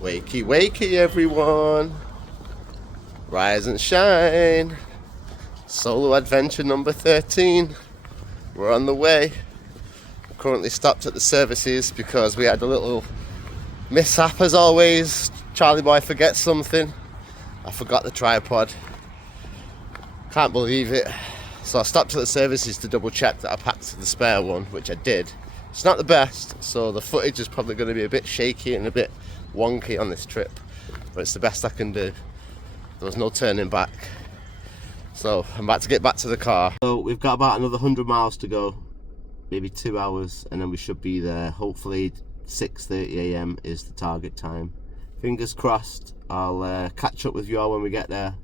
Wakey, wakey, everyone. Rise and shine. Solo adventure number 13. We're on the way. Currently stopped at the services because we had a little mishap as always. Charlie boy forgets something. I forgot the tripod. Can't believe it. So I stopped at the services to double check that I packed the spare one, which I did. It's not the best, so the footage is probably going to be a bit shaky and a bit wonky on this trip, but it's the best I can do. There was no turning back. So I'm about to get back to the car. So we've got about another 100 miles to go, maybe 2 hours, and then we should be there. Hopefully 6:30 AM is the target time. Fingers crossed. I'll catch up with you all when we get there.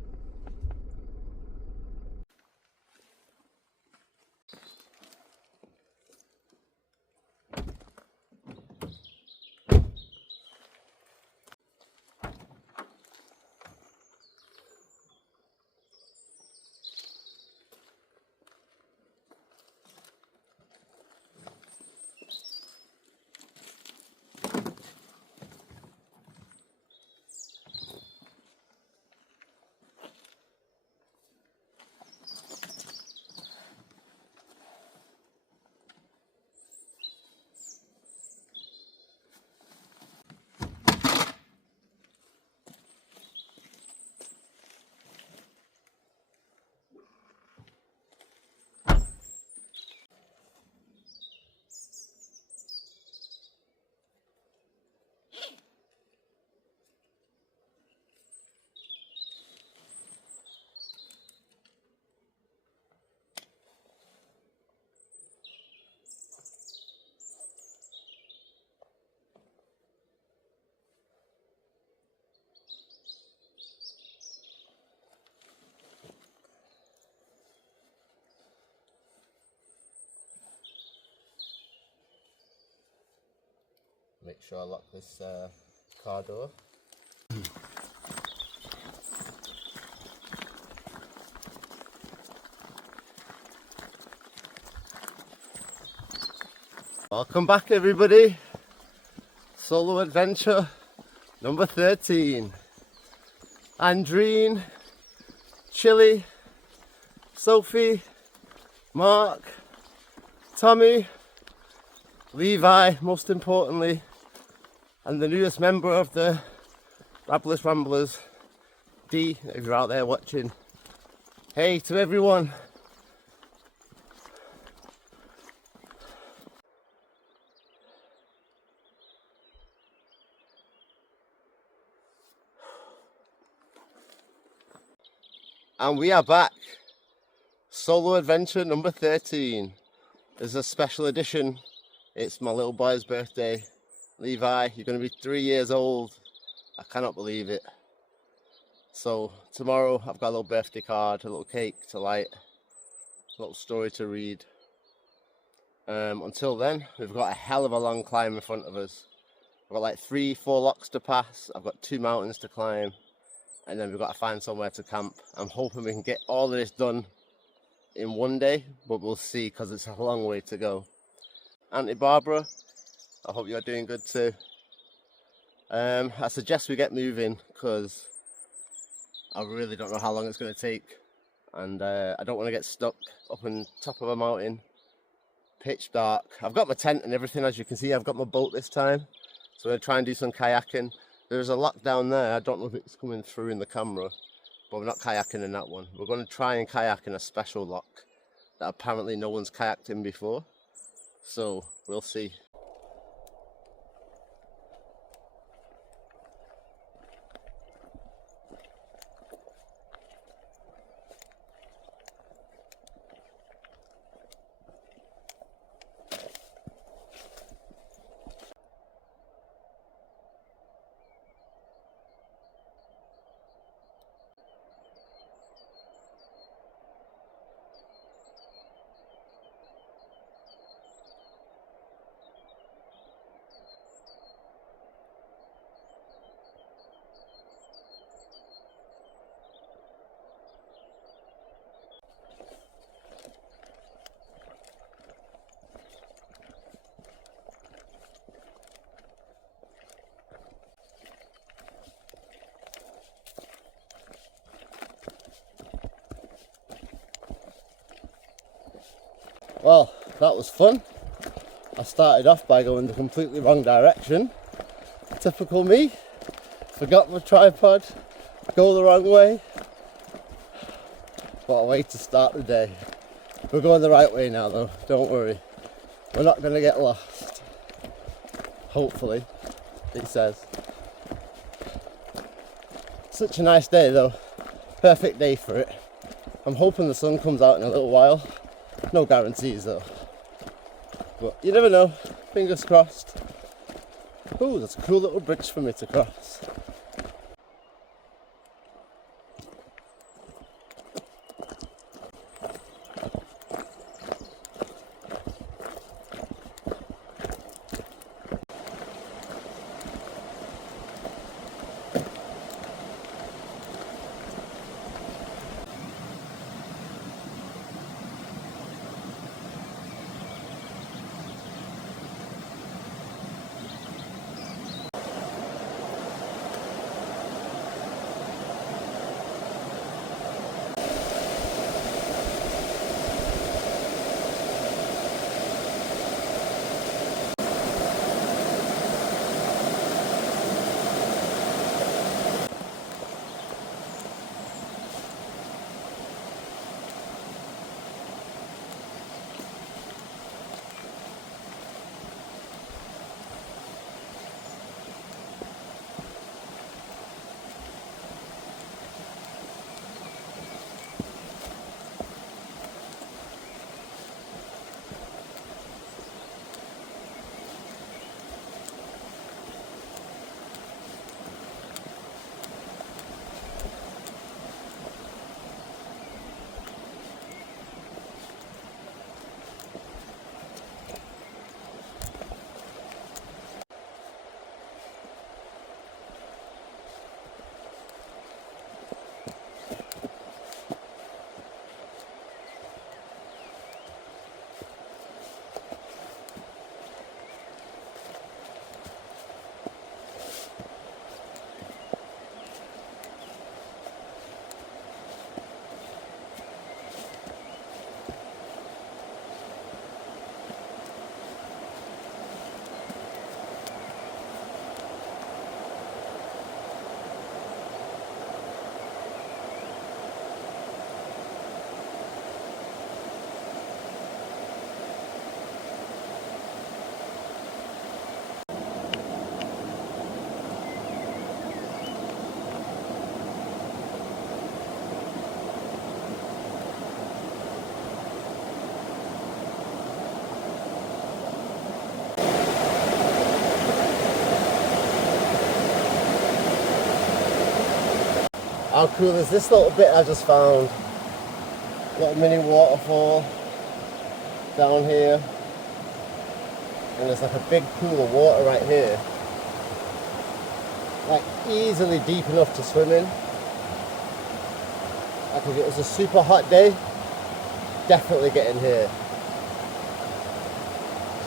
Make sure I lock this car door. Welcome back, everybody. Solo adventure number 13. Andreen, Chili, Sophie, Mark, Tommy, Levi, most importantly, and the newest member of the Rabless Ramblers, D, if you're out there watching. Hey to everyone. And we are back. Solo adventure number 13. There's a special edition. It's my little boy's birthday. Levi, you're going to be 3 years old. I cannot believe it. So tomorrow I've got a little birthday card, a little cake to light, a little story to read. Until then, we've got a hell of a long climb in front of us. I've got like 3-4 locks to pass. I've got 2 mountains to climb, and then we've got to find somewhere to camp. I'm hoping we can get all of this done in one day, but we'll see because it's a long way to go. Auntie Barbara, I hope you're doing good too. I suggest we get moving because I really don't know how long it's going to take, and I don't want to get stuck up on top of a mountain, pitch dark. I've got my tent and everything, as you can see. I've got my boat this time, so I'm going to try and do some kayaking. There's a lock down there. I don't know if it's coming through in the camera, but we're not kayaking in that one. We're going to try and kayak in a special lock that apparently no one's kayaked in before, so we'll see. Well, that was fun. I started off by going the completely wrong direction. Typical me. Forgot my tripod, go the wrong way. What a way to start the day. We're going the right way now though, don't worry. We're not going to get lost. Hopefully, it says. Such a nice day though. Perfect day for it. I'm hoping the sun comes out in a little while. No guarantees though. But you never know. Fingers crossed. Ooh, that's a cool little bridge for me to cross. How cool is this little bit I just found? Little mini waterfall down here. And there's like a big pool of water right here. Like easily deep enough to swim in. Like if it was a super hot day, definitely get in here.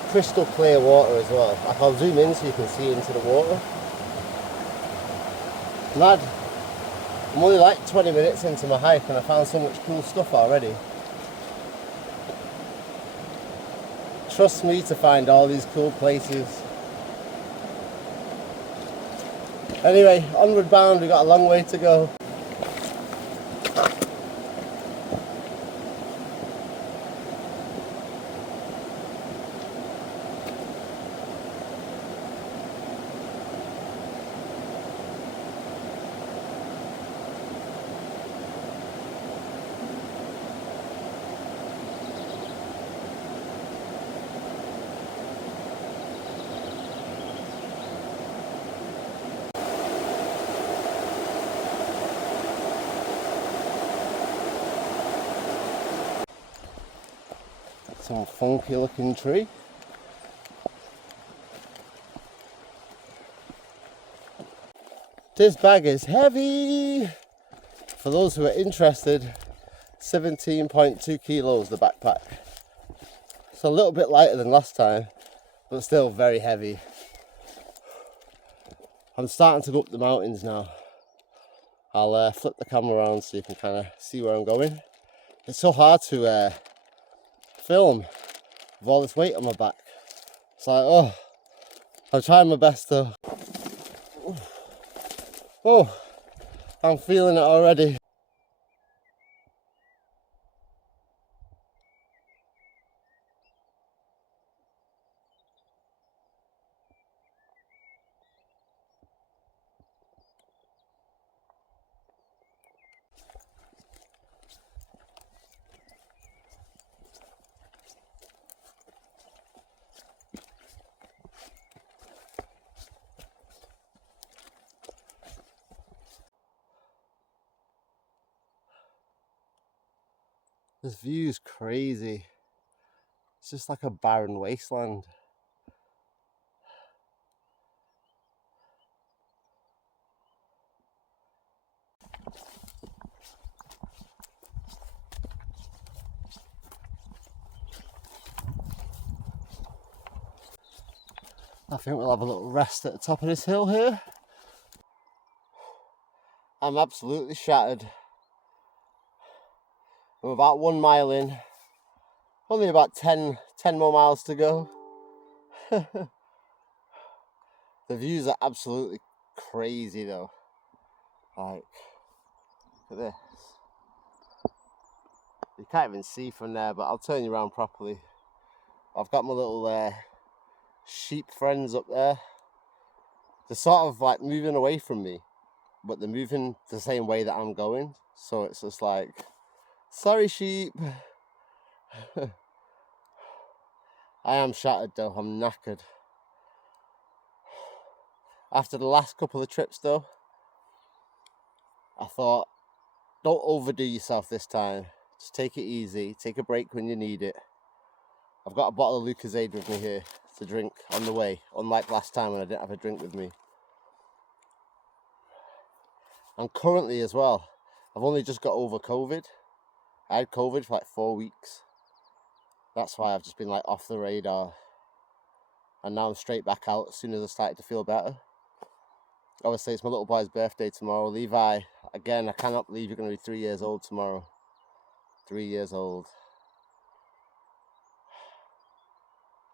Crystal clear water as well. Like I'll zoom in so you can see into the water. Mad. I'm only like 20 minutes into my hike and I found so much cool stuff already. Trust me to find all these cool places. Anyway, onward bound, we've got a long way to go. Some funky looking tree. This bag is heavy. For those who are interested, 17.2 kilos the backpack. It's a little bit lighter than last time, but still very heavy. I'm starting to go up the mountains now. I'll flip the camera around so you can kind of see where I'm going. It's so hard to film with all this weight on my back. It's like, oh, I'm trying my best to. Oh, I'm feeling it already. This view is crazy. It's just like a barren wasteland. I think we'll have a little rest at the top of this hill here. I'm absolutely shattered. I'm about 1 mile in. Only about 10 more miles to go. The views are absolutely crazy though. Like, look at this. You can't even see from there, but I'll turn you around properly. I've got my little sheep friends up there. They're sort of like moving away from me, but they're moving the same way that I'm going. So it's just like, sorry sheep. I am shattered though, I'm knackered. After the last couple of trips though, I thought, don't overdo yourself this time. Just take it easy, take a break when you need it. I've got a bottle of Lucozade with me here to drink on the way, unlike last time when I didn't have a drink with me. And currently as well, I've only just got over COVID. I had COVID for like 4 weeks. That's why I've just been like off the radar. And now I'm straight back out as soon as I started to feel better. Obviously it's my little boy's birthday tomorrow. Levi, again, I cannot believe you're going to be 3 years old tomorrow. 3 years old.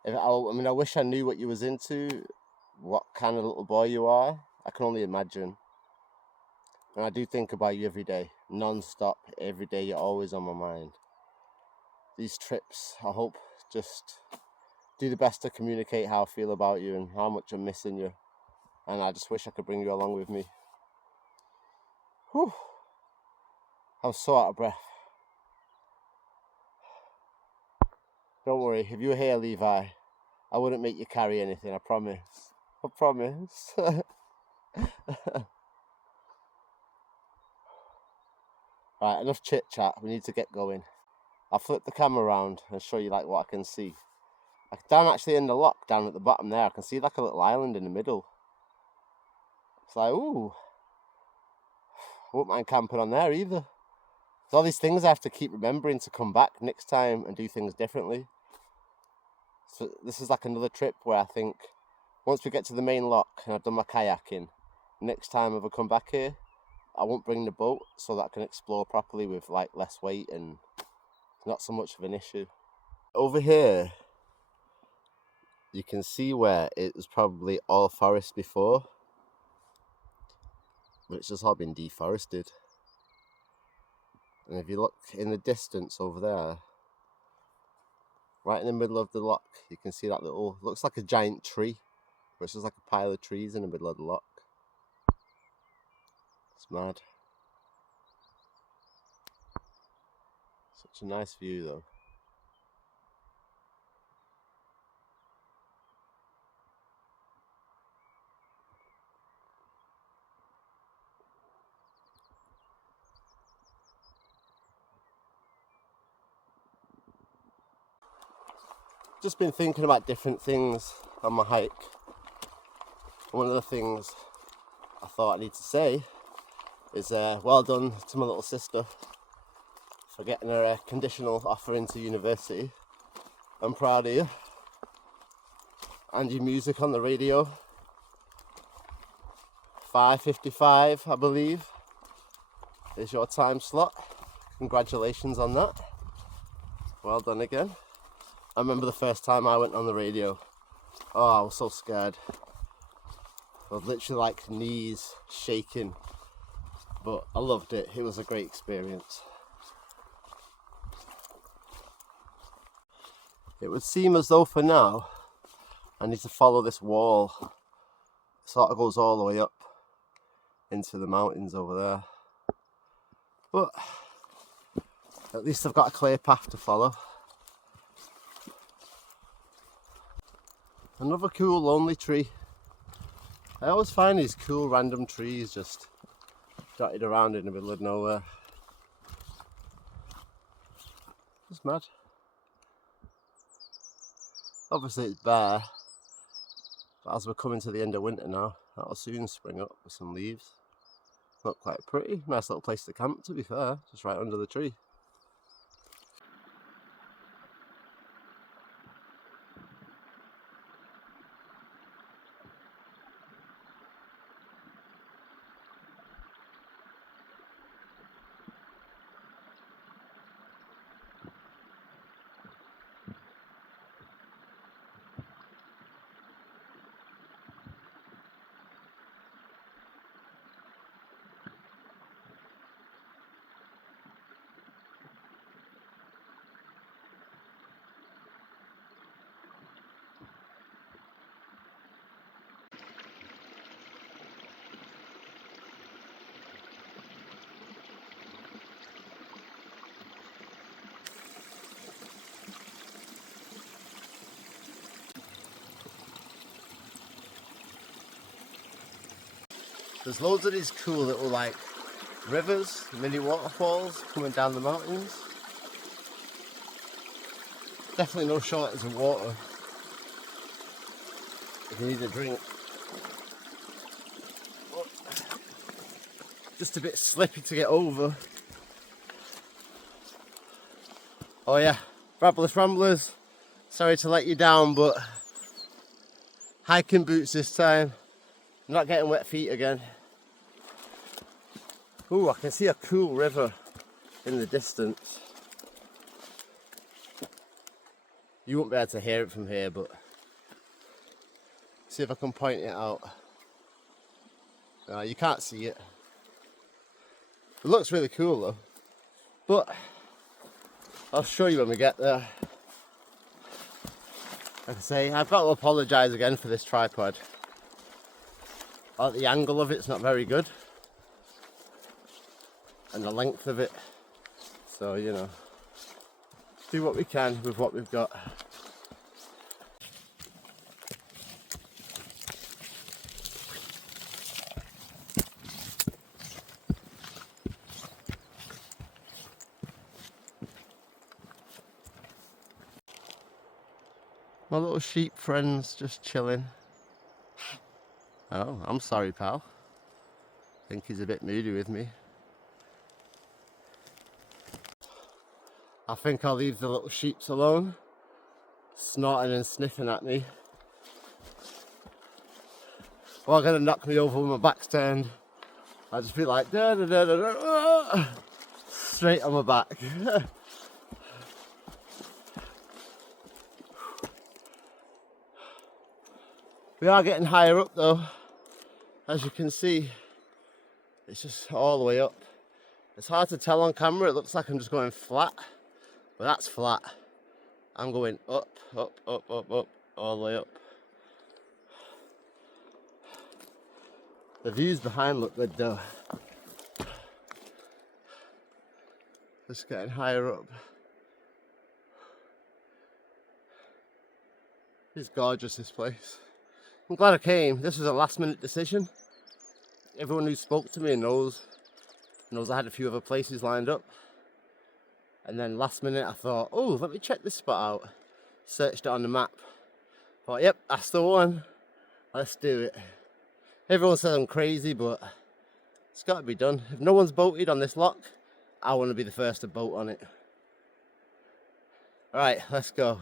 I wish I knew what you was into, what kind of little boy you are. I can only imagine. And I do think about you every day, non-stop, every day. You're always on my mind. These trips, I hope, just do the best to communicate how I feel about you and how much I'm missing you. And I just wish I could bring you along with me. Whew. I'm so out of breath. Don't worry, if you were here, Levi, I wouldn't make you carry anything, I promise. I promise. Right, enough chit chat, we need to get going. I'll flip the camera around and show you like what I can see. Down actually in the lock, down at the bottom there, I can see like a little island in the middle. It's like, ooh. I wouldn't mind camping on there either. There's all these things I have to keep remembering to come back next time and do things differently. So this is like another trip where I think once we get to the main lock and I've done my kayaking, next time if I come back here, I won't bring the boat so that I can explore properly with like less weight and not so much of an issue. Over here, you can see where it was probably all forest before, but it's just all been deforested. And if you look in the distance over there, right in the middle of the lock, you can see that little, looks like a giant tree, but it's just like a pile of trees in the middle of the lock. It's mad. Such a nice view though. Just been thinking about different things on my hike. One of the things I thought I need to say is well done to my little sister for getting her a conditional offer into university. I'm proud of you. And your music on the radio. 5:55, I believe, is your time slot. Congratulations on that. Well done again. I remember the first time I went on the radio. Oh, I was so scared. I was literally like knees shaking. But I loved it. It was a great experience. It would seem as though for now I need to follow this wall. It sort of goes all the way up into the mountains over there. But at least I've got a clear path to follow. Another cool lonely tree. I always find these cool random trees just dotted around in the middle of nowhere. It's mad. Obviously it's bare, but as we're coming to the end of winter now, that'll soon spring up with some leaves. Not quite pretty, nice little place to camp to be fair, just right under the tree. There's loads of these cool little like rivers, mini waterfalls coming down the mountains. Definitely no shortage of water if you need a drink. Just a bit slippy to get over. Oh yeah, Rabless Ramblers, sorry to let you down, but hiking boots this time. I'm not getting wet feet again. Ooh, I can see a cool river in the distance. You won't be able to hear it from here, but see if I can point it out. You can't see it. It looks really cool though, but I'll show you when we get there. Like I say, I've got to apologise again for this tripod. The angle of it's not very good, and the length of it, so you know, do what we can with what we've got. My little sheep friend's just chilling. Oh, I'm sorry, pal. I think he's a bit moody with me. I think I'll leave the little sheeps alone, snorting and sniffing at me. Or gonna knock me over with my back's turned. I'll just be like, da da da da da, straight on my back. We are getting higher up though. As you can see, it's just all the way up. It's hard to tell on camera, it looks like I'm just going flat, but that's flat. I'm going up, up, up, up, up, all the way up. The views behind look good though. Just getting higher up. It's gorgeous, this place. I'm glad I came. This was a last minute decision. Everyone who spoke to me knows I had a few other places lined up. And then last minute I thought, oh, let me check this spot out. Searched it on the map. Thought, yep, that's the one. Let's do it. Everyone says I'm crazy, but it's got to be done. If no one's boated on this lock, I want to be the first to boat on it. Alright, let's go.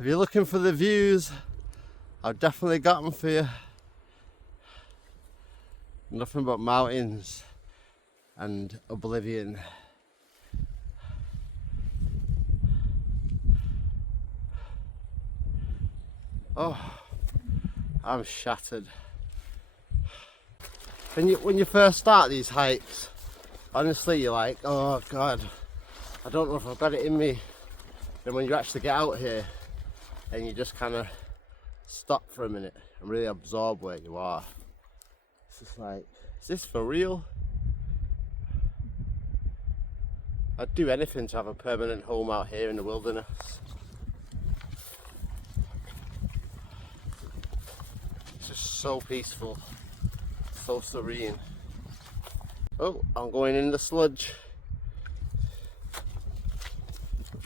If you're looking for the views, I've definitely got them for you. Nothing but mountains and oblivion. Oh, I'm shattered. When you first start these hikes, honestly, you're like, oh God, I don't know if I've got it in me. Then when you actually get out here and you just kind of stop for a minute and really absorb where you are, it's just like, is this for real? I'd do anything to have a permanent home out here in the wilderness. It's just so peaceful, so serene. Oh, I'm going in the sludge.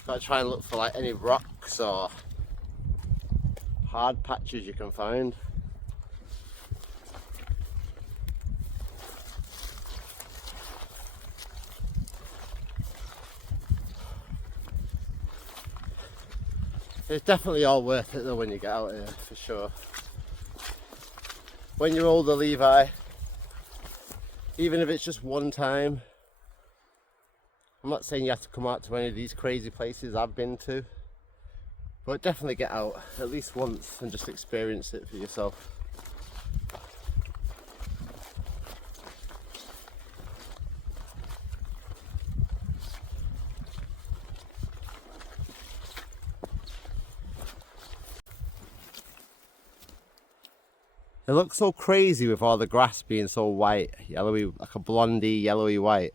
Gotta try and look for like any rocks or hard patches you can find. It's definitely all worth it though when you get out here, for sure. When you're older, Levi, even if it's just one time, I'm not saying you have to come out to any of these crazy places I've been to, but definitely get out at least once and just experience it for yourself. It looks so crazy with all the grass being so white, yellowy, like a blondie, yellowy white.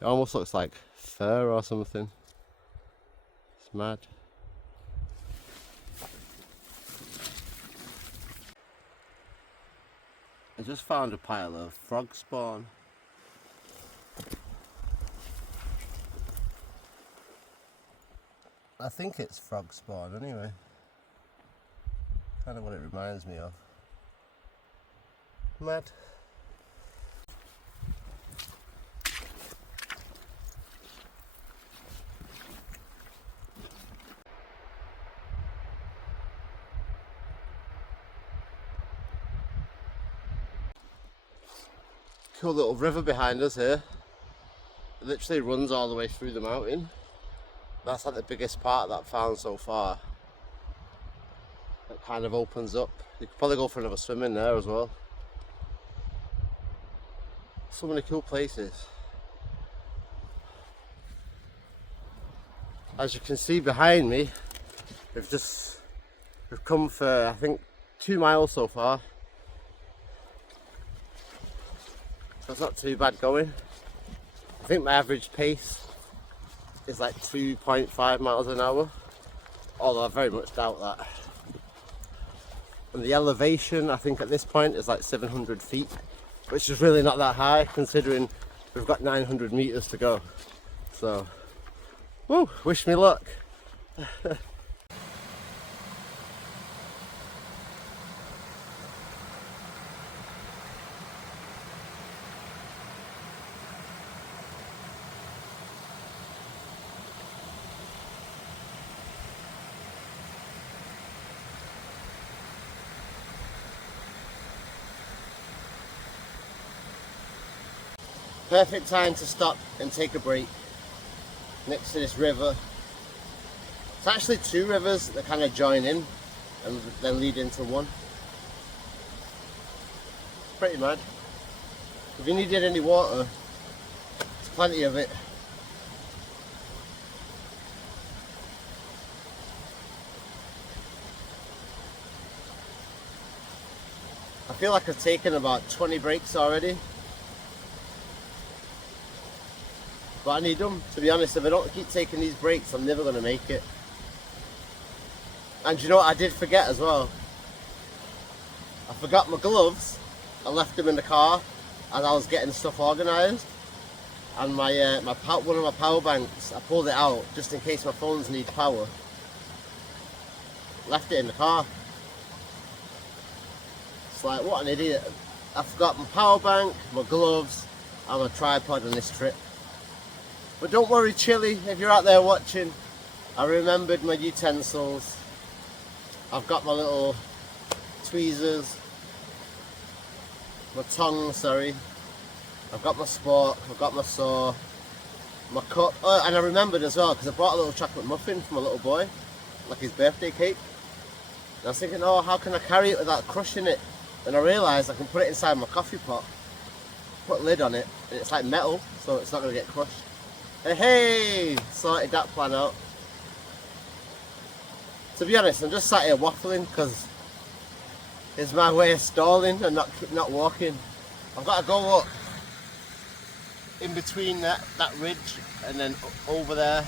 It almost looks like fur or something. It's mad. I just found a pile of frog spawn. I think it's frog spawn anyway. Kind of what it reminds me of. Mad. Cool little river behind us here. It literally runs all the way through the mountain. That's like the biggest part that I've found so far. It kind of opens up. You could probably go for another swim in there as well. So many cool places. As you can see behind me, we've come for I think 2 miles so far. That's not too bad going. I think my average pace is like 2.5 miles an hour, although I very much doubt that. And the elevation, I think at this point, is like 700 feet, which is really not that high considering we've got 900 meters to go. So, woo, wish me luck. Perfect time to stop and take a break next to this river. It's actually 2 rivers that kind of join in and then lead into one. It's pretty mad. If you needed any water, there's plenty of it. I feel like I've taken about 20 breaks already. But I need them, to be honest. If I don't keep taking these breaks, I'm never going to make it. And you know what I did forget as well? I forgot my gloves. I left them in the car as I was getting stuff organised. And one of my power banks, I pulled it out just in case my phones need power. Left it in the car. It's like, what an idiot. I forgot my power bank, my gloves, and my tripod on this trip. But don't worry, Chili, if you're out there watching, I remembered my utensils. I've got my little tweezers, my tongs, sorry. I've got my spork, I've got my saw, my cup. Oh, and I remembered as well, because I brought a little chocolate muffin for my little boy, like his birthday cake. And I was thinking, oh, how can I carry it without crushing it? And I realised I can put it inside my coffee pot, put a lid on it, and it's like metal, so it's not going to get crushed. And hey, sorted that plan out. To be honest, I'm just sat here waffling because it's my way of stalling and not walking. I've got to go up in between that ridge and then over there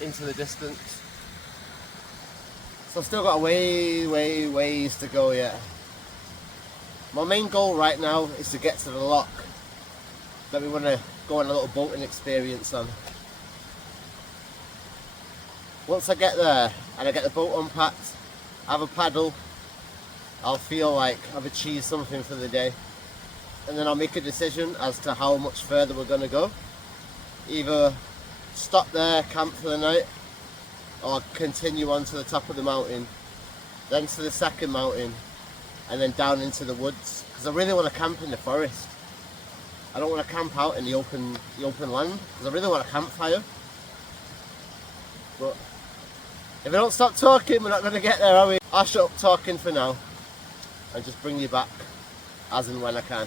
into the distance. So I've still got a ways to go yet. My main goal right now is to get to the lock that we want to go on a little boating experience on. Once I get there and I get the boat unpacked, have a paddle, I'll feel like I've achieved something for the day. And then I'll make a decision as to how much further we're going to go. Either stop there, camp for the night, or continue on to the top of the mountain, then to the second mountain, and then down into the woods. Because I really want to camp in the forest. I don't want to camp out in the open land, because I really want a campfire. But if I don't stop talking, we're not going to get there, are we? I'll shut up talking for now and just bring you back as and when I can.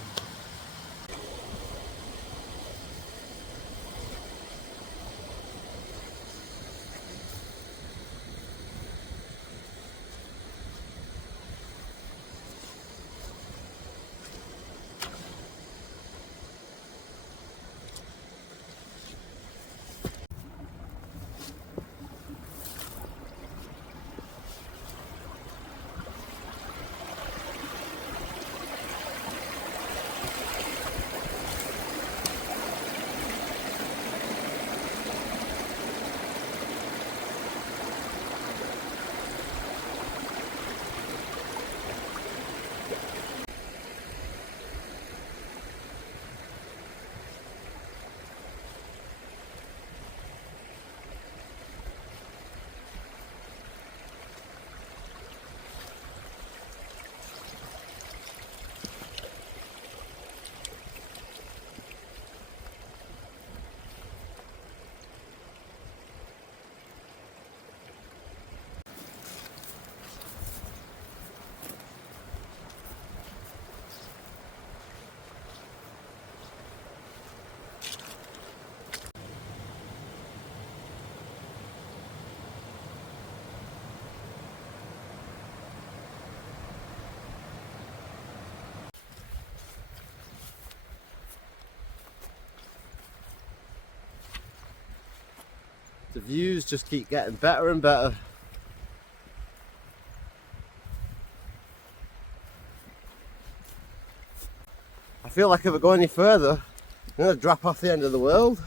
The views just keep getting better and better. I feel like if I go any further, I'm going to drop off the end of the world.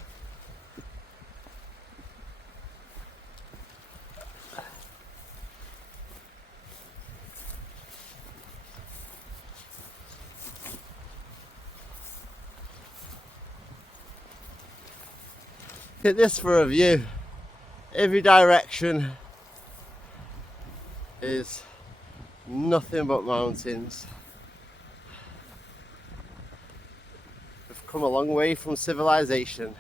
Look at this for a view. Every direction is nothing but mountains. We've come a long way from civilization.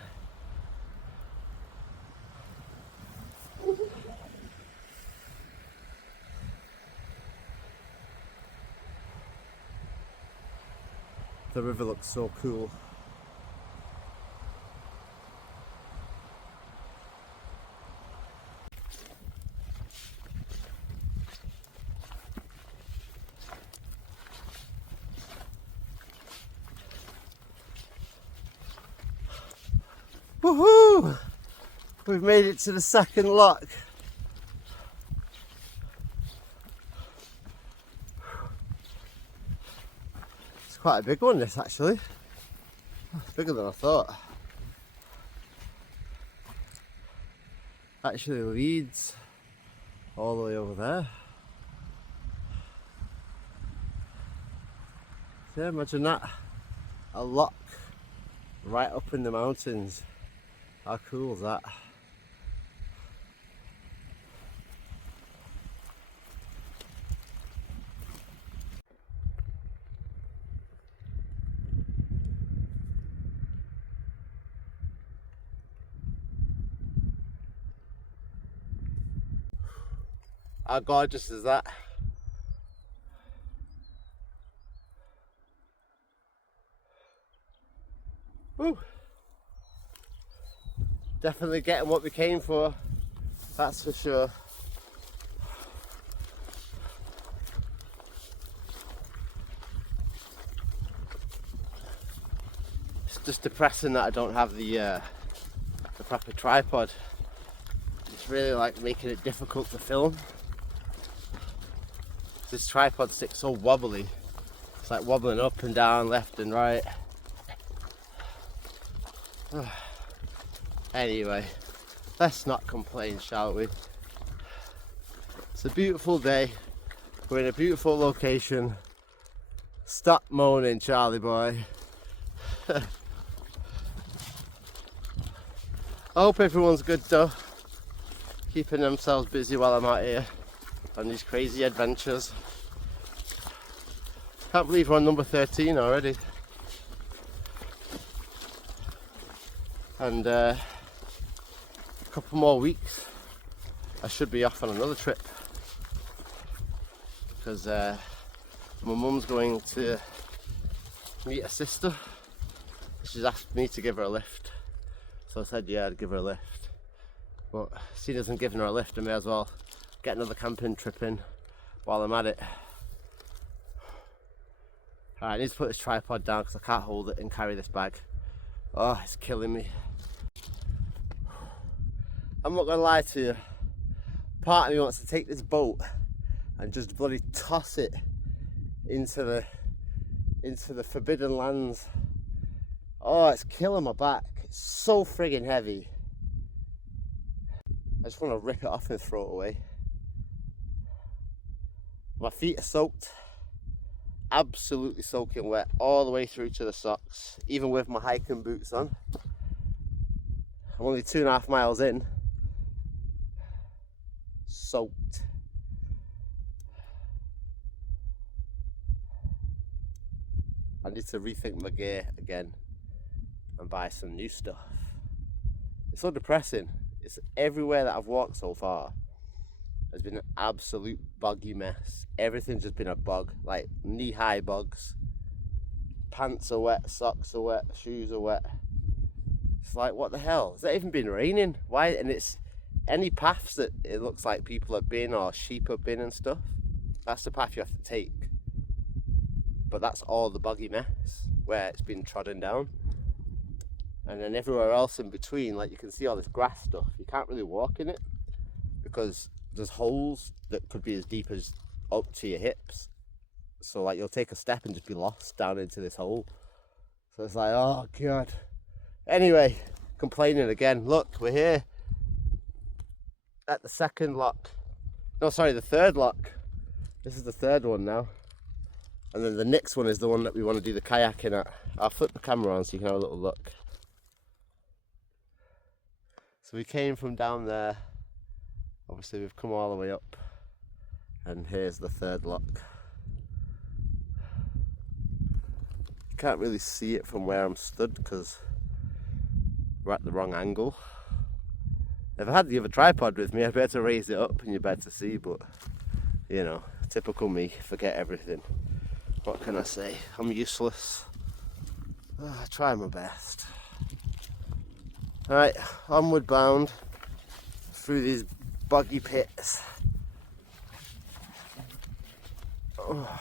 The river looks so cool. Woohoo! We've made it to the second lock. It's quite a big one, this actually. It's bigger than I thought. Actually leads all the way over there. So yeah, imagine that. A lock right up in the mountains. How cool is that? How gorgeous is that? Woo. Definitely getting what we came for, that's for sure. It's just depressing that I don't have the proper tripod. It's really like making it difficult to film. This tripod stick's so wobbly. It's like wobbling up and down, left and right. Anyway, let's not complain, shall we? It's a beautiful day. We're in a beautiful location. Stop moaning, Charlie boy. I hope everyone's good though. Keeping themselves busy while I'm out here on these crazy adventures. Can't believe we're on number 13 already. And a couple more weeks I should be off on another trip, because my mum's going to meet a sister. She's asked me to give her a lift, so I said yeah, I'd give her a lift. But seeing as I'm giving her a lift, I may as well get another camping trip in while I'm at it. Alright, I need to put this tripod down because I can't hold it and carry this bag. Oh, it's killing me. I'm not gonna lie to you, part of me wants to take this boat and just bloody toss it into the forbidden lands. Oh, it's killing my back. It's so friggin' heavy. I just want to rip it off and throw it away. My feet are soaked, absolutely soaking wet all the way through to the socks, even with my hiking boots on. I'm only 2.5 miles in. Soaked. I need to rethink my gear again and buy some new stuff. It's so depressing. It's everywhere that I've walked so far has been an absolute boggy mess. Everything's just been a bog, like knee-high bogs. Pants are wet, socks are wet, shoes are wet. It's like, what the hell? Has that even been raining? Why? And it's any paths that it looks like people have been or sheep have been and stuff. That's the path you have to take. But that's all the boggy mess where it's been trodden down. And then everywhere else in between, like you can see all this grass stuff, you can't really walk in it because there's holes that could be as deep as up to your hips. So like you'll take a step and just be lost down into this hole. So it's like, oh God. Anyway, complaining again. Look, we're here at the second lock. No, sorry, the third lock. This is the third one now. And then the next one is the one that we want to do the kayaking at. I'll flip the camera on so you can have a little look. So we came from down there. Obviously we've come all the way up. And here's the third lock. You can't really see it from where I'm stood because we're at the wrong angle. If I had the other tripod with me, I'd be able to raise it up and you'd be able to see, but you know, typical me, forget everything. What can I say? I'm useless. I try my best. Alright, onward bound through these boggy pits. Oh.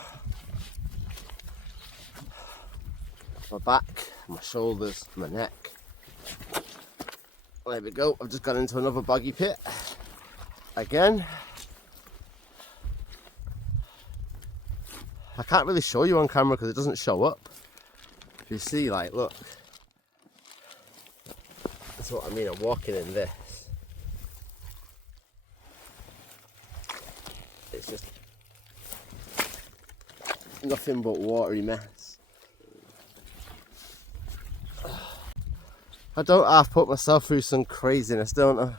My back, my shoulders, my neck. There we go, I've just gone into another boggy pit. Again. I can't really show you on camera because it doesn't show up. If you see, like, look. That's what I mean, I'm walking in this. It's just nothing but watery mess. I don't half put myself through some craziness, don't I?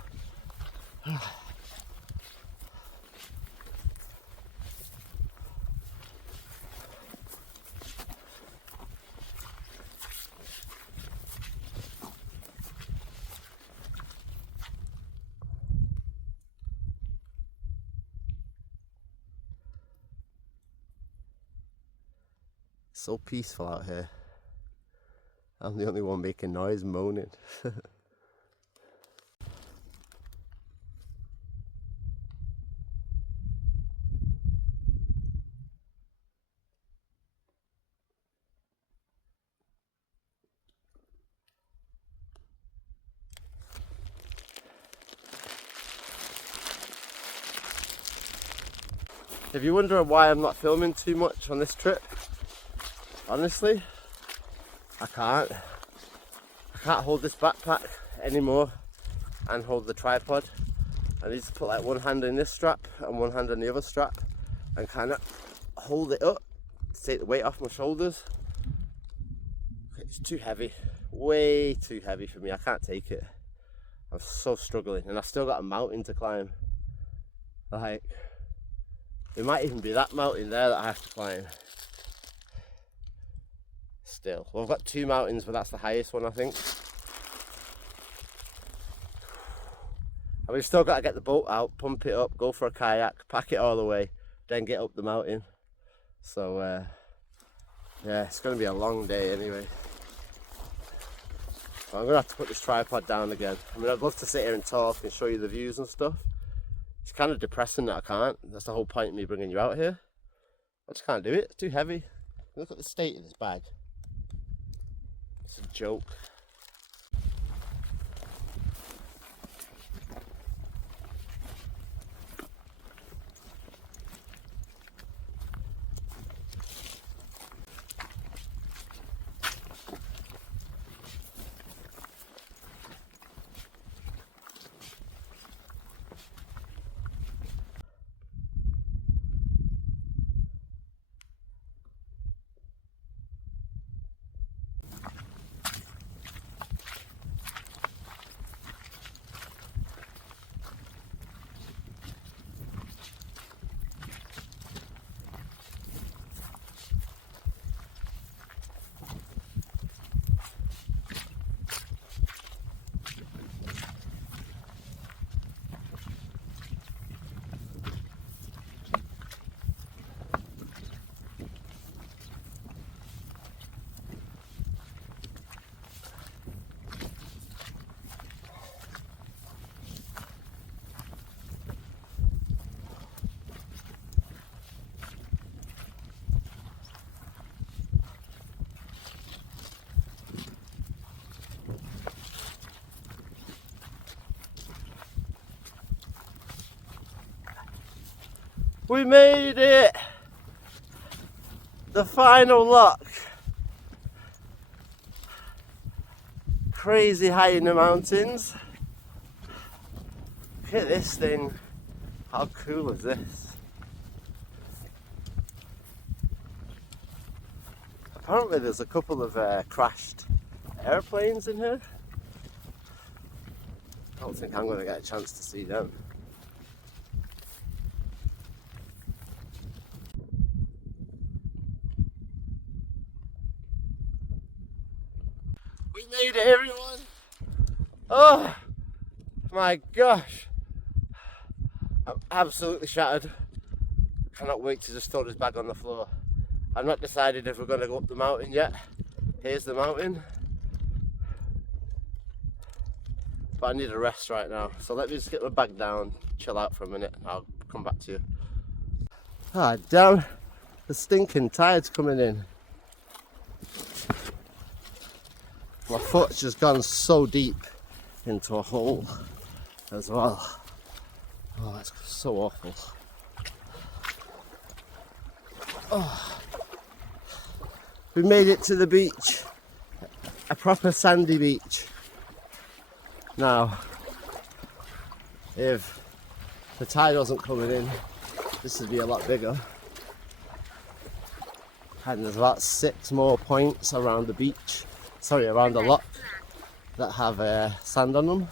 So peaceful out here. I'm the only one making noise, moaning. If you're wondering why I'm not filming too much on this trip, honestly, I can't hold this backpack anymore and hold the tripod. I need to put like one hand in this strap and one hand on the other strap and kind of hold it up to take the weight off my shoulders. It's too heavy, way too heavy for me. I can't take it. I'm so struggling, and I've still got a mountain to climb. Like, it might even be that mountain there that I have to climb. Still, well, I've got two mountains, but that's the highest one, I think. And we've still got to get the boat out, pump it up, go for a kayak, pack it all the way, then get up the mountain. So yeah, it's going to be a long day anyway. So I'm going to have to put this tripod down again. I mean, I'd love to sit here and talk and show you the views and stuff. It's kind of depressing that I can't. That's the whole point of me bringing you out here. I just can't do it. It's too heavy. Look at the state of this bag. It's a joke. We made it! The final lock. Crazy high in the mountains. Look at this thing. How cool is this? Apparently there's a couple of crashed airplanes in here. I don't think I'm going to get a chance to see them. We made it, everyone! Oh my gosh! I'm absolutely shattered. Cannot wait to just throw this bag on the floor. I've not decided if we're going to go up the mountain yet. Here's the mountain. But I need a rest right now. So let me just get my bag down, chill out for a minute, and I'll come back to you. Ah, damn. The stinking tide's coming in. My foot's just gone so deep into a hole as well. Oh, that's so awful. Oh. We made it to the beach. A proper sandy beach. Now, if the tide wasn't coming in, this would be a lot bigger. And there's about 6 more points around the beach. Sorry, around the lock. that have sand on them.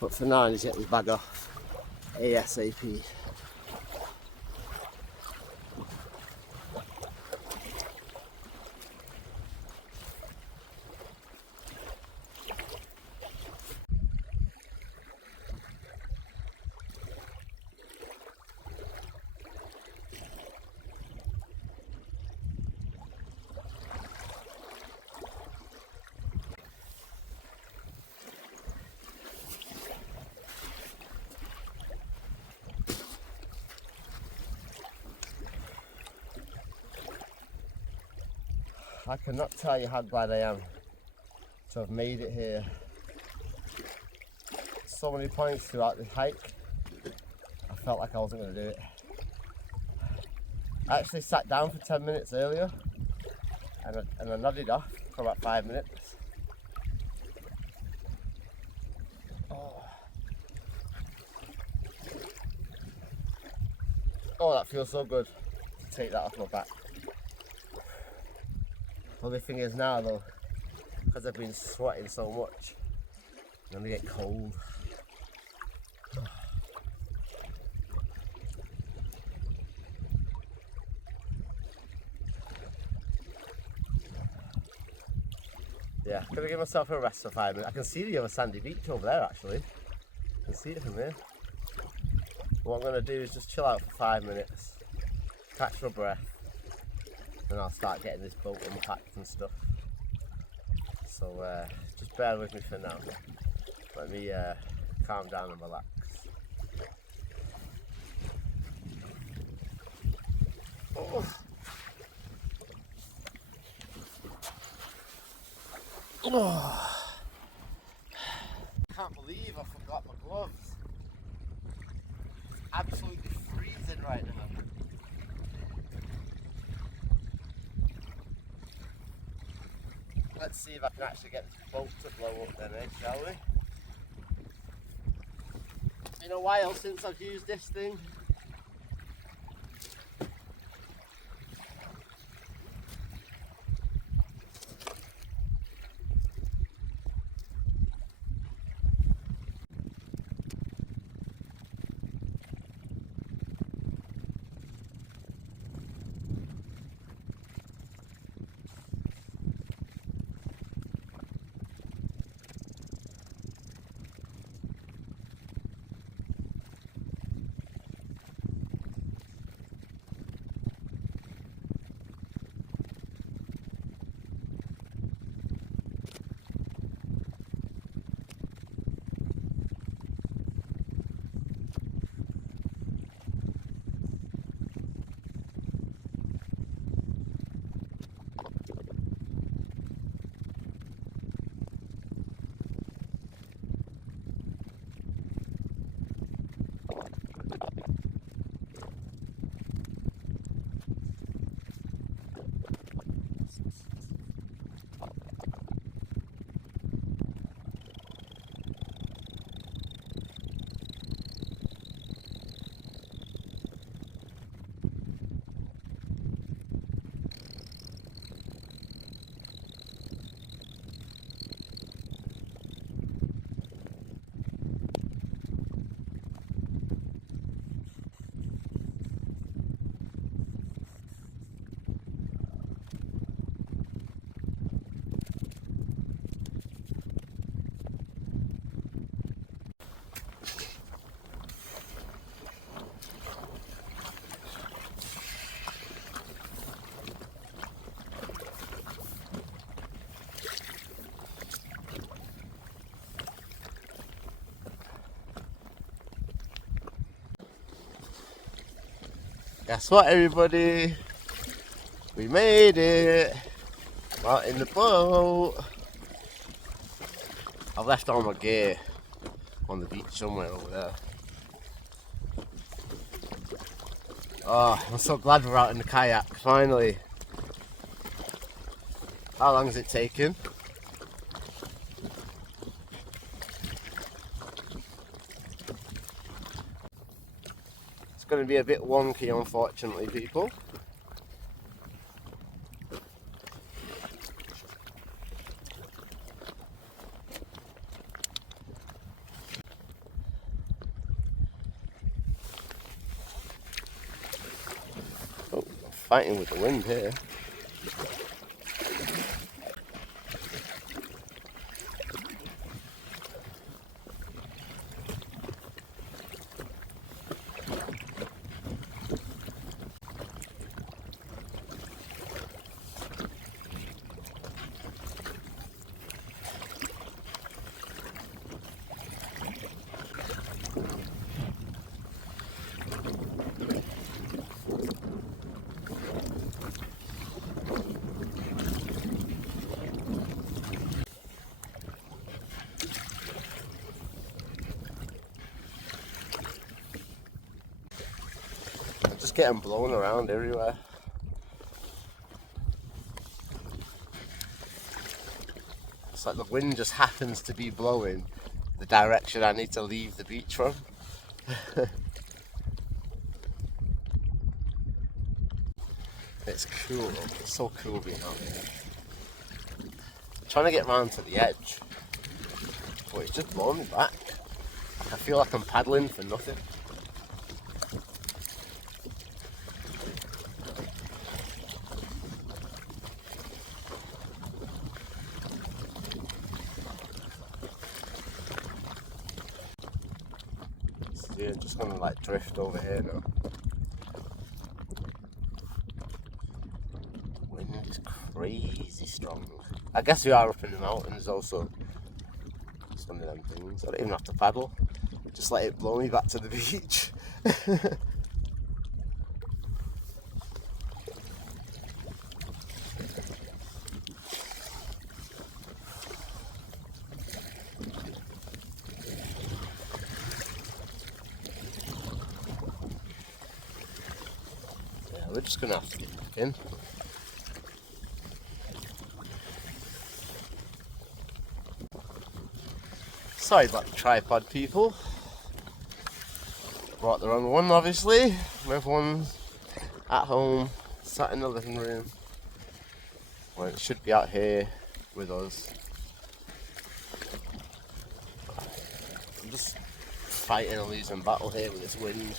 But for now I need to get this bag off ASAP. I cannot tell you how glad I am to have made it here. So many points throughout this hike, I felt like I wasn't going to do it. I actually sat down for 10 minutes earlier and I nodded off for about 5 minutes. Oh, that feels so good to take that off my back. Only thing is now though, because I've been sweating so much, I'm gonna get cold. Yeah, I'm gonna give myself a rest for 5 minutes. I can see the other sandy beach over there actually. I can see it from here. What I'm gonna do is just chill out for 5 minutes, catch my breath, and I'll start getting this boat unpacked and stuff. So just bear with me for now. Let me calm down and relax. Oh. Oh. I can't believe I forgot my gloves. It's absolutely freezing right now. Let's see if I can actually get this boat to blow up then, shall we? Been a while since I've used this thing. Guess what, everybody? We made it! Out in the boat. I've left all my gear on the beach somewhere over there. Oh, I'm so glad we're out in the kayak, finally. How long has it taken? It's going to be a bit wonky, unfortunately, people. fighting with the wind here. Just getting blown around everywhere. It's like the wind just happens to be blowing the direction I need to leave the beach from. It's cool, it's so cool being out here. I'm trying to get round to the edge, but it's just blowing me back. I feel like I'm paddling for nothing. Yeah, I'm just gonna like drift over here now. Wind is crazy strong. I guess we are up in the mountains also. It's one of them things. I don't even have to paddle. Just let it blow me back to the beach. We're just gonna have to get back in. Sorry about the tripod, people. Brought the wrong one, obviously. Everyone's at home, sat in the living room. Well, it should be out here with us. I'm just fighting a losing battle here with this wind.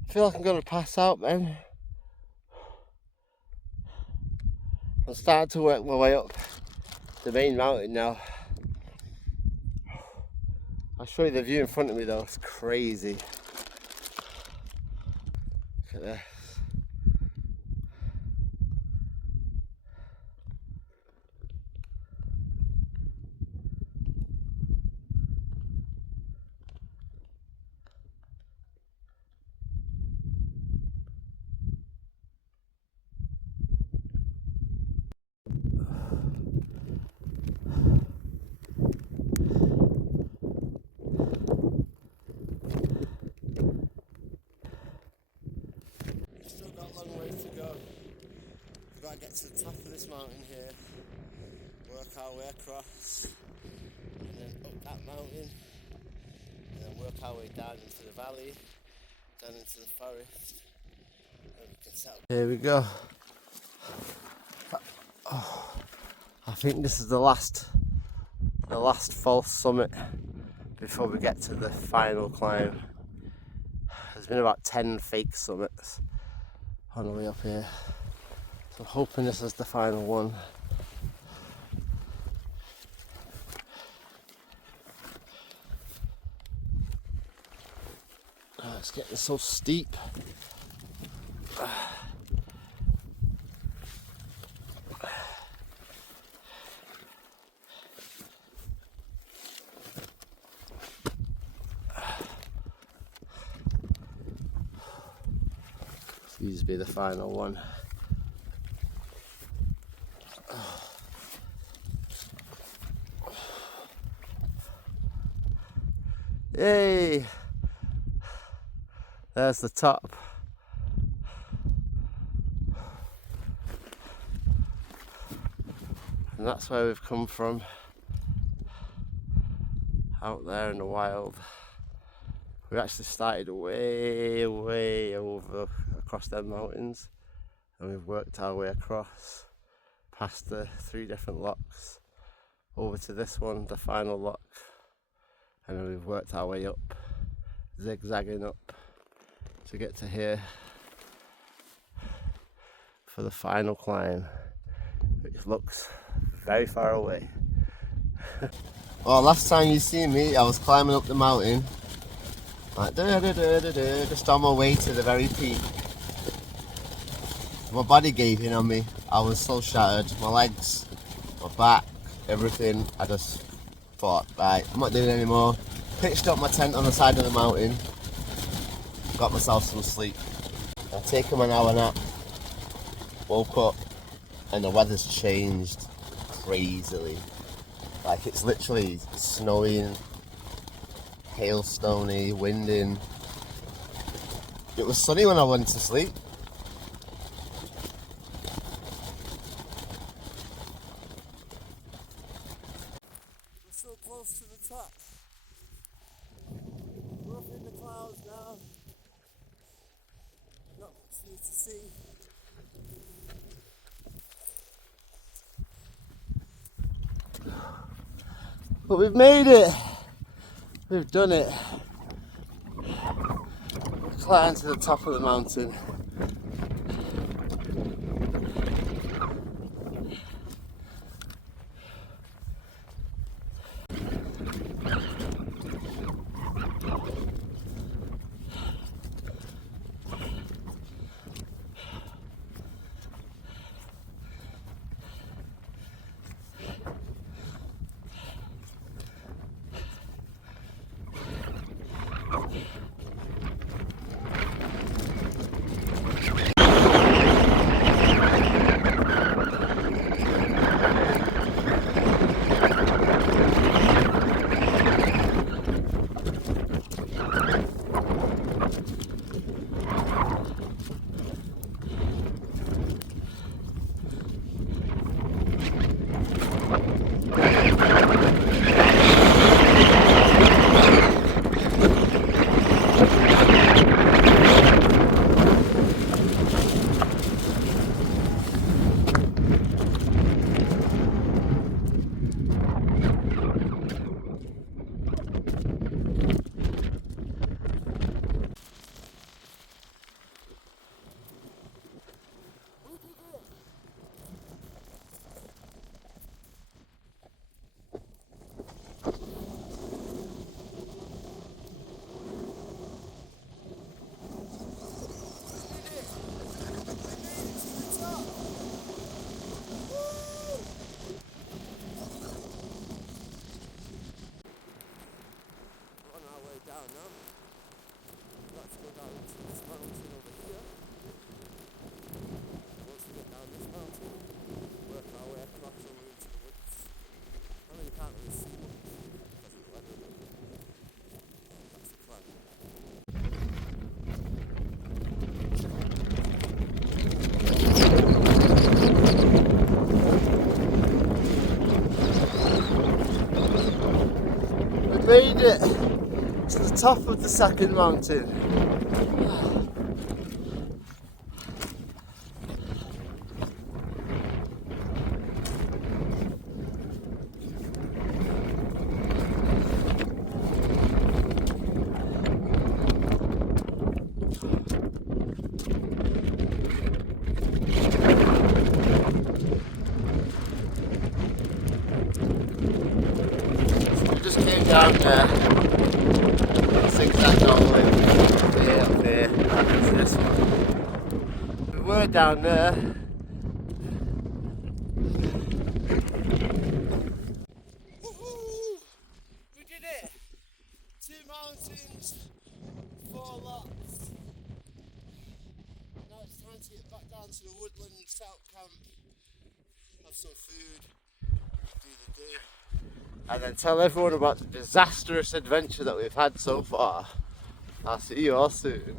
I feel like I'm going to pass out, man. I'm starting to work my way up the main mountain now. I'll show you the view in front of me though, it's crazy. Look at this. Get to the top of this mountain here, work our way across, and then up that mountain, and then work our way down into the valley, down into the forest, and we can set up. Here we go. Oh, I think this is the last false summit before we get to the final climb. There's been about 10 fake summits on the way up here. I'm hoping this is the final one. Oh, it's getting so steep. Please be the final one. Yay! There's the top. And that's where we've come from. Out there in the wild. We actually started way over across them mountains. and we've worked our way across past the 3 different locks over to this one, the final lock, and then we've worked our way up, zigzagging up to get to here for the final climb, which looks very far away. Well, last time you see me, I was climbing up the mountain, like just on my way to the very peak. My body gave in on me. I was so shattered. My legs, my back, everything. I just thought, right, I'm not doing it anymore. Pitched up my tent on the side of the mountain. Got myself some sleep. I've taken an hour nap. Woke up and the weather's changed crazily. Like, it's literally snowing, hailstony, winding. It was sunny when I went to sleep. We're so close to the top. We're up in the clouds now. Not much for you to see. But we've made it. We've done it. We've climbed to the top of the mountain. Made it to the top of the second mountain. Down there, zigzag all the way up there, to this one. We were down there. Woohoo! We did it! 2 mountains, 4 lots. Now it's time to get back down to the woodlands, set up camp, have some food, do the do. And then tell everyone about the disastrous adventure that we've had so far. I'll see you all soon.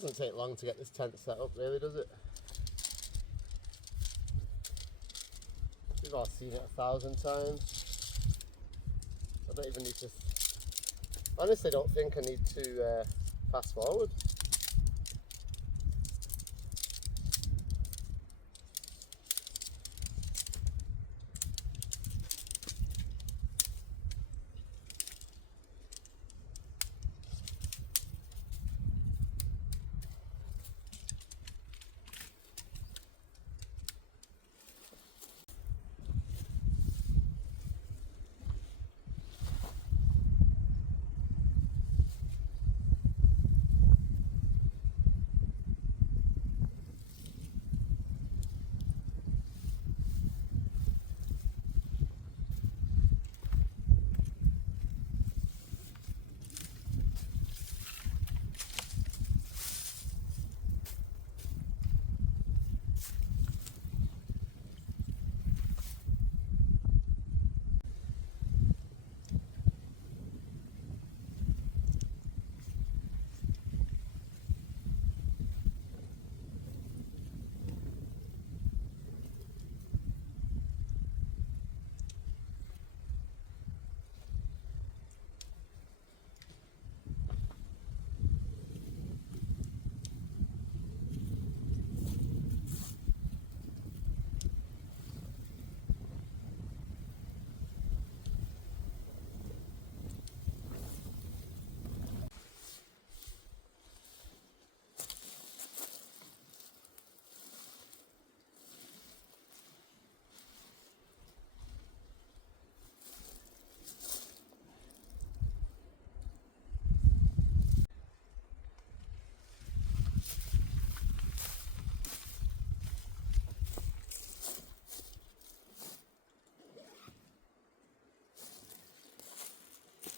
Doesn't take long to get this tent set up, really, does it? We've all seen it 1,000 times. I don't even need to... Honestly, don't think I need to fast forward.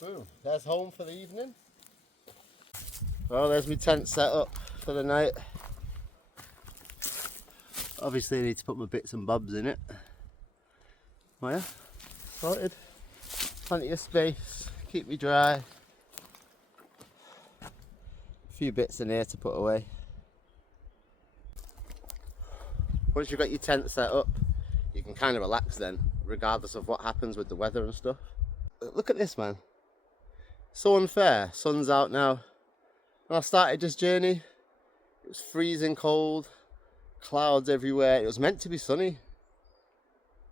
Boom, there's home for the evening. Well, there's my tent set up for the night. Obviously I need to put my bits and bobs in it. Oh yeah, sorted. Plenty of space, keep me dry. A few bits in here to put away. Once you've got your tent set up, you can kind of relax then, regardless of what happens with the weather and stuff. Look at this, man. So unfair. Sun's out now. When I started this journey, it was freezing cold, clouds everywhere. It was meant to be sunny.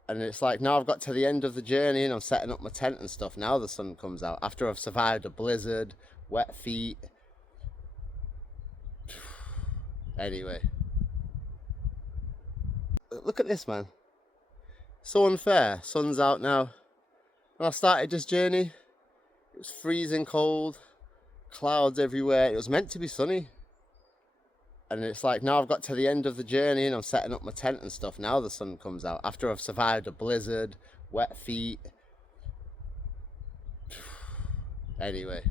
And it's like now I've got to the end of the journey and I'm setting up my tent and stuff. Now the sun comes out after I've survived a blizzard, wet feet. Anyway. Look at this, man. So unfair. Sun's out now. When I started this journey, it was freezing cold, clouds everywhere. It was meant to be sunny. And it's like now I've got to the end of the journey and I'm setting up my tent and stuff. Now the sun comes out after I've survived a blizzard, wet feet. Anyway.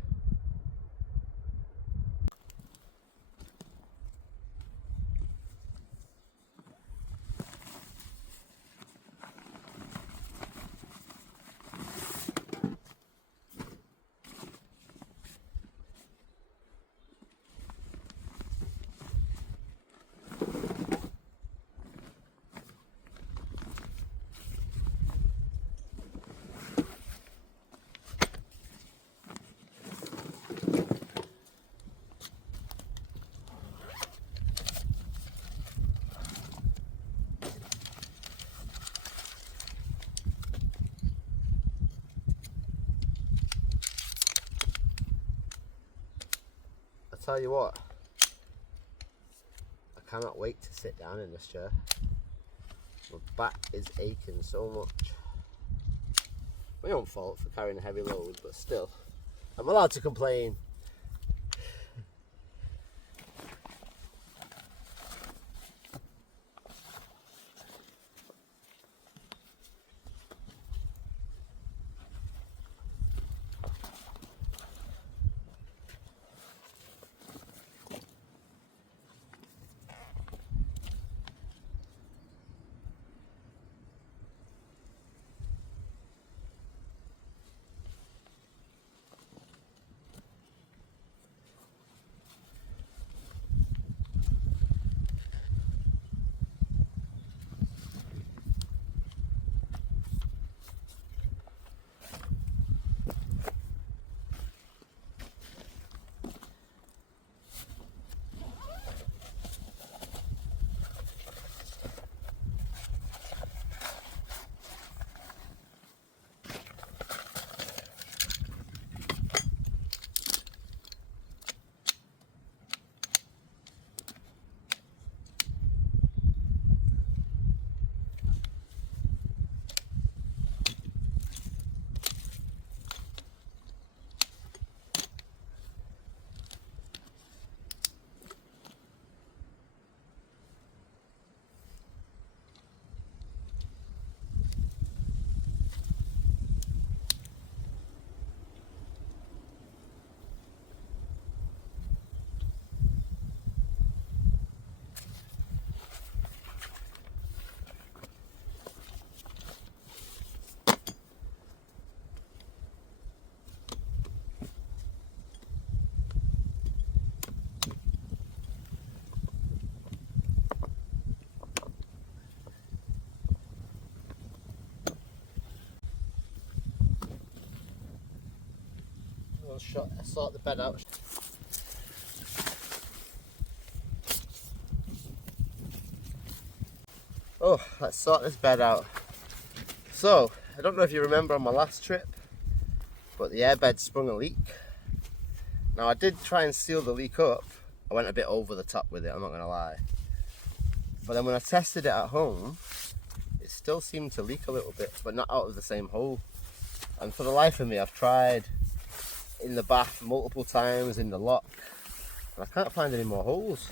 Tell you what, I cannot wait to sit down in this chair. My back is aching so much. My own fault for carrying a heavy load, but still, I'm allowed to complain. sort the bed out. Oh, let's sort this bed out. So, I don't know if you remember on my last trip, but the airbed sprung a leak. Now I did try and seal the leak up. I went a bit over the top with it, I'm not going to lie. But then when I tested it at home, it still seemed to leak a little bit, but not out of the same hole. And for the life of me, I've tried in the bath multiple times, in the lock, and I can't find any more holes.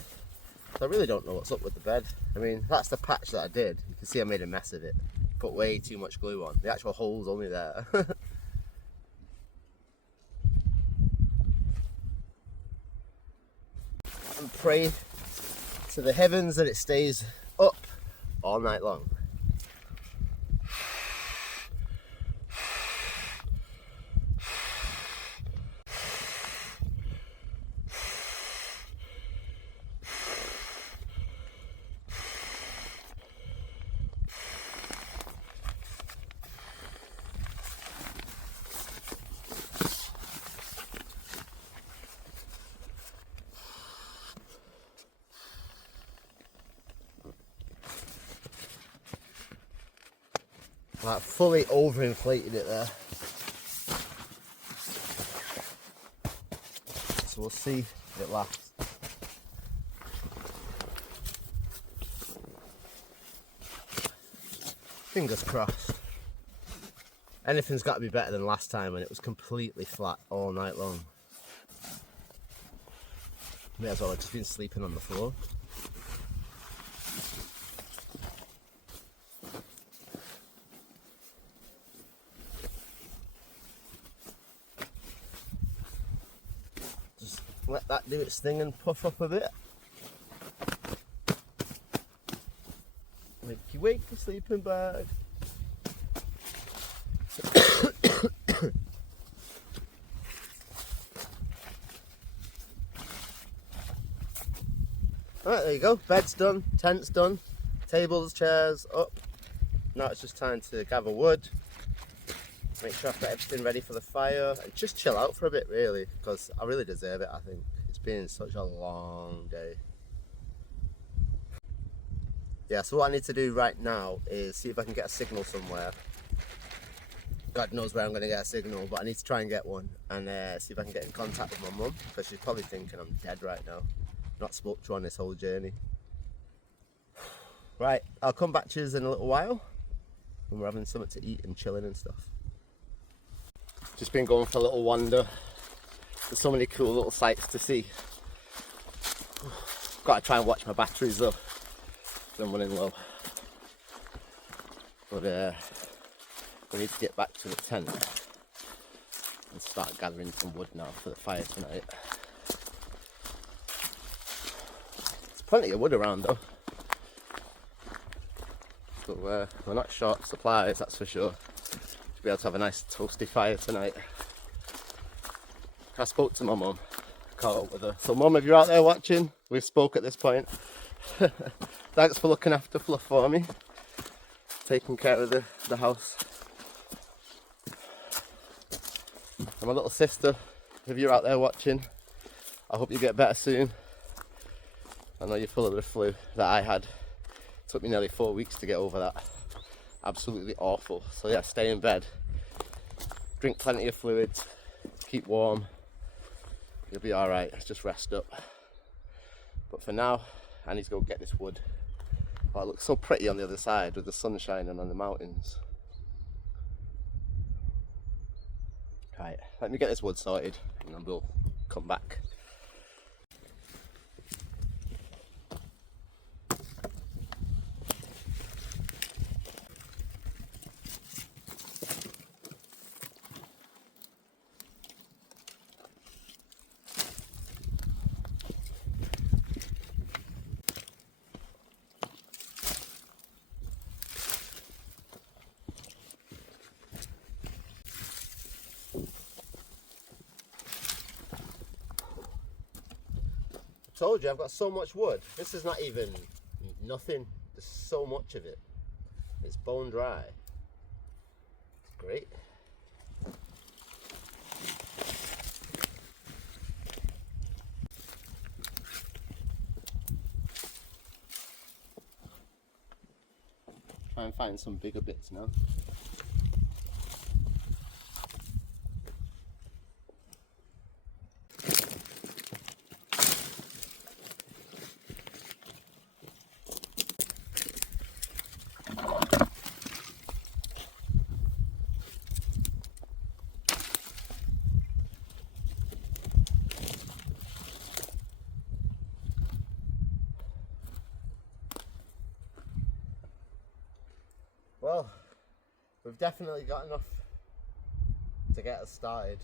So I really don't know what's up with the bed. I mean, that's the patch that I did. You can see I made a mess of it. Put way too much glue on. The actual hole's only there. And pray to the heavens that it stays up all night long. Like fully overinflated it there. So we'll see if it lasts. Fingers crossed. Anything's got to be better than last time when it was completely flat all night long. May as well have just been sleeping on the floor. Let that do its thing and puff up a bit. Wakey wakey sleeping bag. Alright, there you go. Bed's done, tent's done, tables, chairs up. Now it's just time to gather wood. Make sure I've got everything ready for the fire and just chill out for a bit really, because I really deserve it. I think it's been such a long day. Yeah, so what I need to do right now is see if I can get a signal somewhere. God knows where I'm going to get a signal, but I need to try and get one and see if I can get in contact with my mum, because she's probably thinking I'm dead right now. Not spoke to her on this whole journey. Right, I'll come back to you in a little while when we're having something to eat and chilling and stuff. Just been going for a little wander. There's so many cool little sights to see. Got to try and watch my batteries though. I'm running low. But we need to get back to the tent and start gathering some wood now for the fire tonight. There's plenty of wood around though. So we're not short of supplies, that's for sure. Be able to have a nice toasty fire tonight. I spoke to my mum, caught up with her. So mum, if you're out there watching, we've spoke at this point. Thanks for looking after Fluff for me, taking care of the house. And my little sister, if you're out there watching, I hope you get better soon. I know you're full of the flu that I had. It took me nearly 4 weeks to get over that. Absolutely awful. So yeah, stay in bed, drink plenty of fluids, keep warm, you'll be alright, just rest up. But for now, I need to go get this wood. Oh, it looks so pretty on the other side with the sun shining on the mountains. Right, let me get this wood sorted and then we'll come back. Told you I've got so much wood. This is not even nothing. There's so much of it. It's bone dry. It's great. try and find some bigger bits now. Well, we've definitely got enough to get us started.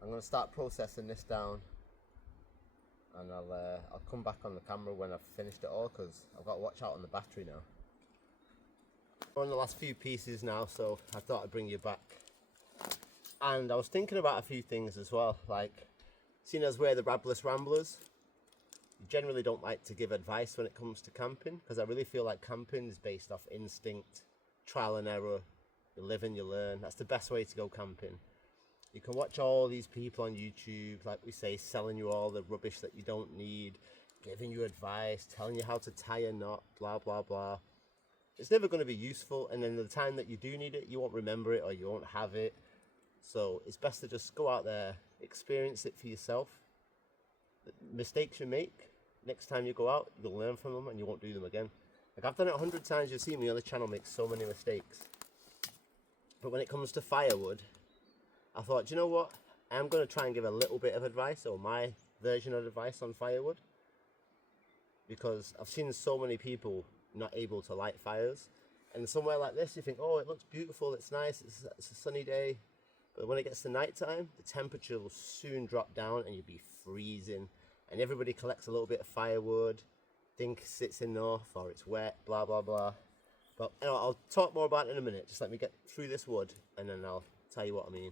I'm going to start processing this down, and I'll come back on the camera when I've finished it all, because I've got to watch out on the battery now. We're on the last few pieces now, so I thought I'd bring you back. And I was thinking about a few things as well, like seeing as we're the Rabless Ramblers, generally don't like to give advice when it comes to camping, because I really feel like camping is based off instinct, trial and error. You live and you learn. That's the best way to go camping. You can watch all these people on YouTube, like we say, selling you all the rubbish that you don't need, giving you advice, telling you how to tie a knot, blah blah blah. It's never going to be useful, and then the time that you do need it, you won't remember it or you won't have it. So it's best to just go out there, experience it for yourself. The mistakes you make, next time you go out, you'll learn from them and you won't do them again. Like, I've done it 100 times. You've seen me on the channel make so many mistakes. But when it comes to firewood, I thought, you know what? I'm going to try and give a little bit of advice, or my version of advice on firewood. Because I've seen so many people not able to light fires. And somewhere like this, you think, oh, it looks beautiful, it's nice, it's a sunny day. But when it gets to night time, the temperature will soon drop down and you'll be freezing. And everybody collects a little bit of firewood, thinks it's enough or it's wet, blah, blah, blah. But you know, I'll talk more about it in a minute. Just let me get through this wood and then I'll tell you what I mean.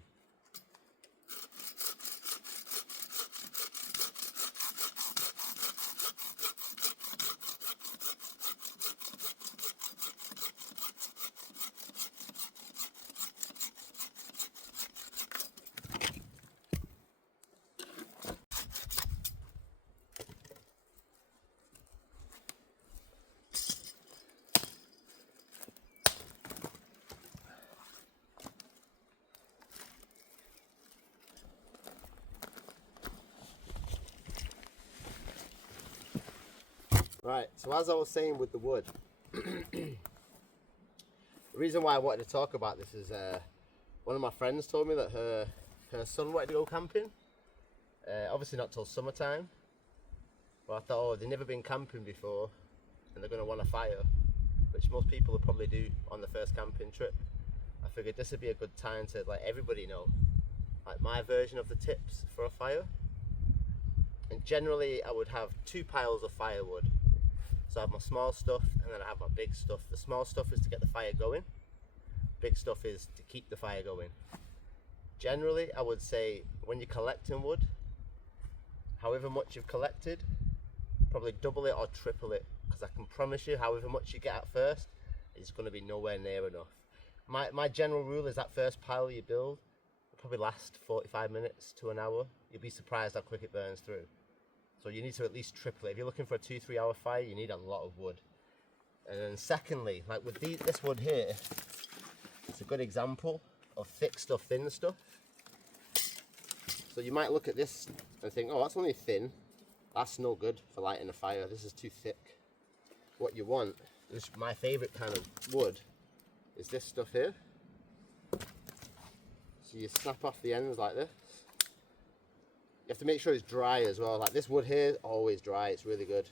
Right, so as I was saying with the wood, the reason why I wanted to talk about this is one of my friends told me that her son wanted to go camping. Obviously not till summertime, but I thought, oh, they've never been camping before and they're going to want a fire, which most people will probably do on the first camping trip. I figured this would be a good time to let everybody know, like, my version of the tips for a fire. And generally I would have 2 piles of firewood. So I have my small stuff and then I have my big stuff. The small stuff is to get the fire going. Big stuff is to keep the fire going. Generally, I would say when you're collecting wood, however much you've collected, probably double it or triple it. Because I can promise you, however much you get at first, it's going to be nowhere near enough. My general rule is that first pile you build will probably last 45 minutes to an hour. You'll be surprised how quick it burns through. So you need to at least triple it. If you're looking for a 2-3 hour fire, you need a lot of wood. And then secondly, like with this wood here, it's a good example of thick stuff, thin stuff. So you might look at this and think, oh, that's only thin. That's no good for lighting a fire. This is too thick. What you want, is my favorite kind of wood, is this stuff here. So you snap off the ends like this. You have to make sure it's dry as well. Like this wood here is always dry, it's really good.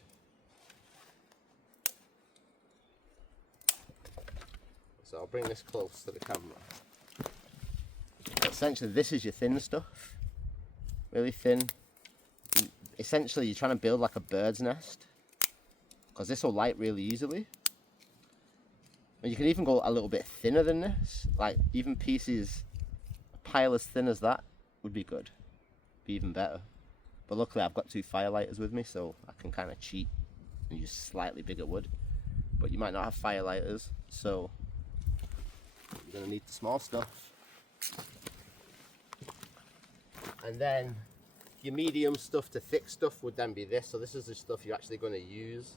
So I'll bring this close to the camera. Essentially this is your thin stuff. Really thin. Essentially you're trying to build like a bird's nest, because this will light really easily. And you can even go a little bit thinner than this. Like even pieces, a pile as thin as that would be good. Be even better. But luckily I've got 2 firelighters with me, so I can kind of cheat and use slightly bigger wood. But you might not have firelighters, so you're going to need the small stuff. And then your medium stuff to thick stuff would then be this. So this is the stuff you're actually going to use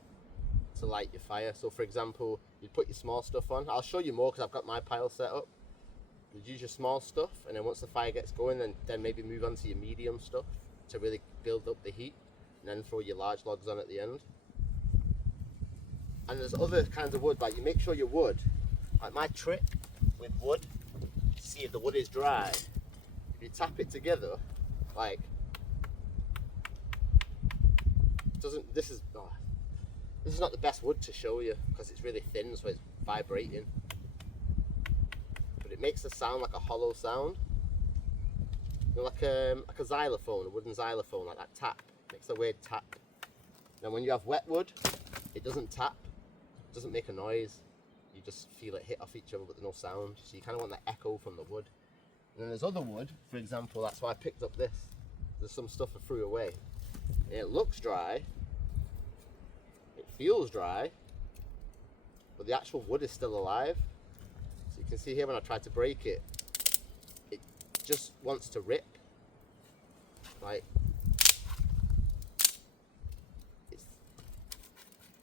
to light your fire. So for example, you put your small stuff on. I'll show you more because I've got my pile set up. You use your small stuff, and then once the fire gets going, then maybe move on to your medium stuff to really build up the heat, and then throw your large logs on at the end. And there's other kinds of wood, like you make sure your wood, like my trick with wood, to see if the wood is dry, if you tap it together, like, this is not the best wood to show you because it's really thin, so it's vibrating. But it makes a sound like a hollow sound. You know, like a xylophone, a wooden xylophone, like that tap. It makes a weird tap. Now when you have wet wood, it doesn't tap, it doesn't make a noise. You just feel it hit off each other, but there's no sound. So you kind of want that echo from the wood. And then there's other wood, for example, that's why I picked up this. There's some stuff I threw away. And it looks dry, it feels dry, but the actual wood is still alive. So you can see here when I tried to break it, it just wants to rip. Like,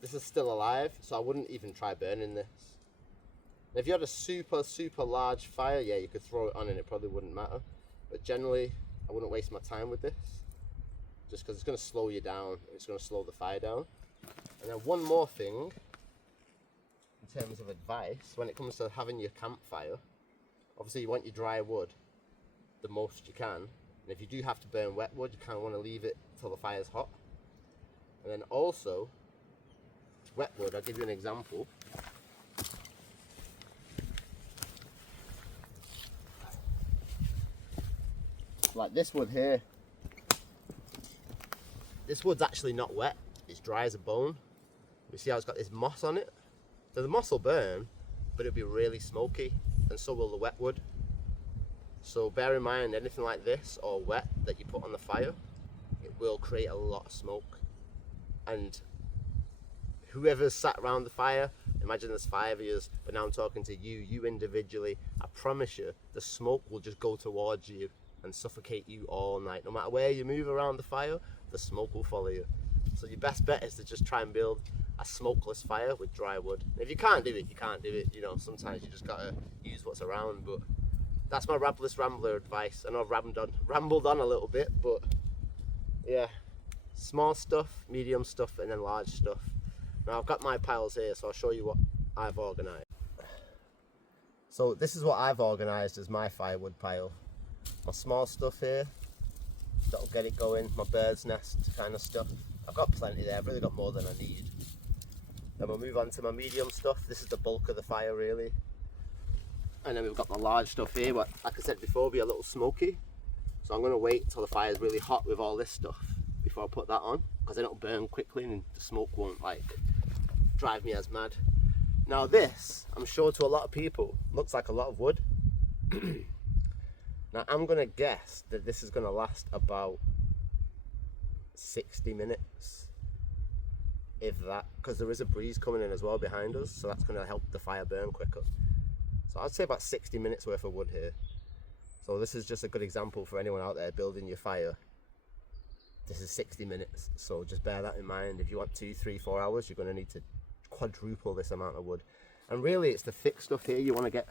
this is still alive, so I wouldn't even try burning this. And if you had a super large fire, yeah, you could throw it on and it probably wouldn't matter. But generally, I wouldn't waste my time with this, just because it's going to slow you down. It's going to slow the fire down. And then one more thing, in terms of advice, when it comes to having your campfire, obviously you want your dry wood the most you can. And if you do have to burn wet wood, you kind of want to leave it till the fire's hot. And then also, wet wood, I'll give you an example. Like this wood here. This wood's actually not wet, it's dry as a bone. You see how it's got this moss on it? So the moss will burn, but it'll be really smoky, and so will the wet wood. So bear in mind, anything like this or wet that you put on the fire, it will create a lot of smoke. And whoever's sat around the fire, imagine there's 5 of you, but now I'm talking to you individually, I promise you, the smoke will just go towards you and suffocate you all night. No matter where you move around the fire, the smoke will follow you. So your best bet is to just try and build a smokeless fire with dry wood. And if you can't do it, you can't do it. You know, sometimes you just gotta use what's around. But that's my Rabless Rambler advice. I know I've rambled on a little bit, but yeah, small stuff, medium stuff, and then large stuff. Now I've got my piles here, so I'll show you what I've organised. So this is what I've organised as my firewood pile. My small stuff here, that'll get it going, my bird's nest kind of stuff. I've got plenty there, I've really got more than I need. Then we'll move on to my medium stuff. This is the bulk of the fire really. And then we've got my large stuff here, but like I said before, will be a little smoky. So I'm going to wait until the fire's really hot with all this stuff before I put that on, because then it'll burn quickly and the smoke won't like drive me as mad. Now this, I'm sure to a lot of people, looks like a lot of wood. Now I'm going to guess that this is going to last about 60 minutes, if that, because there is a breeze coming in as well behind us, so that's going to help the fire burn quicker. So I'd say about 60 minutes worth of wood here. So this is just a good example for anyone out there building your fire. This is 60 minutes, so just bear that in mind. If you want 2, 3, 4 hours, you're going to need to quadruple this amount of wood. And really it's the thick stuff here, you want to get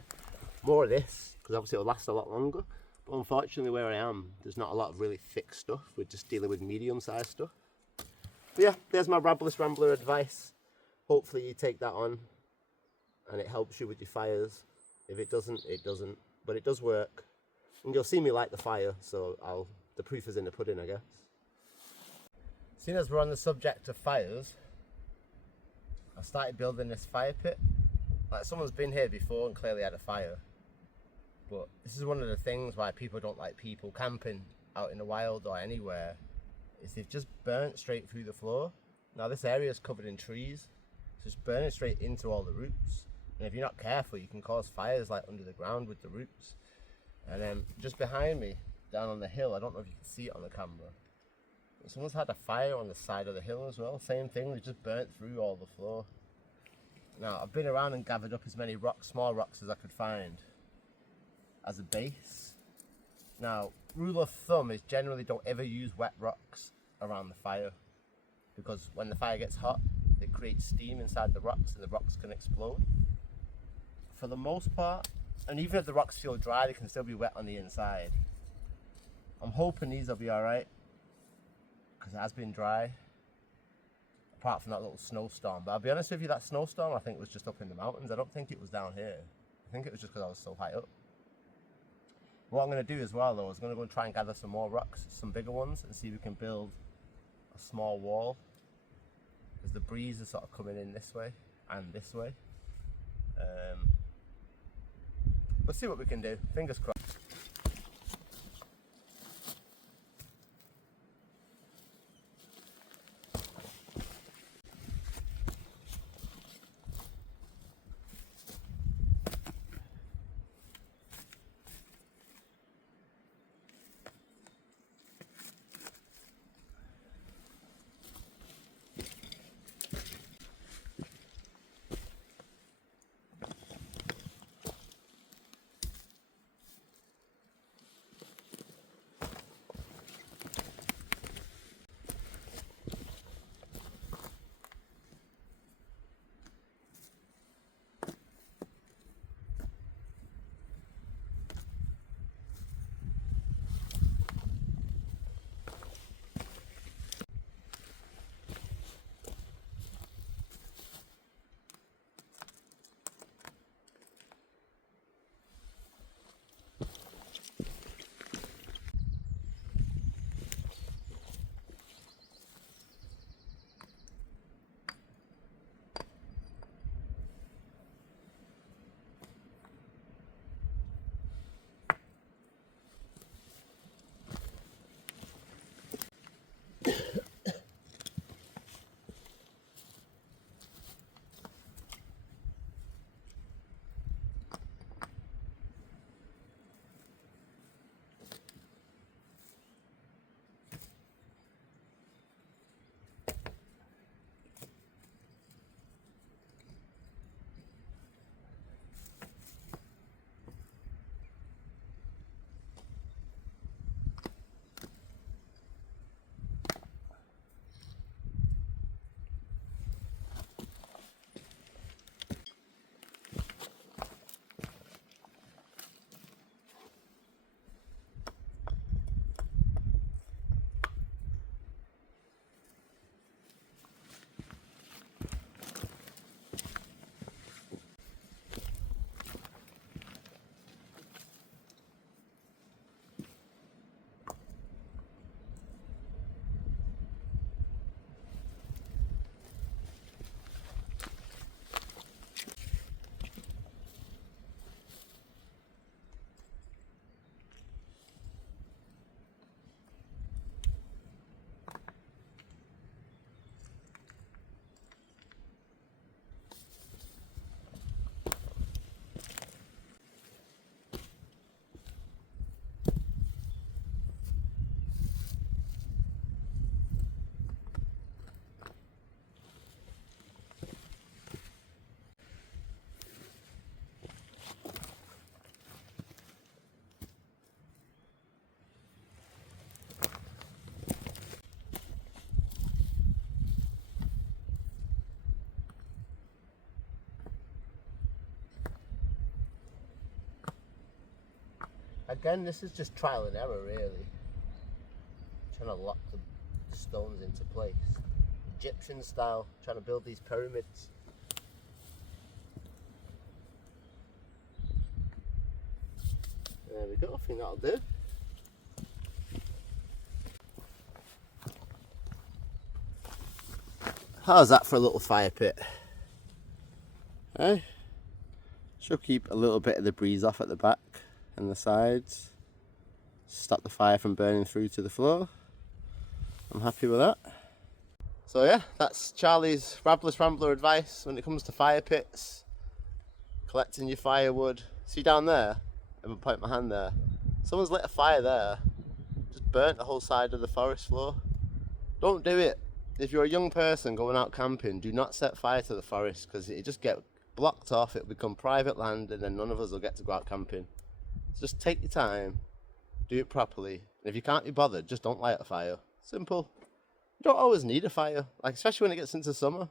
more of this, because obviously it'll last a lot longer. But unfortunately where I am, there's not a lot of really thick stuff. We're just dealing with medium-sized stuff. But yeah, there's my Rabless Rambler advice. Hopefully you take that on and it helps you with your fires. If it doesn't, it doesn't. But it does work. And you'll see me light the fire, so the proof is in the pudding, I guess. Seeing as we're on the subject of fires, I started building this fire pit. Like, someone's been here before and clearly had a fire. But this is one of the things why people don't like people camping out in the wild or anywhere, is they've just burnt straight through the floor. Now this area is covered in trees, so it's burning straight into all the roots. And if you're not careful, you can cause fires like under the ground with the roots. And then just behind me, down on the hill, I don't know if you can see it on the camera, but someone's had a fire on the side of the hill as well. Same thing, they just burnt through all the floor. Now I've been around and gathered up as many rocks, small rocks as I could find as a base. Now, rule of thumb is generally don't ever use wet rocks around the fire, because when the fire gets hot, it creates steam inside the rocks and the rocks can explode. For the most part, and even if the rocks feel dry, they can still be wet on the inside. I'm hoping these will be alright, because it has been dry, apart from that little snowstorm. But I'll be honest with you, that snowstorm I think was just up in the mountains. I don't think it was down here. I think it was just because I was so high up. What I'm going to do as well though is I'm going to go and try and gather some more rocks, some bigger ones, and see if we can build a small wall. Because the breeze is sort of coming in this way and this way. Let's see what we can do. Fingers crossed. Again, this is just trial and error really. Trying to lock the stones into place. Egyptian style, trying to build these pyramids. There we go, I think that'll do. How's that for a little fire pit? Eh? Should keep a little bit of the breeze off at the back and the sides. Stop the fire from burning through to the floor. I'm happy with that. So yeah, that's Charlie's Rabless Rambler advice when it comes to fire pits. Collecting your firewood. See down there? I'm gonna point my hand there. Someone's lit a fire there. Just burnt the whole side of the forest floor. Don't do it. If you're a young person going out camping, do not set fire to the forest because it just get blocked off, it'll become private land and then none of us will get to go out camping. So just take your time, do it properly. And if you can't be bothered, just don't light a fire. Simple. You don't always need a fire, like especially when it gets into summer.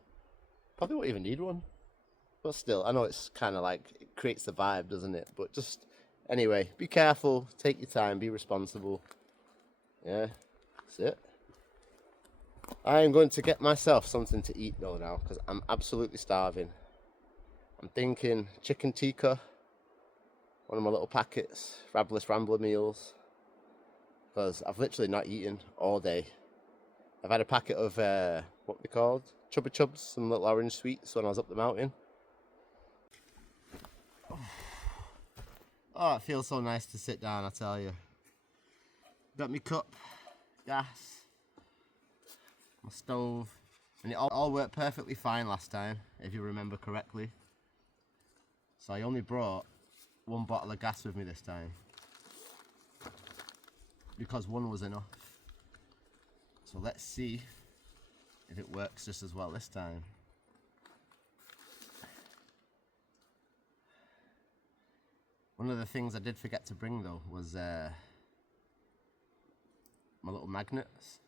Probably won't even need one. But still, I know it's kind of like, it creates the vibe, doesn't it? But just, anyway, be careful, take your time, be responsible. Yeah, that's it. I am going to get myself something to eat though now, because I'm absolutely starving. I'm thinking chicken tikka, one of my little packets, Rabless Rambler meals, because I've literally not eaten all day. I've had a packet of, what they called? Chubba Chubs, some little orange sweets when I was up the mountain. Oh, it feels so nice to sit down, I tell you. Got me cup, gas, my stove, and it all worked perfectly fine last time, if you remember correctly. So I only brought one bottle of gas with me this time, because one was enough. So let's see if it works just as well this time. One of the things I did forget to bring though was my little magnets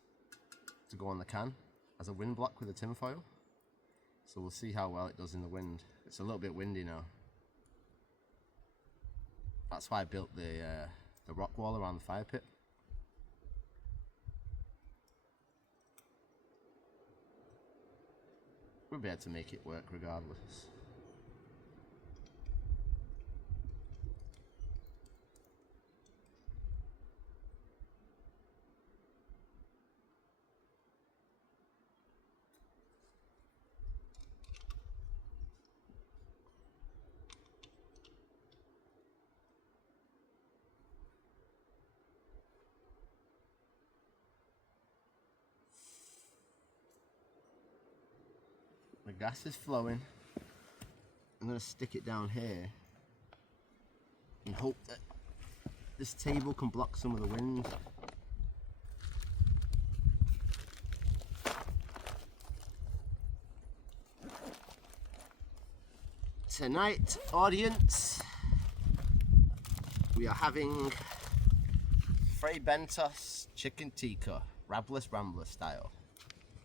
to go on the can as a wind block with the tin foil. So we'll see how well it does in the wind. It's a little bit windy now. That's why I built the rock wall around the fire pit. We'll be able to make it work regardless. The gas is flowing. I'm going to stick it down here and hope that this table can block some of the wind. Tonight, audience, we are having Fray Bentos chicken tikka, Rabless Rambler style.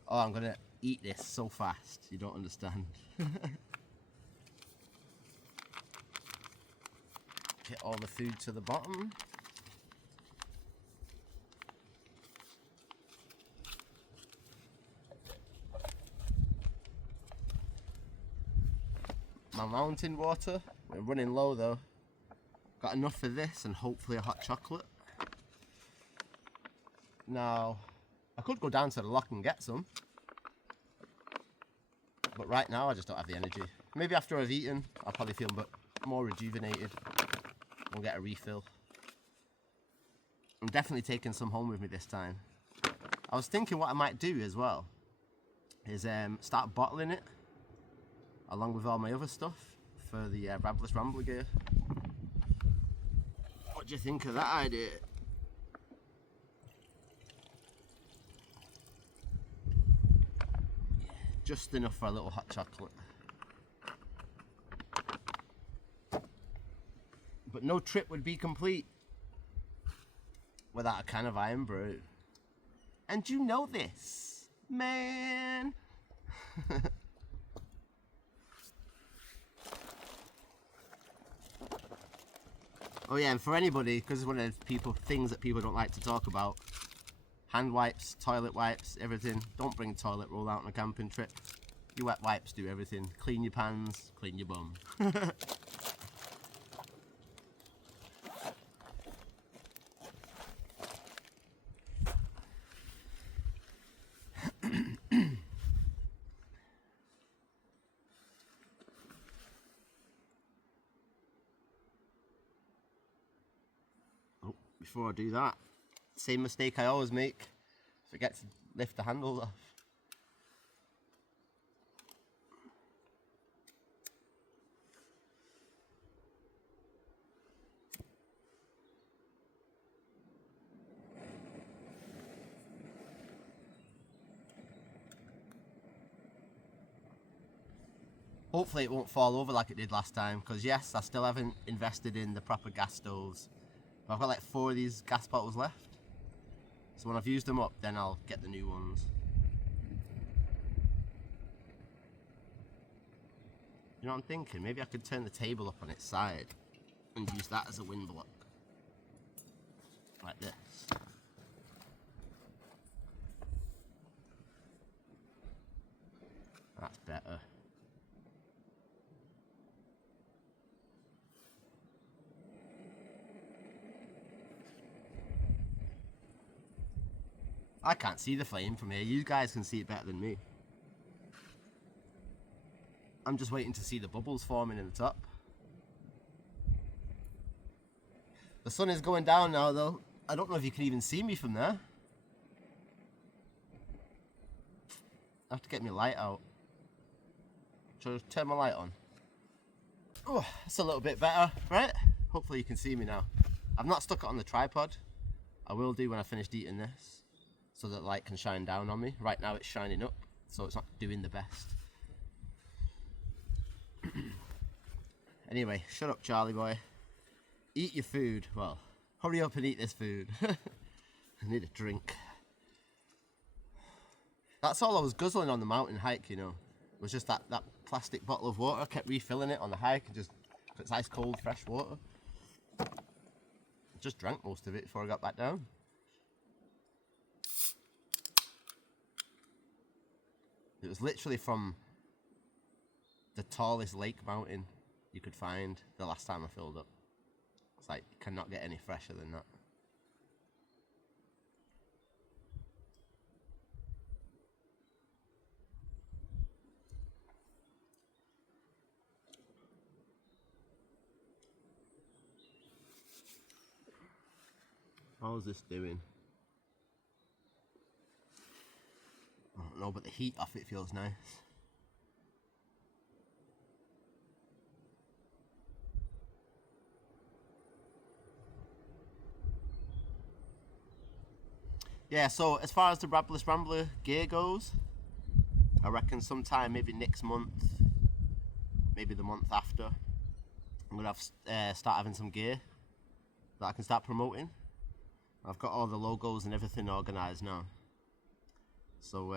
Oh, I'm going to eat this so fast, you don't understand. Get all the food to the bottom. My mountain water, we're running low though. Got enough for this and hopefully a hot chocolate. Now, I could go down to the lock and get some. But right now I just don't have the energy. Maybe after I've eaten, I'll probably feel a bit more rejuvenated. We'll get a refill. I'm definitely taking some home with me this time. I was thinking what I might do as well is start bottling it along with all my other stuff for the Rabless Rambler gear. What do you think of that idea? Just enough for a little hot chocolate. But no trip would be complete without a can of iron brew. And you know this, man. Oh yeah, and for anybody, because it's one of the things that people don't like to talk about, hand wipes, toilet wipes, everything. Don't bring toilet roll out on a camping trip. Your wet wipes do everything. Clean your pans, clean your bum. Oh, before I do that, same mistake I always make. Forget to lift the handles off. Hopefully it won't fall over like it did last time, because yes, I still haven't invested in the proper gas stoves. But I've got like 4 of these gas bottles left. So when I've used them up, then I'll get the new ones. You know what I'm thinking? Maybe I could turn the table up on its side and use that as a wind block. Like this. That's better. I can't see the flame from here. You guys can see it better than me. I'm just waiting to see the bubbles forming in the top. The sun is going down now though. I don't know if you can even see me from there. I have to get my light out. Should I turn my light on? Oh, it's a little bit better, right? Hopefully you can see me now. I've not stuck it on the tripod. I will do when I finished eating this, so that light can shine down on me. Right now it's shining up, so it's not doing the best. Anyway, shut up Charlie boy. Eat your food. Well, hurry up and eat this food. I need a drink. That's all I was guzzling on the mountain hike, you know. It was just that plastic bottle of water. I kept refilling it on the hike and just, it's ice cold, fresh water. I just drank most of it before I got back down. It was literally from the tallest lake mountain you could find the last time I filled up. It's like, you cannot get any fresher than that. How's this doing? I don't know, but the heat off it feels nice. Yeah, so as far as the Rabless Rambler gear goes, I reckon sometime maybe next month, maybe the month after, I'm going to start having some gear that I can start promoting. I've got all the logos and everything organised now. So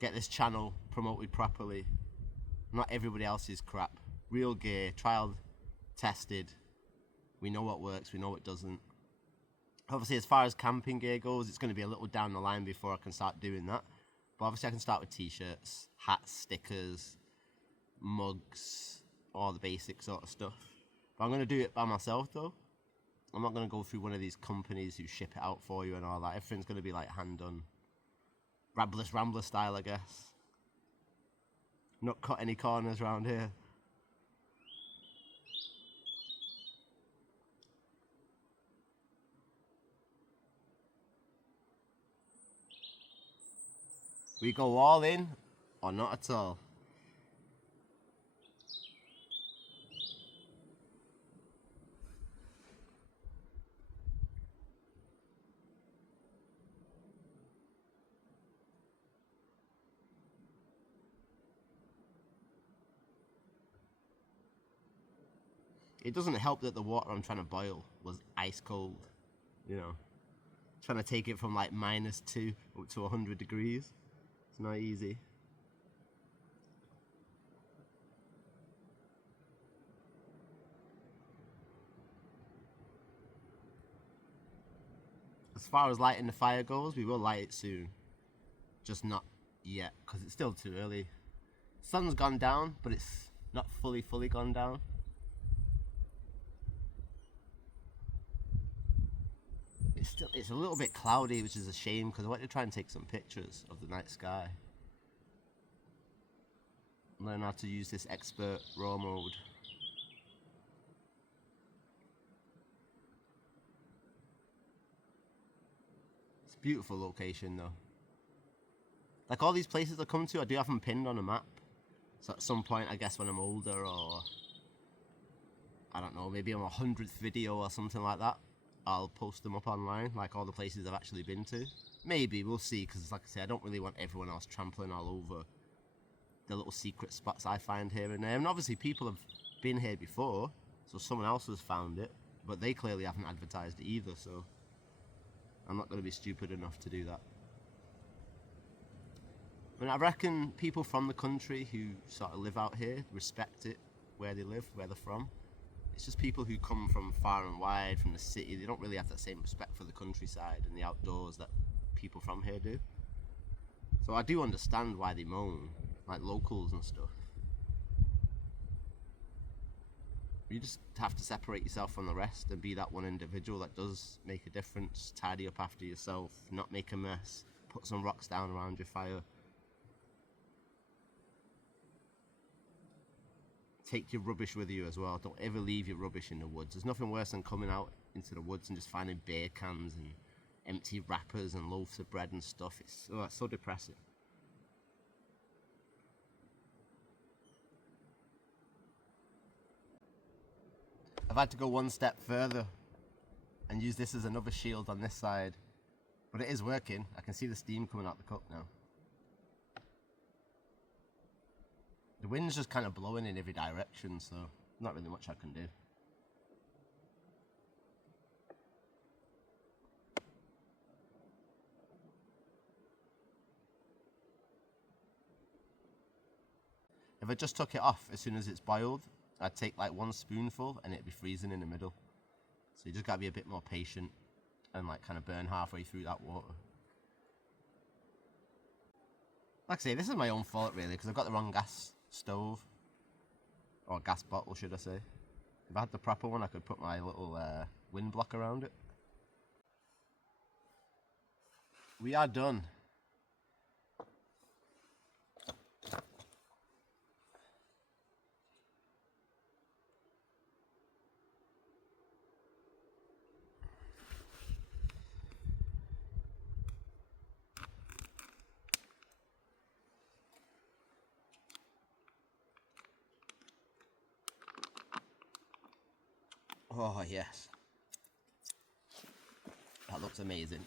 get this channel promoted properly. Not everybody else's crap. Real gear, trial tested. We know what works, we know what doesn't. Obviously, as far as camping gear goes, it's going to be a little down the line before I can start doing that. But obviously I can start with t-shirts, hats, stickers, mugs, all the basic sort of stuff. But I'm going to do it by myself though. I'm not going to go through one of these companies who ship it out for you and all that. Everything's going to be like hand done. Rabless Rambler style, I guess. Not cut any corners around here. We go all in or not at all. It doesn't help that the water I'm trying to boil was ice cold, you know. Trying to take it from like -2 up to 100 degrees. It's not easy. As far as lighting the fire goes, we will light it soon. Just not yet, because it's still too early. Sun's gone down, but it's not fully gone down. It's a little bit cloudy, which is a shame, because I want to try and take some pictures of the night sky. Learn how to use this expert raw mode. It's a beautiful location though. Like all these places I come to, I do have them pinned on a map. So at some point, I guess when I'm older, or I don't know, maybe on my 100th video or something like that, I'll post them up online, like all the places I've actually been to. Maybe, we'll see, because like I say, I don't really want everyone else trampling all over the little secret spots I find here and there. And obviously people have been here before, so someone else has found it, but they clearly haven't advertised it either, so I'm not going to be stupid enough to do that. I mean, I reckon people from the country who sort of live out here respect it where they live, where they're from. It's just people who come from far and wide, from the city. They don't really have that same respect for the countryside and the outdoors that people from here do. So I do understand why they moan, like locals and stuff. You just have to separate yourself from the rest and be that one individual that does make a difference. Tidy up after yourself, not make a mess, put some rocks down around your fire. Take your rubbish with you as well. Don't ever leave your rubbish in the woods. There's nothing worse than coming out into the woods and just finding beer cans and empty wrappers and loaves of bread and stuff. It's so depressing. I've had to go one step further and use this as another shield on this side, but it is working. I can see the steam coming out the cup now. The wind's just kind of blowing in every direction, so not really much I can do. If I just took it off as soon as it's boiled, I'd take like one spoonful and it'd be freezing in the middle. So you just gotta be a bit more patient and like kind of burn halfway through that water. Like I say, this is my own fault really, because I've got the wrong gas stove. Or gas bottle, should I say. If I had the proper one, I could put my little wind block around it. We are done. Oh yes, that looks amazing.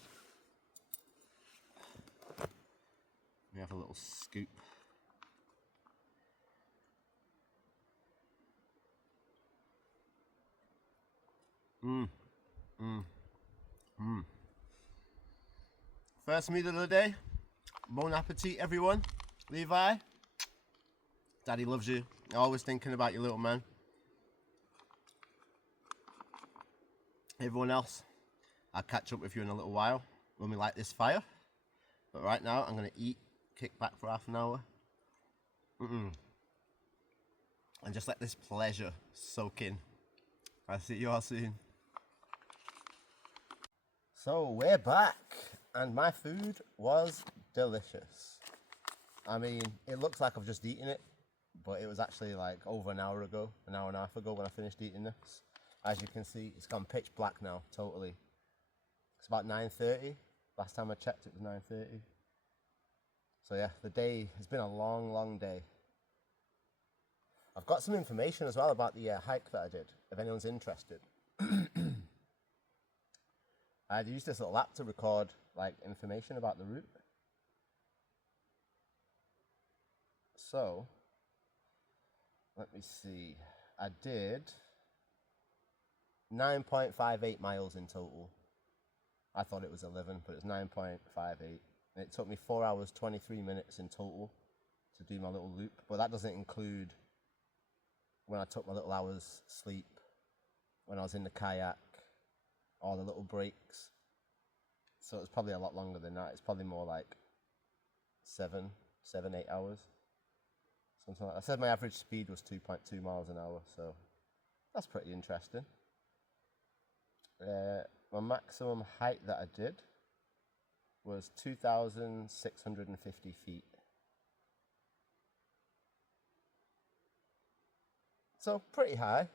We have a little scoop. First meal of the day. Bon appetit, everyone. Levi, Daddy loves you. Always thinking about your little man. Everyone else, I'll catch up with you in a little while when we light this fire. But right now, I'm going to eat, kick back for half an hour. And just let this pleasure soak in. I'll see you all soon. So we're back, and my food was delicious. I mean, it looks like I've just eaten it, but it was actually like over an hour ago, an hour and a half ago when I finished eating this. As you can see, it's gone pitch black now, totally. It's about 9:30. Last time I checked, it was 9:30. So yeah, the day has been a long, long day. I've got some information as well about the hike that I did, if anyone's interested. I used this little app to record like information about the route. So, let me see. I did 9.58 miles in total. I thought it was 11, but it's 9.58. And it took me 4 hours, 23 minutes in total to do my little loop. But that doesn't include when I took my little hours sleep, when I was in the kayak, all the little breaks. So it's probably a lot longer than that. It's probably more like 7, 8 hours. Something like that. I said my average speed was 2.2 miles an hour, so that's pretty interesting. My maximum height that I did was 2,650 feet. So pretty high,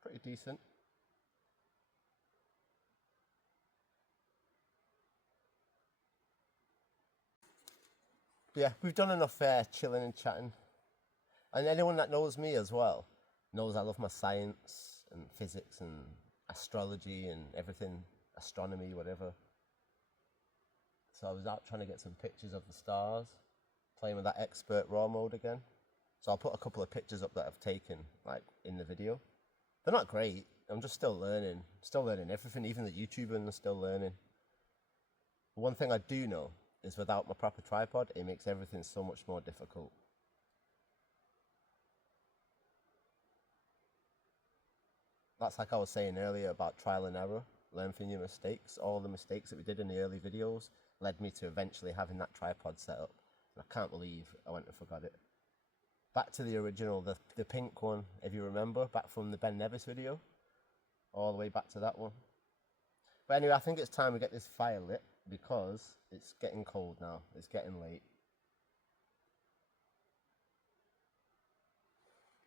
pretty decent. Yeah, we've done enough chilling and chatting. And anyone that knows me as well knows I love my science and physics and astrology and everything, astronomy, whatever. So I was out trying to get some pictures of the stars, playing with that expert raw mode again. So I'll put a couple of pictures up that I've taken, like, in the video. They're not great. I'm just still learning everything, even the YouTubing, I'm still learning. But one thing I do know is without my proper tripod, it makes everything so much more difficult. That's like I was saying earlier about trial and error, learn from your mistakes. All the mistakes that we did in the early videos led me to eventually having that tripod set up. And I can't believe I went and forgot it. Back to the original, the pink one, if you remember, back from the Ben Nevis video. All the way back to that one. But anyway, I think it's time we get this fire lit because it's getting cold now. It's getting late.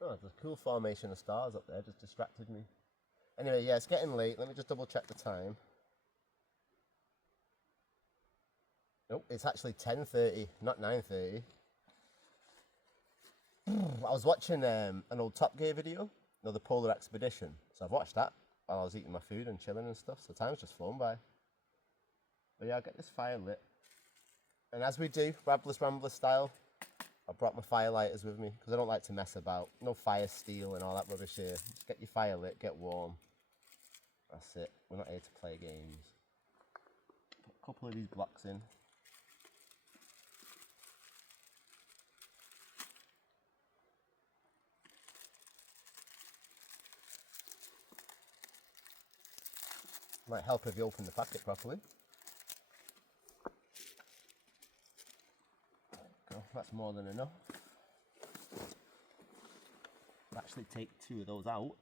Oh, there's a cool formation of stars up there, just distracted me. Anyway, yeah, it's getting late. Let me just double check the time. Nope, it's actually 10:30, not 9:30. I was watching an old Top Gear video, the Polar Expedition. So I've watched that while I was eating my food and chilling and stuff. So time's just flown by. But yeah, I'll get this fire lit. And as we do, Rabless Ramblers style, I brought my firelighters with me because I don't like to mess about. No fire steel and all that rubbish here. Just get your fire lit, get warm. That's it. We're not here to play games. Put a couple of these blocks in. Might help if you open the packet properly. There we go. That's more than enough. I'll actually take 2 of those out.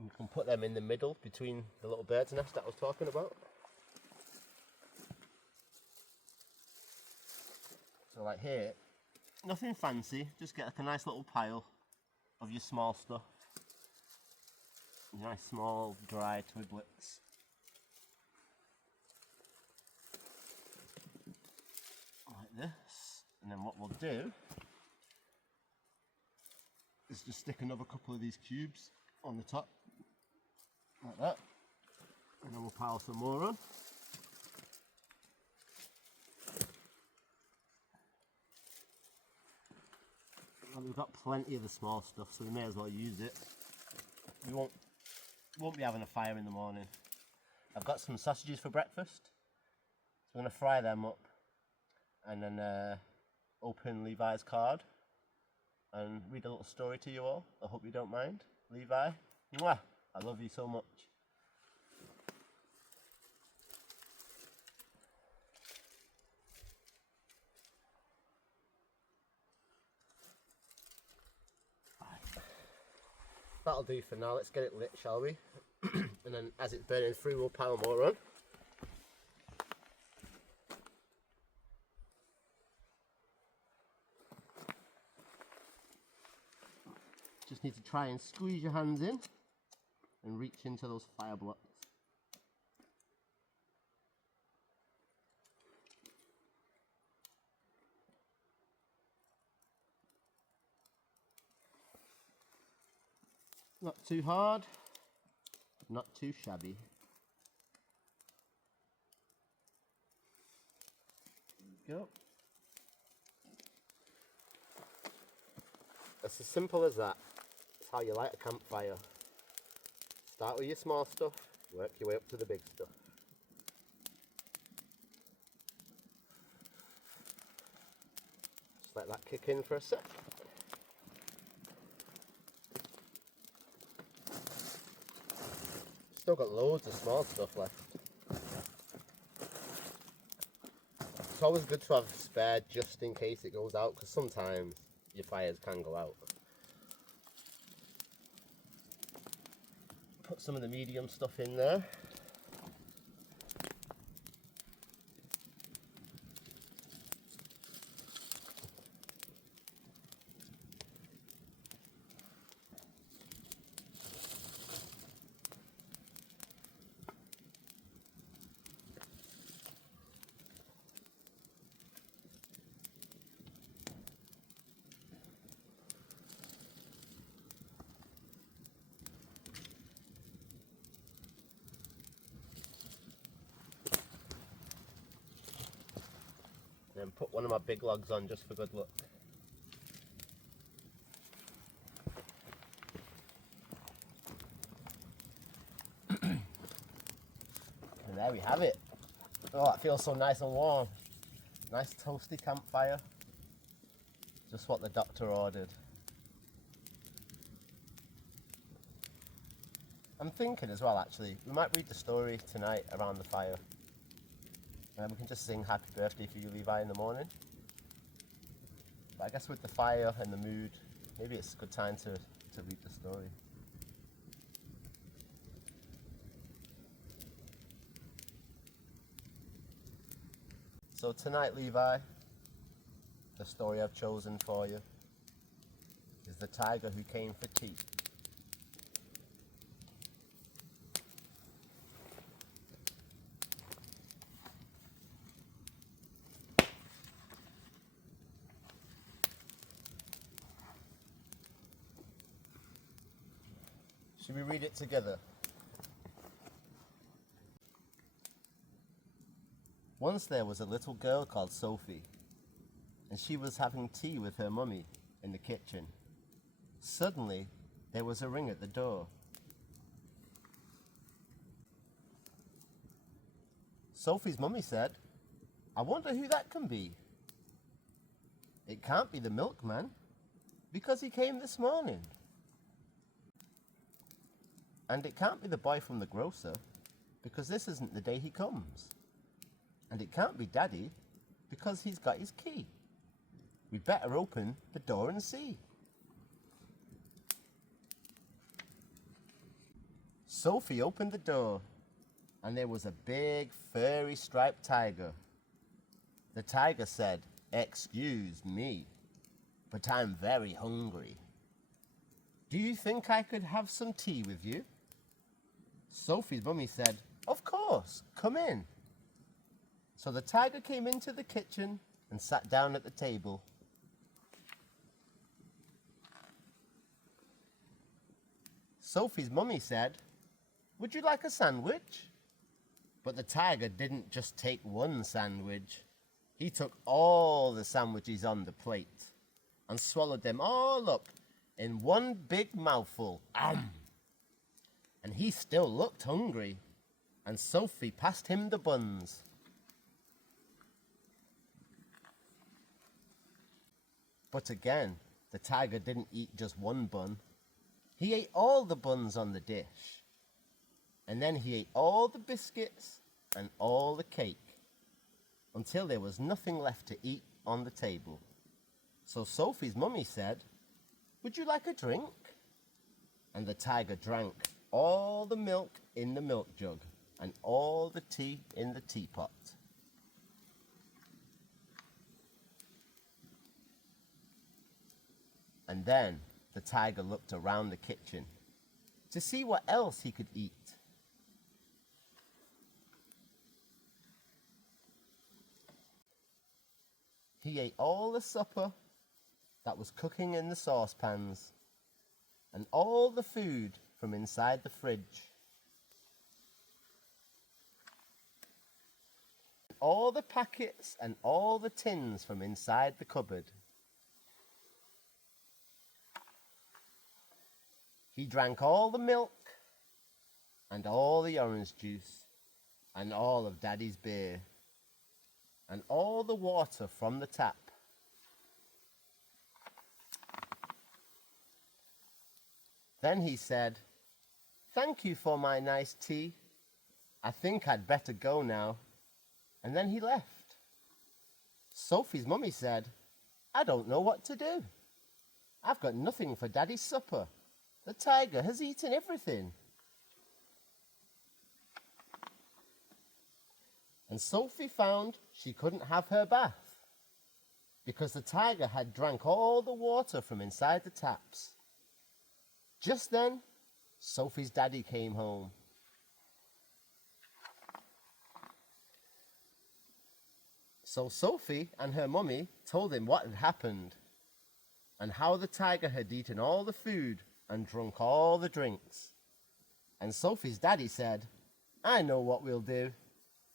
You can put them in the middle between the little bird's nest that I was talking about. So like here, nothing fancy, just get like a nice little pile of your small stuff. Nice small dry twiglets. Like this. And then what we'll do is just stick another couple of these cubes on the top. Like that. And then we'll pile some more on. Well, we've got plenty of the small stuff, so we may as well use it. We won't be having a fire in the morning. I've got some sausages for breakfast, so I'm going to fry them up and then open Levi's card and read a little story to you all. I hope you don't mind. Levi, mwah, I love you so much. That'll do for now. Let's get it lit, shall we? And then as it's burning through, we'll pile more on. Just need to try and squeeze your hands in and reach into those fire blocks. Not too hard, not too shabby. There we go. It's as simple as that. It's how you light a campfire. Start with your small stuff, work your way up to the big stuff. Just let that kick in for a sec. Still got loads of small stuff left. It's always good to have spare just in case it goes out, because sometimes your fires can go out. Put some of the medium stuff in there. And then put one of my big logs on just for good luck. And there we have it. Oh, that feels so nice and warm. Nice toasty campfire. Just what the doctor ordered. I'm thinking as well, actually, we might read the story tonight around the fire. And we can just sing happy birthday for you, Levi, in the morning. But I guess with the fire and the mood, maybe it's a good time to read the story. So tonight, Levi, the story I've chosen for you is the tiger who came for tea. Should we read it together? Once there was a little girl called Sophie, and she was having tea with her mummy in the kitchen. Suddenly, there was a ring at the door. Sophie's mummy said, "I wonder who that can be. It can't be the milkman, because he came this morning. And it can't be the boy from the grocer, because this isn't the day he comes. And it can't be Daddy, because he's got his key. We'd better open the door and see." Sophie opened the door, and there was a big, furry, striped tiger. The tiger said, "Excuse me, but I'm very hungry. Do you think I could have some tea with you?" Sophie's mummy said, "Of course, come in." So the tiger came into the kitchen and sat down at the table. Sophie's mummy said, "Would you like a sandwich?" But the tiger didn't just take one sandwich. He took all the sandwiches on the plate and swallowed them all up in one big mouthful. And he still looked hungry, and Sophie passed him the buns. But again, the tiger didn't eat just one bun. He ate all the buns on the dish. And then he ate all the biscuits and all the cake, until there was nothing left to eat on the table. So Sophie's mummy said, "Would you like a drink?" And the tiger drank all the milk in the milk jug and all the tea in the teapot. And then the tiger looked around the kitchen to see what else he could eat. He ate all the supper that was cooking in the saucepans and all the food from inside the fridge. All the packets and all the tins from inside the cupboard. He drank all the milk and all the orange juice and all of Daddy's beer and all the water from the tap. Then he said, "Thank you for my nice tea. I think I'd better go now." And then he left. Sophie's mummy said, "I don't know what to do. I've got nothing for Daddy's supper. The tiger has eaten everything." And Sophie found she couldn't have her bath because the tiger had drank all the water from inside the taps. Just then, Sophie's daddy came home. So Sophie and her mummy told him what had happened and how the tiger had eaten all the food and drunk all the drinks. And Sophie's daddy said, "I know what we'll do.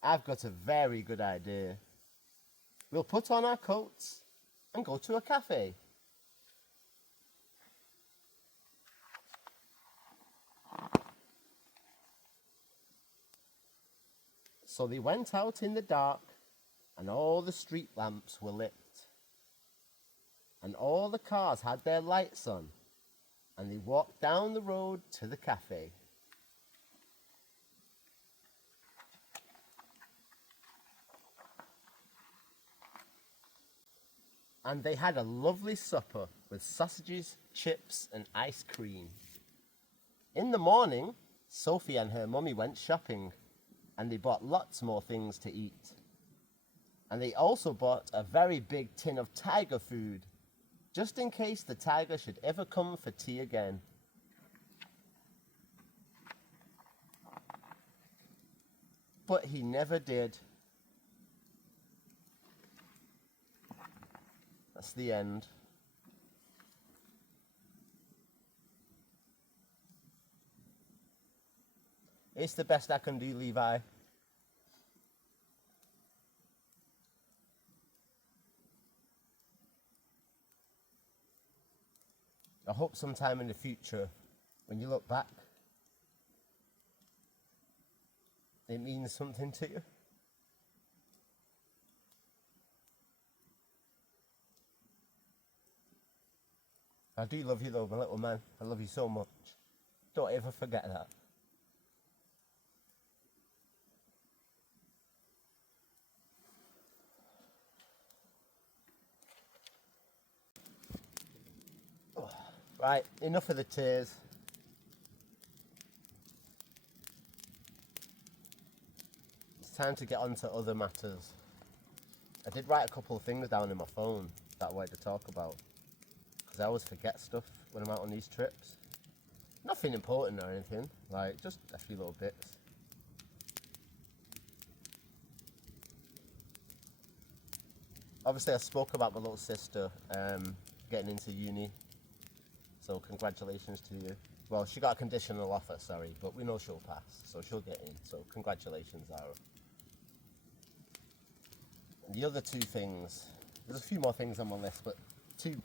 I've got a very good idea. We'll put on our coats and go to a cafe." So they went out in the dark and all the street lamps were lit. and all the cars had their lights on, and they walked down the road to the cafe. And they had a lovely supper with sausages, chips, and ice cream. In the morning, Sophie and her mummy went shopping, and they bought lots more things to eat. And they also bought a very big tin of tiger food, just in case the tiger should ever come for tea again. But he never did. That's the end. It's the best I can do, Levi. I hope sometime in the future, when you look back, it means something to you. I do love you though, my little man. I love you so much. Don't ever forget that. Right, enough of the tears. It's time to get on to other matters. I did write a couple of things down in my phone that I wanted to talk about, because I always forget stuff when I'm out on these trips. Nothing important or anything, like just a few little bits. Obviously I spoke about my little sister getting into uni, so congratulations to you. Well, she got a conditional offer, sorry, but we know she'll pass, so she'll get in, so congratulations, Zara. And the other two things, there's a few more things on my list, but two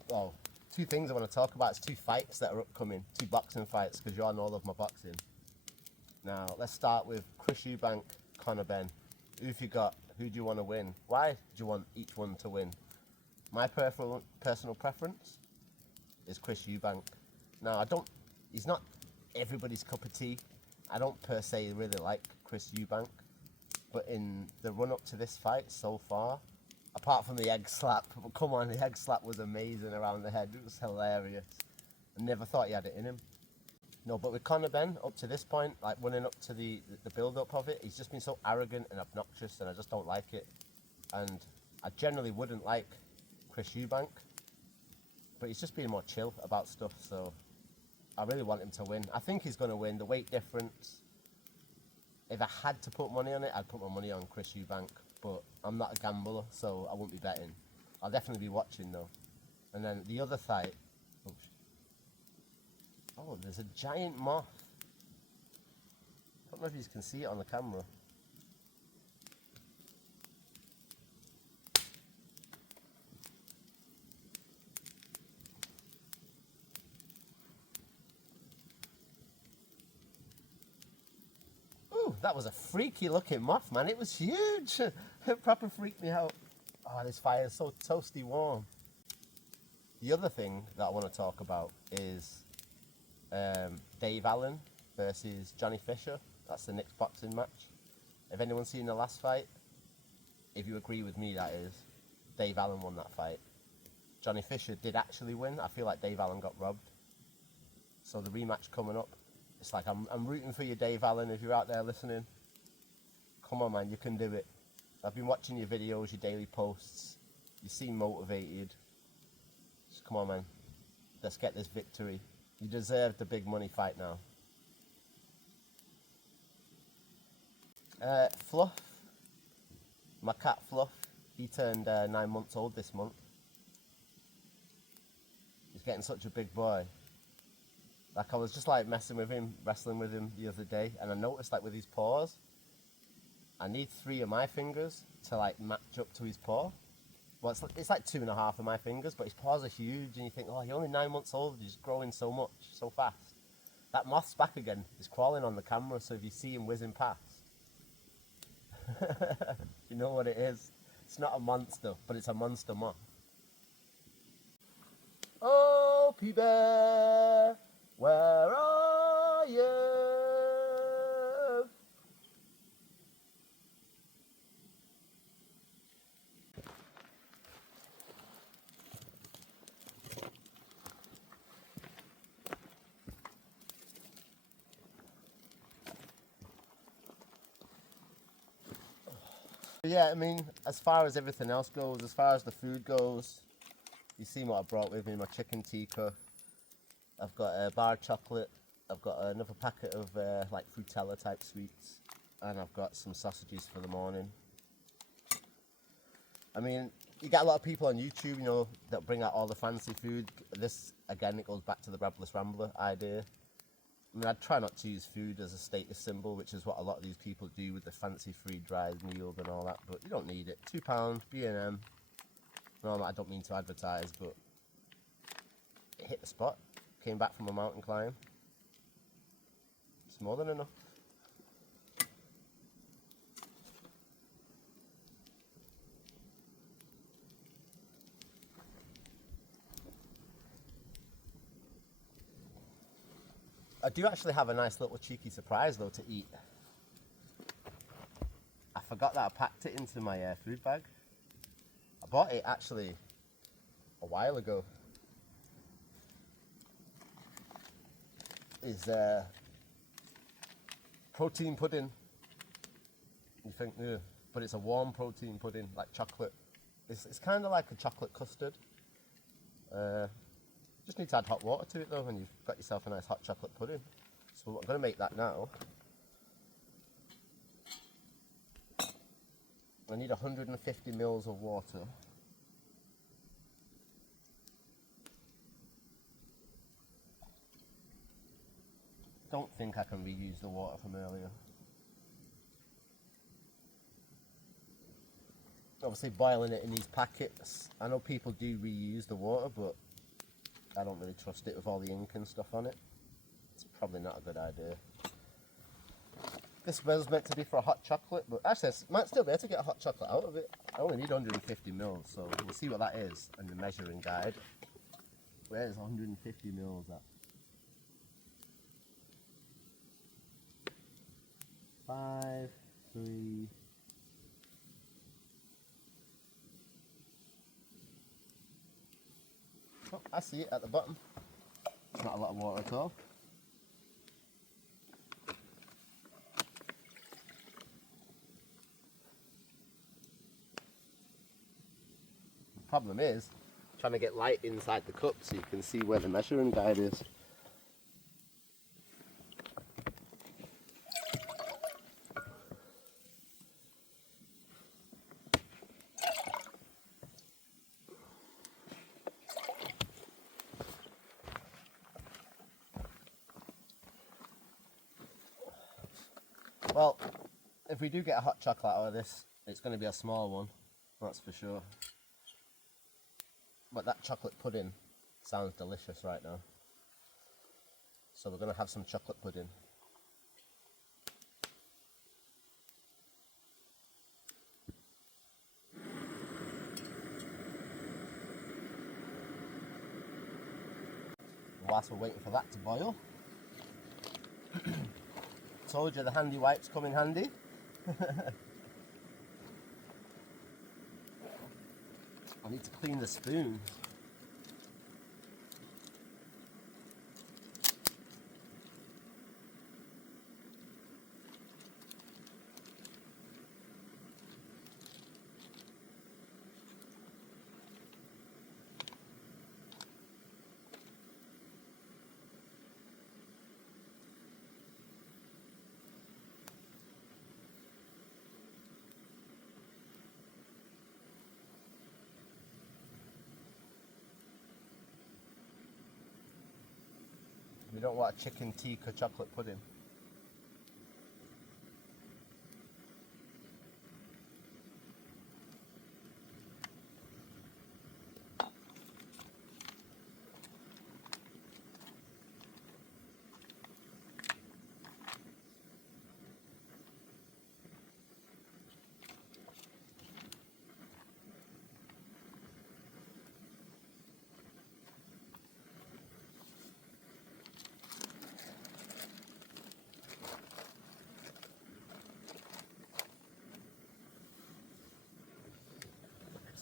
things I want to talk about is two fights that are upcoming, two boxing fights, because you all know I love my boxing. Now, let's start with Chris Eubank, Conor Benn. Who have you got? Who do you want to win? Why do you want each one to win? My personal preference is Chris Eubank. Now, he's not everybody's cup of tea. I don't per se really like Chris Eubank, but in the run up to this fight so far, apart from the egg slap, but come on, the egg slap was amazing around the head. It was hilarious. I never thought he had it in him. No, but with Conor Benn, up to this point, like running up to the build-up of it, he's just been so arrogant and obnoxious, and I just don't like it. And I generally wouldn't like Chris Eubank, but he's just being more chill about stuff, so I really want him to win. I think he's going to win. The weight difference, if I had to put money on it, I'd put my money on Chris Eubank, but I'm not a gambler, so I won't be betting. I'll definitely be watching, though. And then the other fight... Oh, there's a giant moth. I don't know if you can see it on the camera. Ooh, that was a freaky looking moth, man. It was huge. It proper freaked me out. Oh, this fire is so toasty warm. The other thing that I want to talk about is Dave Allen versus Johnny Fisher. That's the next boxing match. Have anyone seen the last fight? If you agree with me, that is. Dave Allen won that fight. Johnny Fisher did actually win. I feel like Dave Allen got robbed. So the rematch coming up, it's like I'm rooting for you, Dave Allen, if you're out there listening. Come on, man, you can do it. I've been watching your videos, your daily posts. You seem motivated. Just come on, man. Let's get this victory. You deserve the big money fight now. Fluff, my cat Fluff, he turned 9 months old this month. He's getting such a big boy. Like, I was just like messing with him, wrestling with him the other day, and I noticed like with his paws, I need 3 of my fingers to like match up to his paw. Well, it's like 2.5 of my fingers, but his paws are huge, and you think, oh, you're only 9 months old, he's growing so much, so fast. That moth's back again. He's crawling on the camera, so if you see him whizzing past, you know what it is. It's not a monster, but it's a monster moth. Poppy Bear, where are you? Yeah, I mean, as far as everything else goes, as far as the food goes, you seen what I brought with me, my chicken tikka. I've got a bar of chocolate, I've got another packet of like Frutella type sweets, and I've got some sausages for the morning. I mean, you get a lot of people on YouTube, you know, that bring out all the fancy food. This, again, it goes back to the Rabless Rambler idea. I mean, I'd try not to use food as a status symbol, which is what a lot of these people do with the fancy freeze-dried meals and all that, but you don't need it. £2, B&M. No, I don't mean to advertise, but it hit the spot. Came back from a mountain climb. It's more than enough. I do actually have a nice little cheeky surprise though to eat. I forgot that I packed it into my food bag. I bought it actually a while ago. Is protein pudding. You think, ugh, but it's a warm protein pudding, like chocolate. It's kind of like a chocolate custard. Just need to add hot water to it though, and you've got yourself a nice hot chocolate pudding. So I'm going to make that now. I need 150 mils of water. Don't think I can reuse the water from earlier. Obviously boiling it in these packets. I know people do reuse the water, but I don't really trust it with all the ink and stuff on it. It's probably not a good idea. This was meant to be for a hot chocolate, but actually I might still be able to get a hot chocolate out of it. I only need 150 mils, so we'll see what that is in the measuring guide. Where's 150 mils at? 5, 3. Oh, I see it at the bottom. It's not a lot of water at all. The problem is trying to get light inside the cup so you can see where the measuring guide is. Well, if we do get a hot chocolate out of this, it's going to be a small one, that's for sure. But that chocolate pudding sounds delicious right now. So we're going to have some chocolate pudding. Whilst we're waiting for that to boil, told you the handy wipes come in handy. I need to clean the spoons. We don't want a chicken tikka chocolate pudding.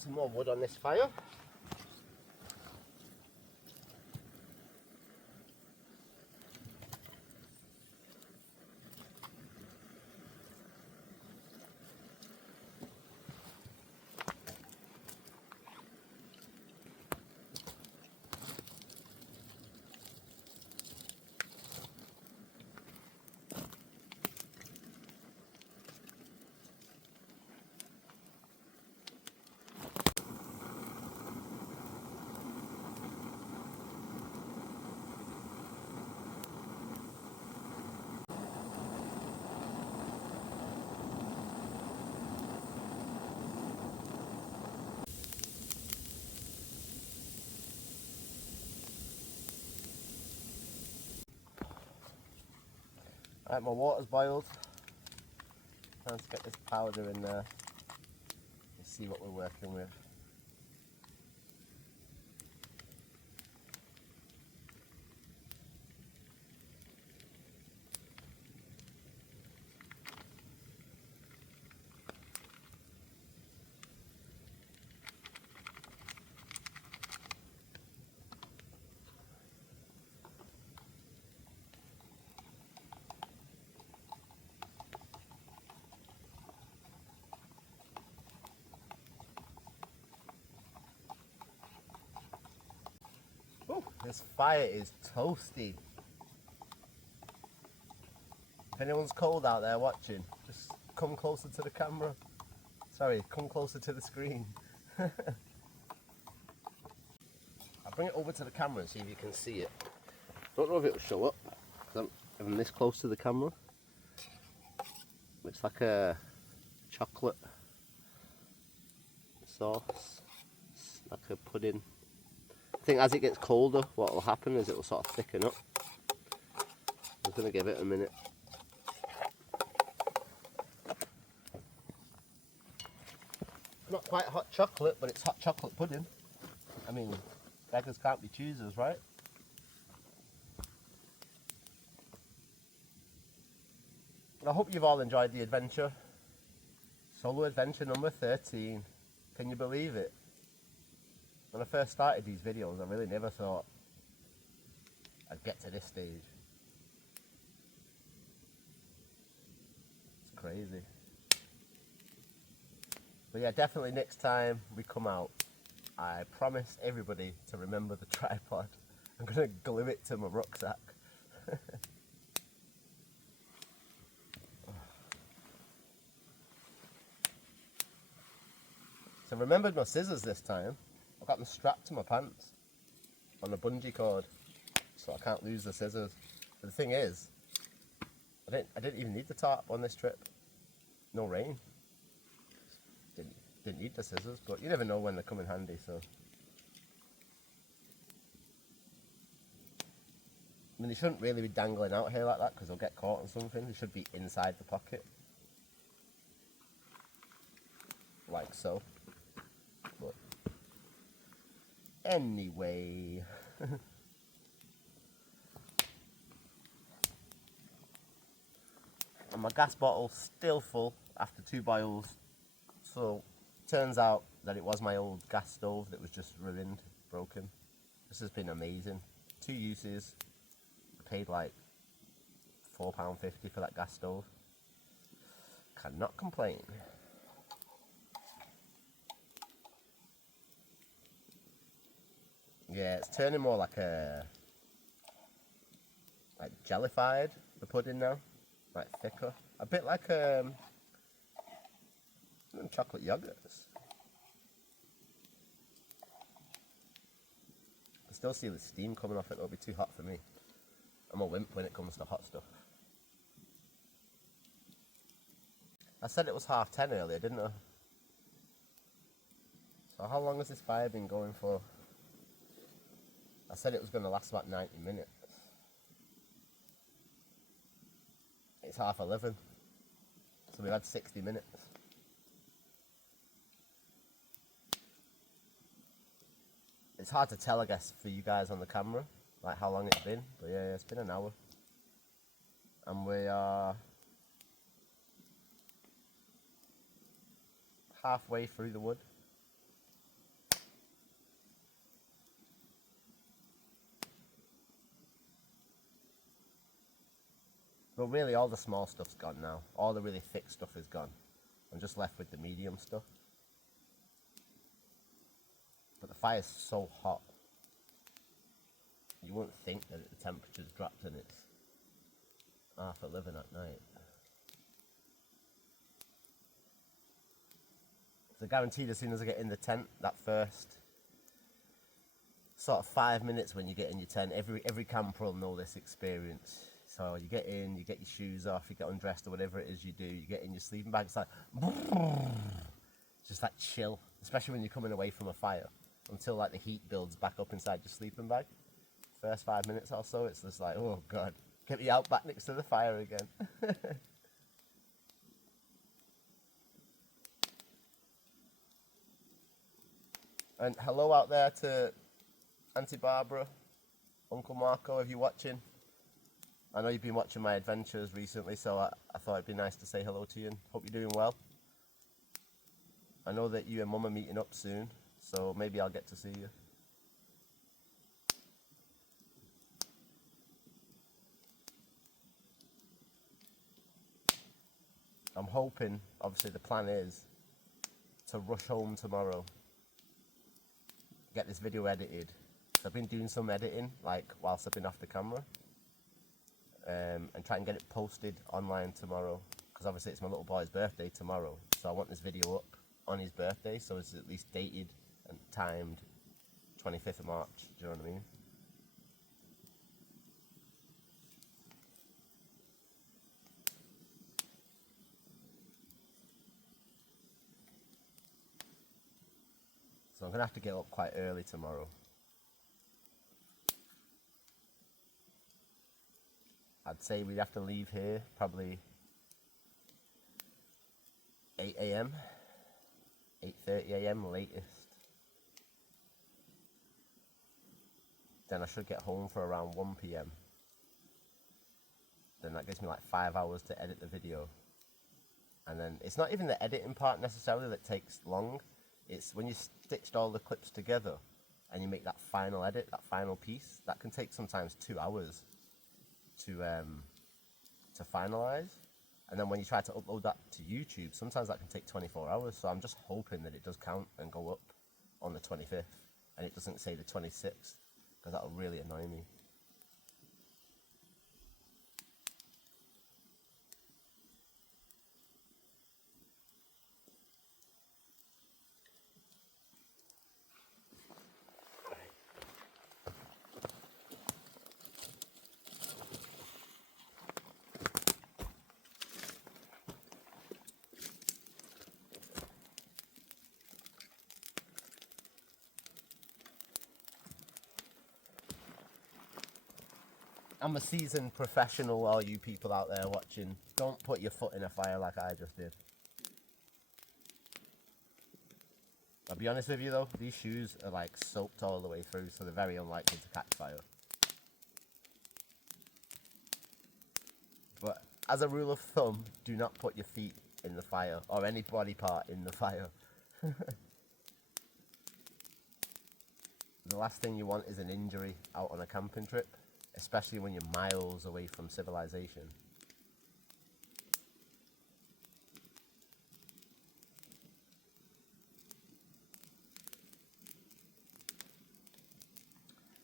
some more wood on this fire. Right, my water's boiled. Time to get this powder in there and see what we're working with. Ooh, this fire is toasty. If anyone's cold out there watching, just come closer to the camera. Sorry, come closer to the screen. I'll bring it over to the camera and see if you can see it. Don't know if it'll show up, because I'm this close to the camera. It's like a chocolate sauce. It's like a pudding. I think as it gets colder, what will happen is it will sort of thicken up. I'm going to give it a minute. Not quite hot chocolate, but it's hot chocolate pudding. I mean, beggars can't be choosers, right? I hope you've all enjoyed the adventure. Solo adventure number 13. Can you believe it? When I first started these videos, I really never thought I'd get to this stage. It's crazy. But yeah, definitely next time we come out, I promise everybody to remember the tripod. I'm going to glue it to my rucksack. So I remembered my scissors this time. I've got them strapped to my pants on a bungee cord, so I can't lose the scissors. But the thing is, I didn't even need the tarp on this trip. No rain. Didn't need the scissors, but you never know when they come in handy, so. I mean, they shouldn't really be dangling out here like that because they'll get caught on something. They should be inside the pocket. Like so. But anyway. And my gas bottle's still full after 2 boils. So, turns out that it was my old gas stove that was just ruined, broken. This has been amazing. 2 uses. I paid like £4.50 for that gas stove. Cannot complain. Yeah, it's turning more like jellified, the pudding now. Like thicker. A bit like chocolate yogurts. I still see the steam coming off it. It'll be too hot for me. I'm a wimp when it comes to hot stuff. I said it was 10:30 earlier, didn't I? So how long has this fire been going for? I said it was going to last about 90 minutes. It's 11:30. So we've had 60 minutes. It's hard to tell, I guess, for you guys on the camera, like how long it's been. But yeah, it's been an hour. And we are halfway through the wood. But really, all the small stuff's gone now. All the really thick stuff is gone. I'm just left with the medium stuff. But the fire's so hot. You wouldn't think that the temperature's dropped and it's half 11 at night. So guaranteed as soon as I get in the tent, that first sort of 5 minutes when you get in your tent, every camper will know this experience. So you get in, you get your shoes off, you get undressed or whatever it is you do, you get in your sleeping bag, it's like, just that chill, especially when you're coming away from a fire, until like the heat builds back up inside your sleeping bag. First 5 minutes or so, it's just like, oh God, get me out back next to the fire again. And hello out there to Auntie Barbara, Uncle Marco, if you're watching. I know you've been watching my adventures recently, so I thought it'd be nice to say hello to you and hope you're doing well. I know that you and Mum are meeting up soon, so maybe I'll get to see you. I'm hoping, obviously the plan is, to rush home tomorrow, get this video edited. So I've been doing some editing, like whilst I've been off the camera, and try and get it posted online tomorrow, because obviously it's my little boy's birthday tomorrow, so I want this video up on his birthday, so it's at least dated and timed 25th of March, do you know what I mean? So I'm going to have to get up quite early tomorrow. I'd say we'd have to leave here probably 8 a.m, 8:30 a.m. latest. Then I should get home for around 1 p.m. Then that gives me like 5 hours to edit the video. And then it's not even the editing part necessarily that takes long. It's when you stitched all the clips together and you make that final edit, that final piece, that can take sometimes 2 hours to finalize. And then when you try to upload that to YouTube, sometimes that can take 24 hours. So I'm just hoping that it does count and go up on the 25th and it doesn't say the 26th, because that'll really annoy me. I'm a seasoned professional, all you people out there watching. Don't put your foot in a fire like I just did. I'll be honest with you though, these shoes are like soaked all the way through, so they're very unlikely to catch fire. But as a rule of thumb, do not put your feet in the fire, or any body part in the fire. The last thing you want is an injury out on a camping trip, especially when you're miles away from civilization.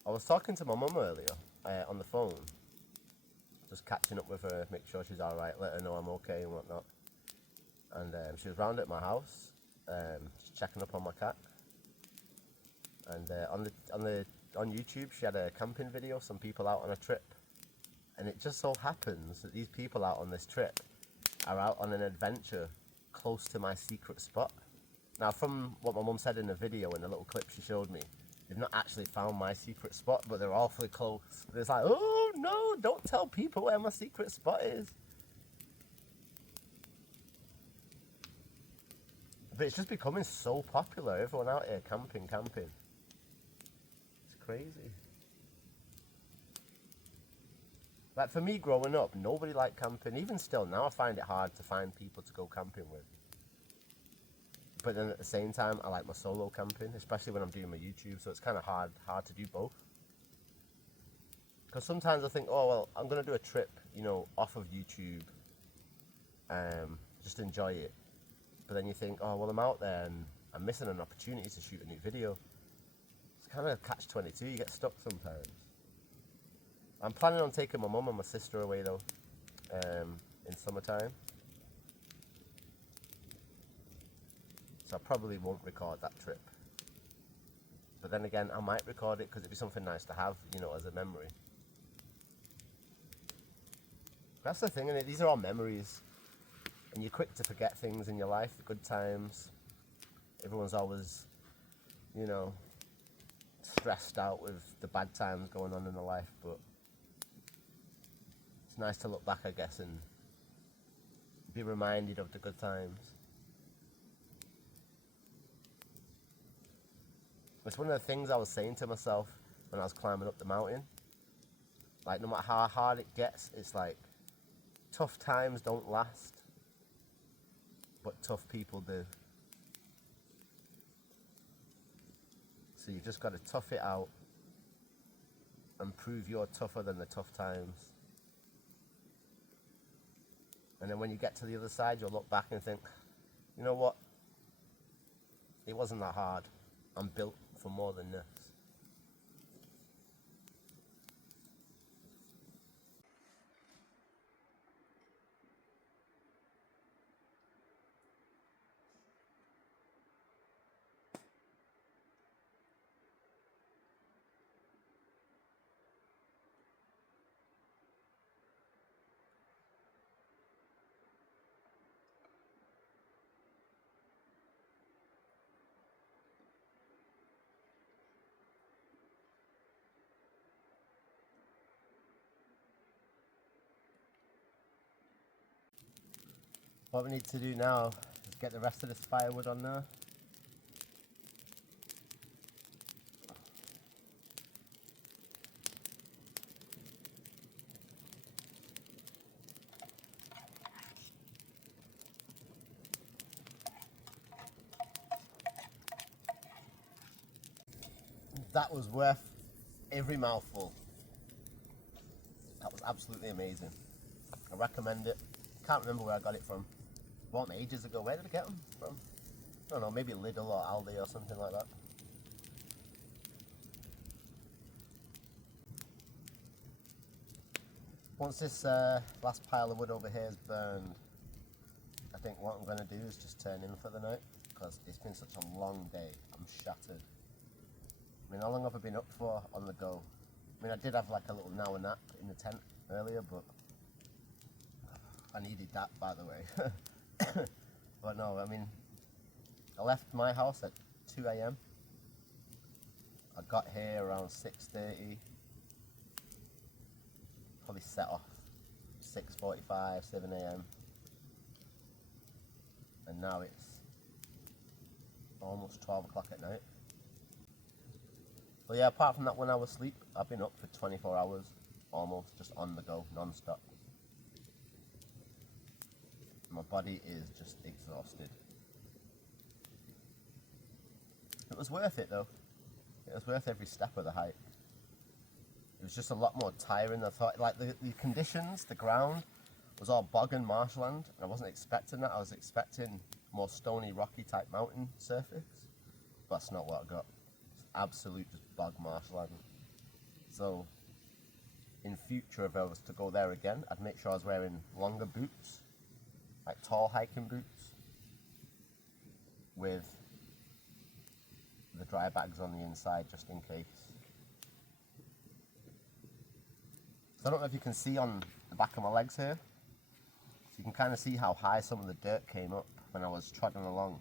I was talking to my mum earlier on the phone, just catching up with her, make sure she's alright, let her know I'm okay and whatnot. And she was round at my house, just checking up on my cat. And on YouTube, she had a camping video, some people out on a trip. And it just so happens that these people out on this trip are out on an adventure close to my secret spot. Now, from what my mum said in the video, in the little clip she showed me, they've not actually found my secret spot, but they're awfully close. It's like, oh no, don't tell people where my secret spot is. But it's just becoming so popular, everyone out here camping. It's crazy. Like for me growing up, nobody liked camping. Even still, now I find it hard to find people to go camping with. But then at the same time, I like my solo camping, especially when I'm doing my YouTube, so it's kind of hard to do both. Because sometimes I think, oh well, I'm gonna do a trip, you know, off of YouTube, just enjoy it. But then you think, oh well, I'm out there and I'm missing an opportunity to shoot a new video. It's kind of catch-22. You get stuck sometimes. I'm planning on taking my mum and my sister away though, in summertime. So I probably won't record that trip. But then again, I might record it because it'd be something nice to have, you know, as a memory. That's the thing, and these are all memories. And you're quick to forget things in your life, the good times. Everyone's always, you know, stressed out with the bad times going on in their life, but it's nice to look back, I guess, and be reminded of the good times. It's one of the things I was saying to myself when I was climbing up the mountain. Like, no matter how hard it gets, it's like, tough times don't last, but tough people do. So you've just got to tough it out and prove you're tougher than the tough times. And then when you get to the other side, you'll look back and think, you know what? It wasn't that hard. I'm built for more than this. What we need to do now is get the rest of this firewood on there. That was worth every mouthful. That was absolutely amazing. I recommend it. Can't remember where I got it from. Bought them ages ago. Where did I get them from? I don't know, maybe Lidl or Aldi or something like that. Once this last pile of wood over here is burned, I think what I'm going to do is just turn in for the night, because it's been such a long day. I'm shattered. I mean, how long have I been up for on the go? I mean, I did have like a little now and nap in the tent earlier, but I needed that, by the way. But no, I mean, I left my house at 2 a.m. I got here around 6:30. Probably set off 6:45, 7 a.m. And now it's almost 12 o'clock at night. But yeah, apart from that 1 hour sleep, I've been up for 24 hours, almost, just on the go, non-stop. My body is just exhausted. It was worth it though. It was worth every step of the hike. It was just a lot more tiring than I thought. Like the conditions, the ground was all bog and marshland, and I wasn't expecting that. I was expecting more stony, rocky type mountain surface, but that's not what I got. It's absolute just bog marshland. So in future, if I was to go there again, I'd make sure I was wearing longer boots, like tall hiking boots, with the dry bags on the inside just in case. So I don't know if you can see on the back of my legs here, so you can kind of see how high some of the dirt came up when I was trotting along.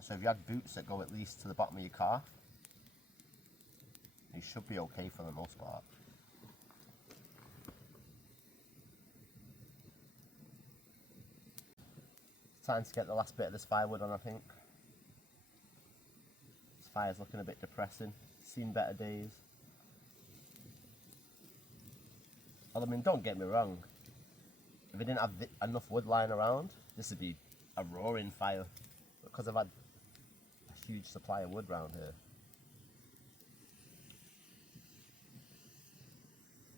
So if you had boots that go at least to the bottom of your calf, you should be okay for the most part. It's time to get the last bit of this firewood on, I think. This fire's looking a bit depressing. Seen better days. Well, I mean, don't get me wrong. If I didn't have enough wood lying around, this would be a roaring fire. Because I've had a huge supply of wood around here.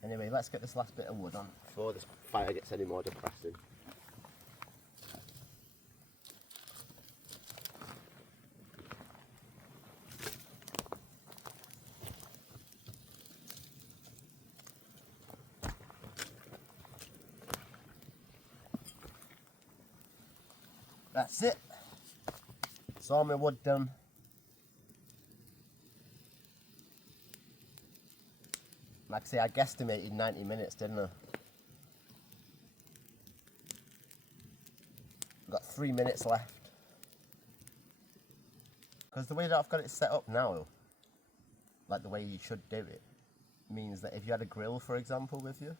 Anyway, let's get this last bit of wood on before this fire gets any more depressing. That's it. It's all my wood done. Like I say, I guesstimated 90 minutes, didn't I? I've got 3 minutes left. Because the way that I've got it set up now, like the way you should do it, means that if you had a grill, for example, with you,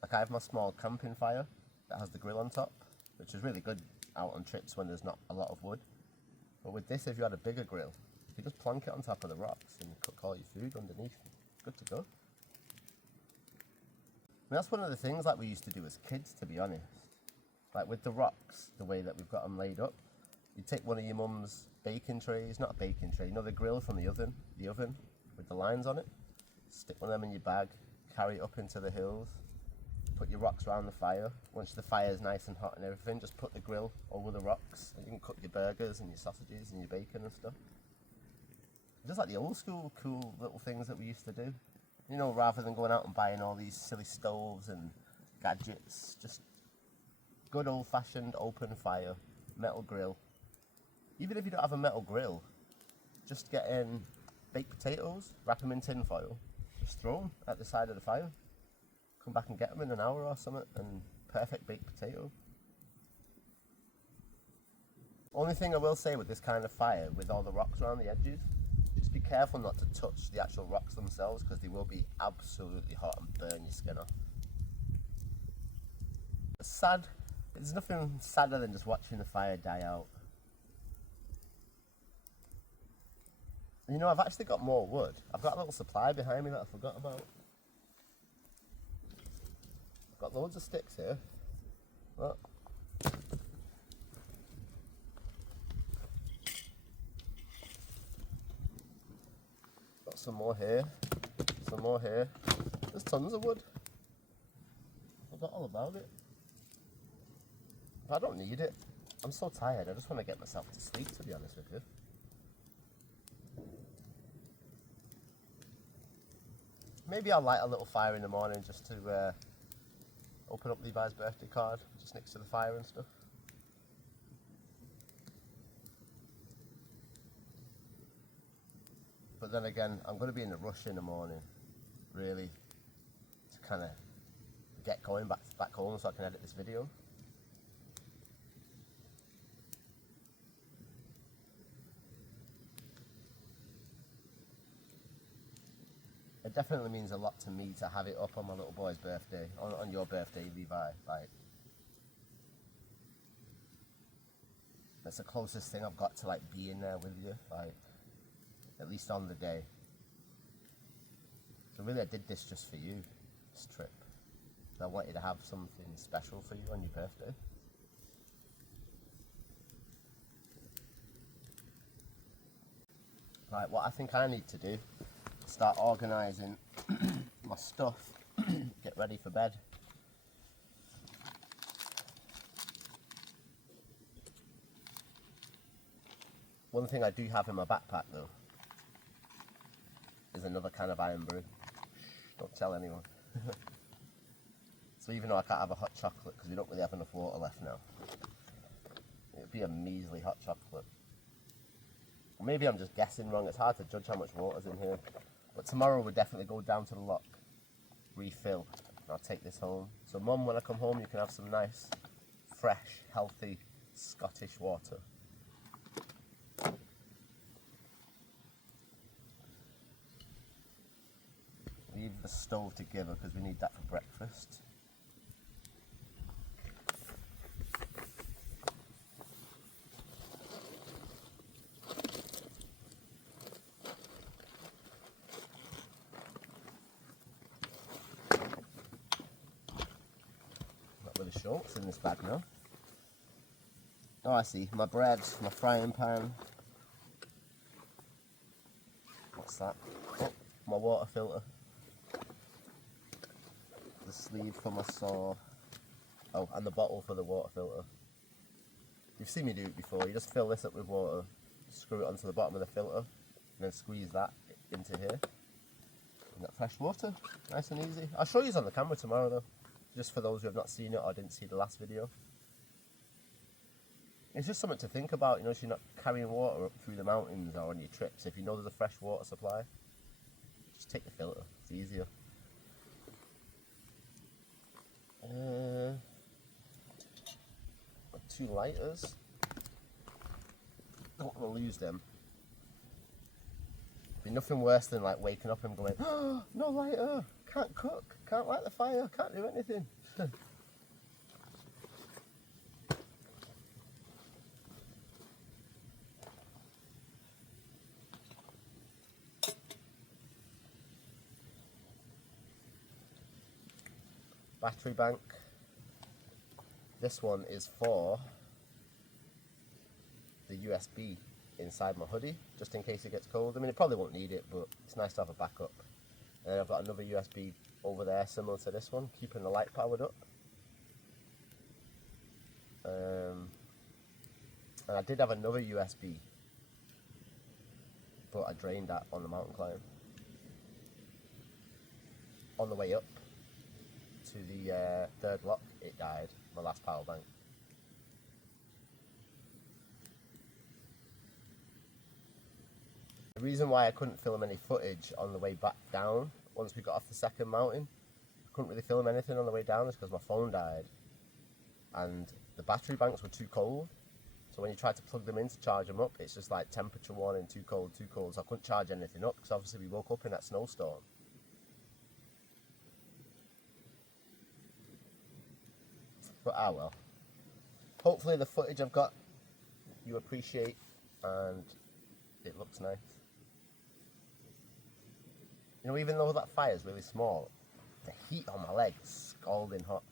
like I have my small camping fire that has the grill on top, which is really good out on trips when there's not a lot of wood. But with this, if you had a bigger grill, you could just plonk it on top of the rocks and cook all your food underneath. Good to go. I mean, that's one of the things like we used to do as kids, to be honest. Like with the rocks, the way that we've got them laid up, you take one of your mum's baking trays, not a baking tray, you know, the grill from the oven with the lines on it, stick one of them in your bag, carry it up into the hills, put your rocks around the fire. Once the fire is nice and hot and everything, just put the grill over the rocks and you can cook your burgers and your sausages and your bacon and stuff. Just like the old school cool little things that we used to do. You know, rather than going out and buying all these silly stoves and gadgets, just good old-fashioned open fire, metal grill. Even if you don't have a metal grill, just get in baked potatoes, wrap them in tin foil, just throw them at the side of the fire. Come back and get them in an hour or something, and perfect baked potato. Only thing I will say with this kind of fire, with all the rocks around the edges, just be careful not to touch the actual rocks themselves, because they will be absolutely hot and burn your skin off. It's sad. There's nothing sadder than just watching the fire die out. And you know, I've actually got more wood. I've got a little supply behind me that I forgot about. I've got loads of sticks here. Look. Got some more here. Some more here. There's tons of wood. I forgot all about it. But I don't need it. I'm so tired. I just want to get myself to sleep, to be honest with you. Maybe I'll light a little fire in the morning just to open up Levi's birthday card just next to the fire and stuff. But then again, I'm going to be in a rush in the morning, really, to kind of get going back home so I can edit this video. It definitely means a lot to me to have it up on my little boy's birthday, on your birthday, Levi. Like, that's the closest thing I've got to like being there with you, like, at least on the day. So really I did this just for you, this trip. I wanted to have something special for you on your birthday. Right, what I think I need to do, start organising my stuff, get ready for bed. One thing I do have in my backpack though, is another can of iron brew. Don't tell anyone. So even though I can't have a hot chocolate because we don't really have enough water left now, it'd be a measly hot chocolate. Or maybe I'm just guessing wrong. It's hard to judge how much water's in here. But tomorrow we'll definitely go down to the lock, refill, and I'll take this home. So Mum, when I come home you can have some nice, fresh, healthy Scottish water. Leave the stove together because we need that for breakfast. Not really sure what's in this bag now. Oh, I see. My bread, my frying pan. What's that? Oh, my water filter. the sleeve for my saw. Oh, and the bottle for the water filter. You've seen me do it before. You just fill this up with water, screw it onto the bottom of the filter, and then squeeze that into here. And that fresh water, nice and easy. I'll show you on the camera tomorrow though, just for those who have not seen it or didn't see the last video. It's just something to think about, you know, so you're not carrying water up through the mountains or on your trips. If you know there's a fresh water supply, just take the filter, it's easier. Got 2 lighters. Don't want to lose them. Be nothing worse than like waking up and going, oh, no lighter, can't cook, can't light the fire, can't do anything. Battery bank. This one is for the USB inside my hoodie, just in case it gets cold. I mean, it probably won't need it, but it's nice to have a backup. And then I've got another USB over there, similar to this one, keeping the light powered up. And I did have another USB, but I drained that on the mountain climb. On the way up to the third lock, it died, my last power bank. The reason why I couldn't film any footage on the way back down, once we got off the second mountain, I couldn't really film anything on the way down, is because my phone died and the battery banks were too cold. So when you try to plug them in to charge them up, it's just like temperature warning, too cold, so I couldn't charge anything up, because obviously we woke up in that snowstorm. But ah well. Hopefully the footage I've got you appreciate and it looks nice. You know, even though that fire is really small, the heat on my legs is scalding hot.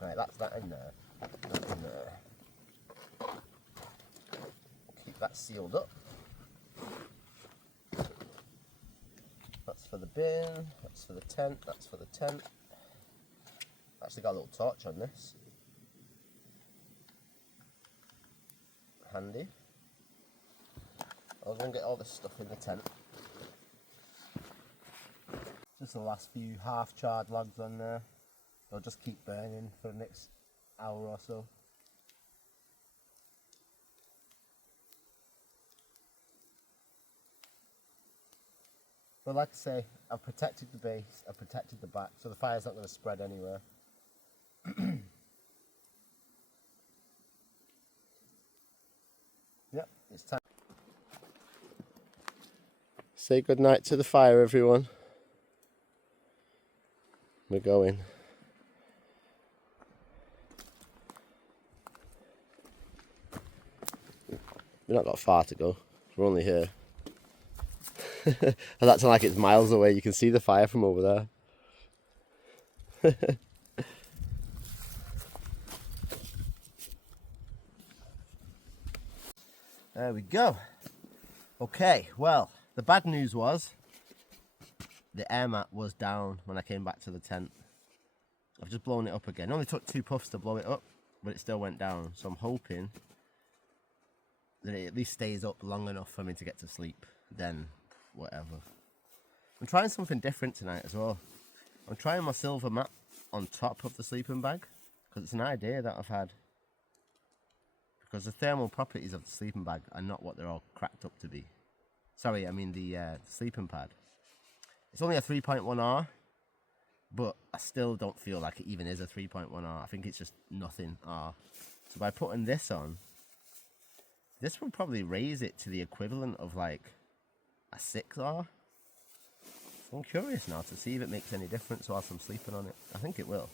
Right, that's that in there. That in there. Keep that sealed up. That's for the bin, that's for the tent, that's for the tent. Actually got a little torch on this. Handy. I was going to get all this stuff in the tent. Just the last few half-charred logs on there. They'll just keep burning for the next hour or so. But like I say, I've protected the base, I've protected the back, so the fire's not going to spread anywhere. Yep, it's time. Say goodnight to the fire, everyone. We're going. We've not got far to go. We're only here. And that's like it's miles away. You can see the fire from over there. There we go. Okay, well, the bad news was the air mat was down when I came back to the tent. I've just blown it up again. It only took 2 puffs to blow it up, but it still went down. So I'm hoping that it at least stays up long enough for me to get to sleep. Then whatever. I'm trying something different tonight as well. I'm trying my silver mat on top of the sleeping bag, because it's an idea that I've had. Because the thermal properties of the sleeping bag are not what they're all cracked up to be. Sorry, I mean the sleeping pad. It's only a 3.1R, but I still don't feel like it even is a 3.1R. I think it's just nothing R. So by putting this on, this will probably raise it to the equivalent of like a 6R. So I'm curious now to see if it makes any difference whilst I'm sleeping on it. I think it will.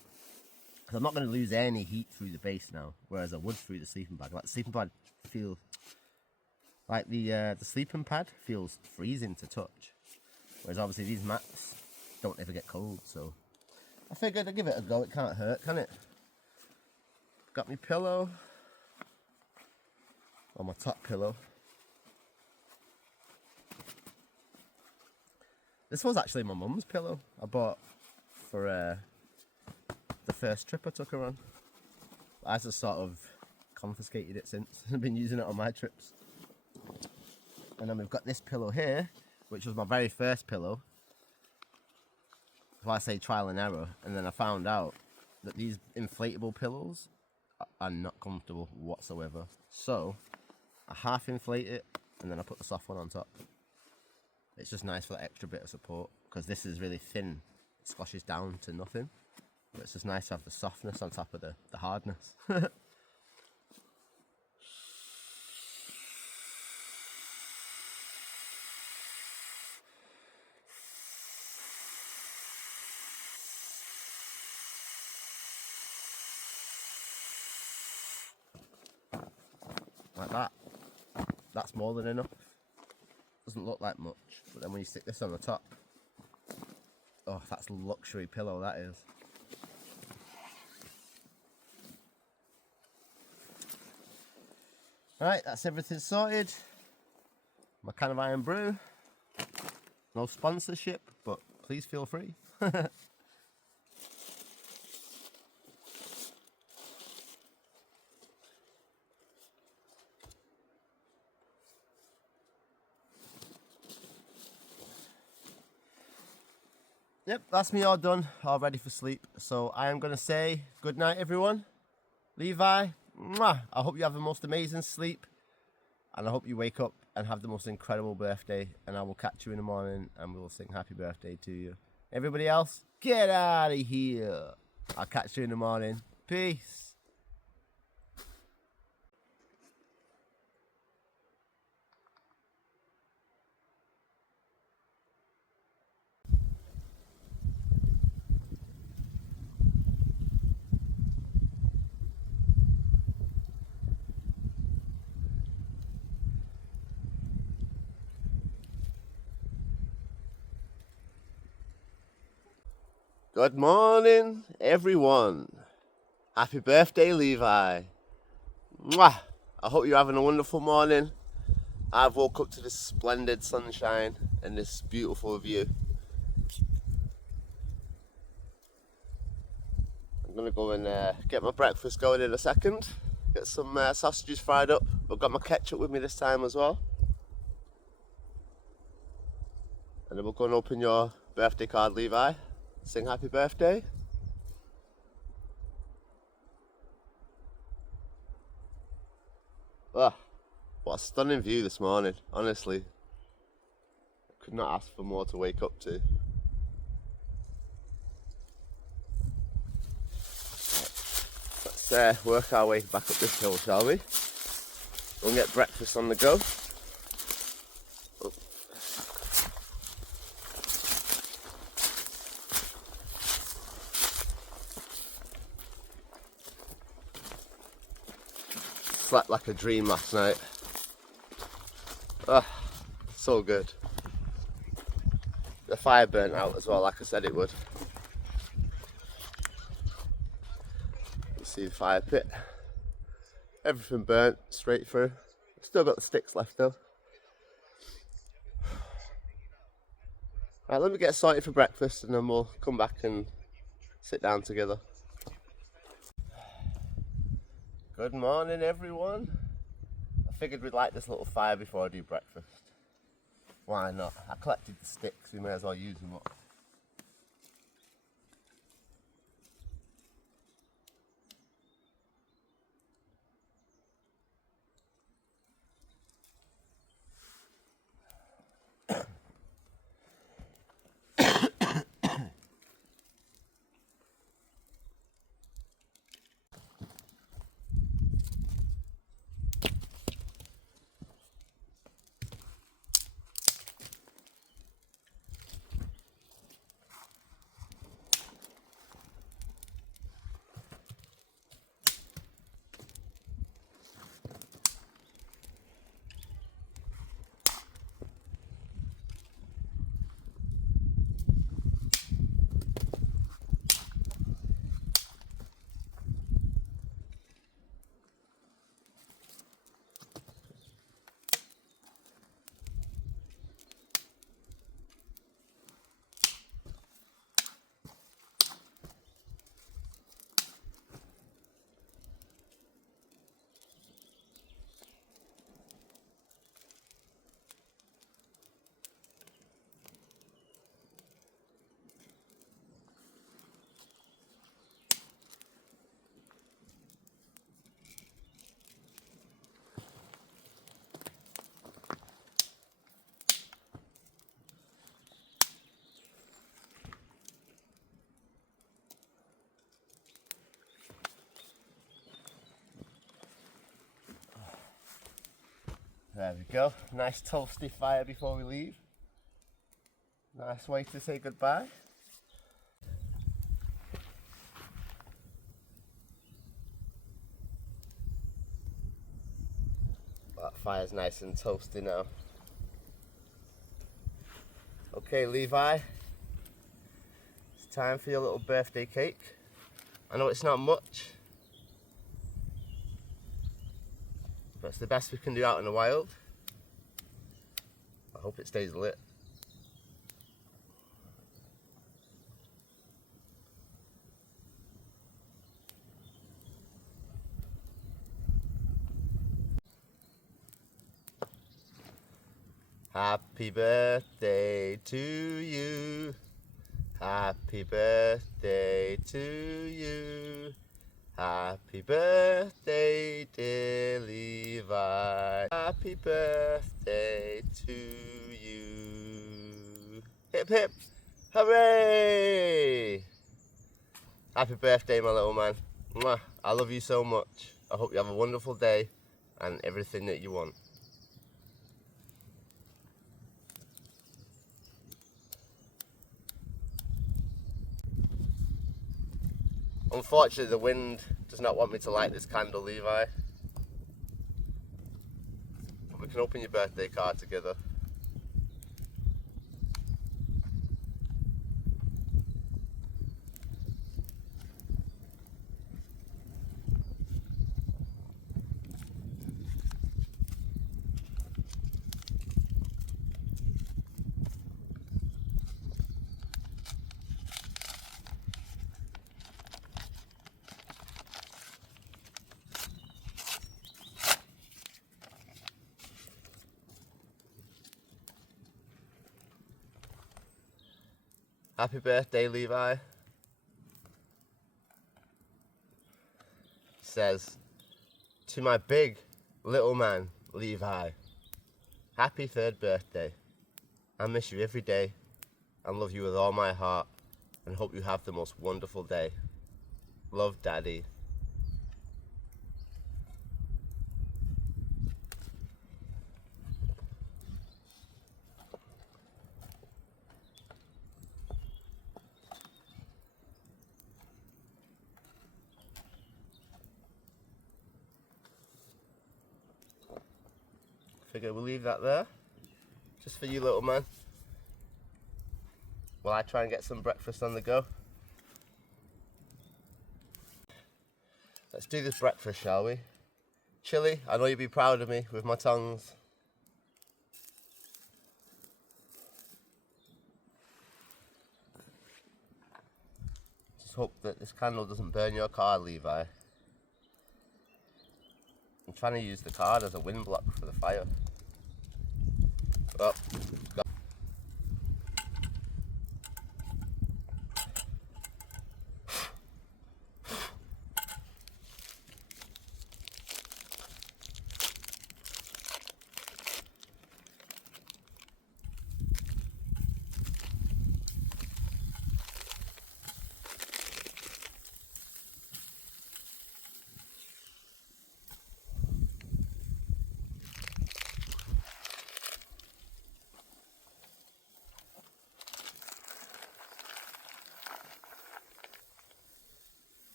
Because I'm not going to lose any heat through the base now, whereas I would through the sleeping bag. Like the sleeping pad feels like the sleeping pad feels freezing to touch, whereas obviously these mats don't ever get cold. So I figured I'd give it a go. It can't hurt, can it? Got my pillow, or my top pillow. This was actually my mum's pillow I bought for the first trip I took her on. I just sort of confiscated it since. I've been using it on my trips. And then we've got this pillow here, which was my very first pillow. So I say trial and error. And then I found out that these inflatable pillows are not comfortable whatsoever. So I half inflate it and then I put the soft one on top. It's just nice for that extra bit of support, because this is really thin. It squashes down to nothing. But it's just nice to have the softness on top of the hardness. Like that. That's more than enough. Doesn't look like much, but then when you stick this on the top, oh, that's a luxury pillow, that is. Right, that's everything sorted. My can of iron brew. No sponsorship, but please feel free. Yep, that's me all done, all ready for sleep. So I am going to say good night, everyone. Levi, mwah, I hope you have the most amazing sleep. And I hope you wake up and have the most incredible birthday. And I will catch you in the morning and we will sing happy birthday to you. Everybody else, get out of here. I'll catch you in the morning. Peace. Good morning, everyone. Happy birthday, Levi. Mwah. I hope you're having a wonderful morning. I've woke up to this splendid sunshine and this beautiful view. I'm going to go and get my breakfast going in a second. Get some sausages fried up. I've got my ketchup with me this time as well. And then we'll go and open your birthday card, Levi. Sing happy birthday. Ah, what a stunning view this morning, honestly. I could not ask for more to wake up to. Let's work our way back up this hill, shall we? Go and get breakfast on the go. Oh. Slept like a dream last night. Ah, so good. The fire burnt out as well, like I said it would. You see the fire pit. Everything burnt straight through. Still got the sticks left though. Right, let me get sorted for breakfast and then we'll come back and sit down together. Good morning, everyone. I figured we'd light this little fire before I do breakfast. Why not? I collected the sticks, we may as well use them up. There we go. Nice toasty fire before we leave. Nice way to say goodbye. That fire's nice and toasty now. Okay, Levi, it's time for your little birthday cake. I know it's not much, but it's the best we can do out in the wild. I hope it stays lit. Happy birthday to you. Happy birthday to you. Happy birthday, dear Levi. Happy birthday to you. Hip hip, hooray! Happy birthday, my little man. Mwah. I love you so much. I hope you have a wonderful day and everything that you want. Unfortunately, the wind does not want me to light this candle, Levi. But we can open your birthday card together. Happy birthday, Levi. Says, to my big little man, Levi, happy 3rd birthday. I miss you every day and love you with all my heart and hope you have the most wonderful day. Love, Daddy. Figure we'll leave that there, just for you, little man. While I try and get some breakfast on the go. Let's do this breakfast, shall we? Chilly, I know you'll be proud of me with my tongs. Just hope that this candle doesn't burn your card, Levi. I'm trying to use the card as a wind block for the fire. Oh, God.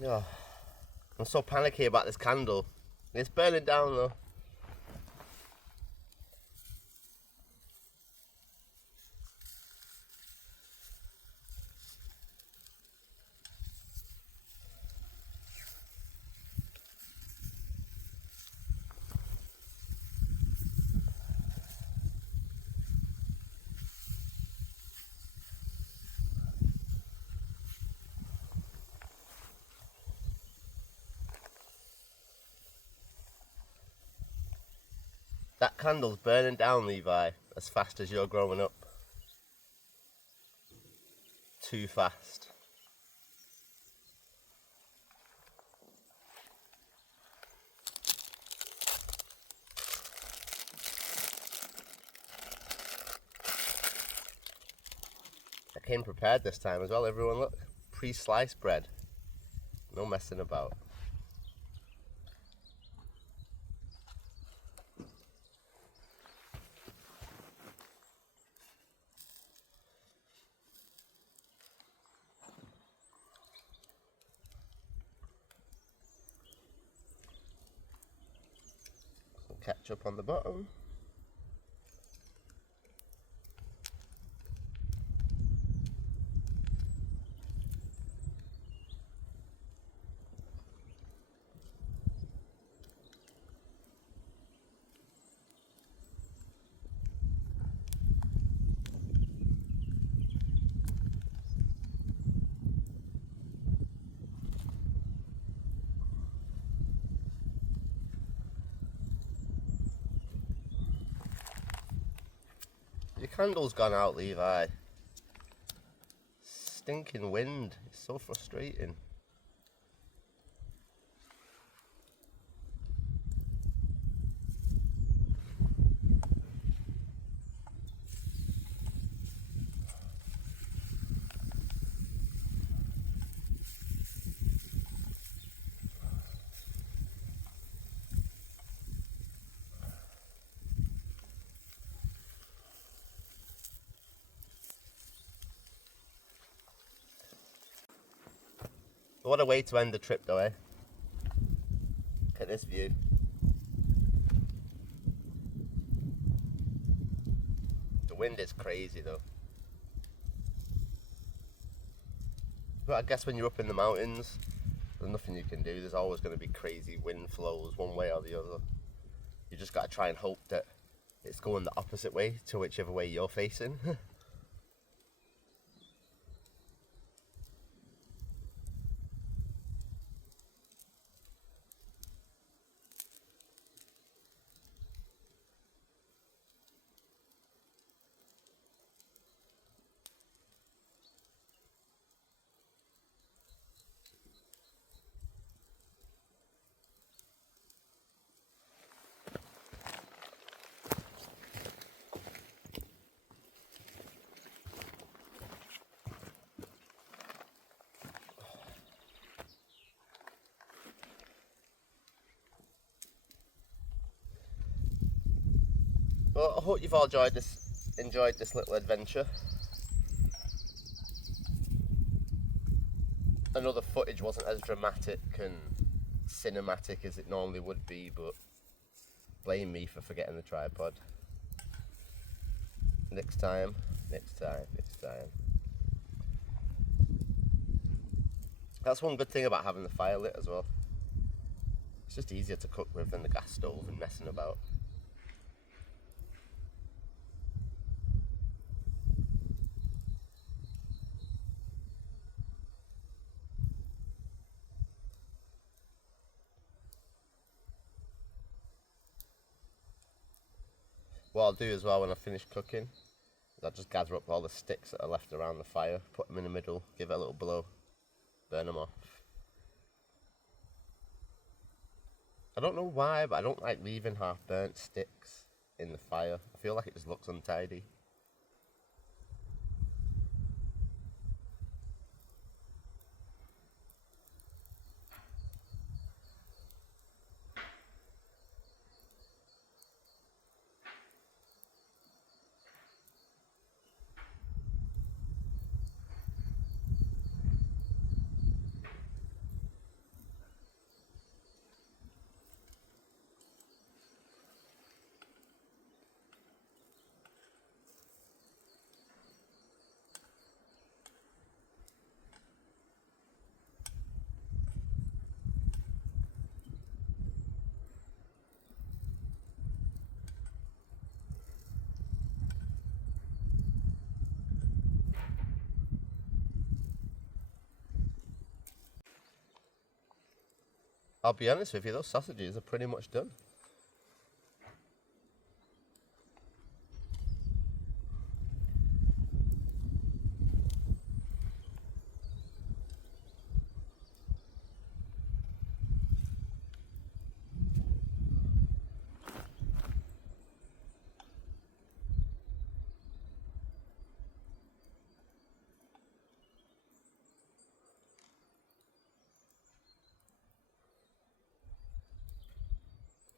Yeah, I'm so panicky about this candle. It's burning down though. That candle's burning down, Levi, as fast as you're growing up. Too fast. I came prepared this time as well, everyone, look. Pre-sliced bread. No messing about. Some ketchup on the bottom. Your candle's gone out, Levi. Stinking wind. It's so frustrating. What a way to end the trip though, eh? Look at this view. The wind is crazy though. But I guess when you're up in the mountains, there's nothing you can do. There's always going to be crazy wind flows one way or the other. You just got to try and hope that it's going the opposite way to whichever way you're facing. Well, I hope you've all enjoyed this little adventure. I know the footage wasn't as dramatic and cinematic as it normally would be, but blame me for forgetting the tripod. Next time. That's one good thing about having the fire lit as well. It's just easier to cook with than the gas stove and messing about. What I'll do as well when I finish cooking is I'll just gather up all the sticks that are left around the fire, put them in the middle, give it a little blow, burn them off. I don't know why, but I don't like leaving half burnt sticks in the fire. I feel like it just looks untidy. I'll be honest with you, those sausages are pretty much done.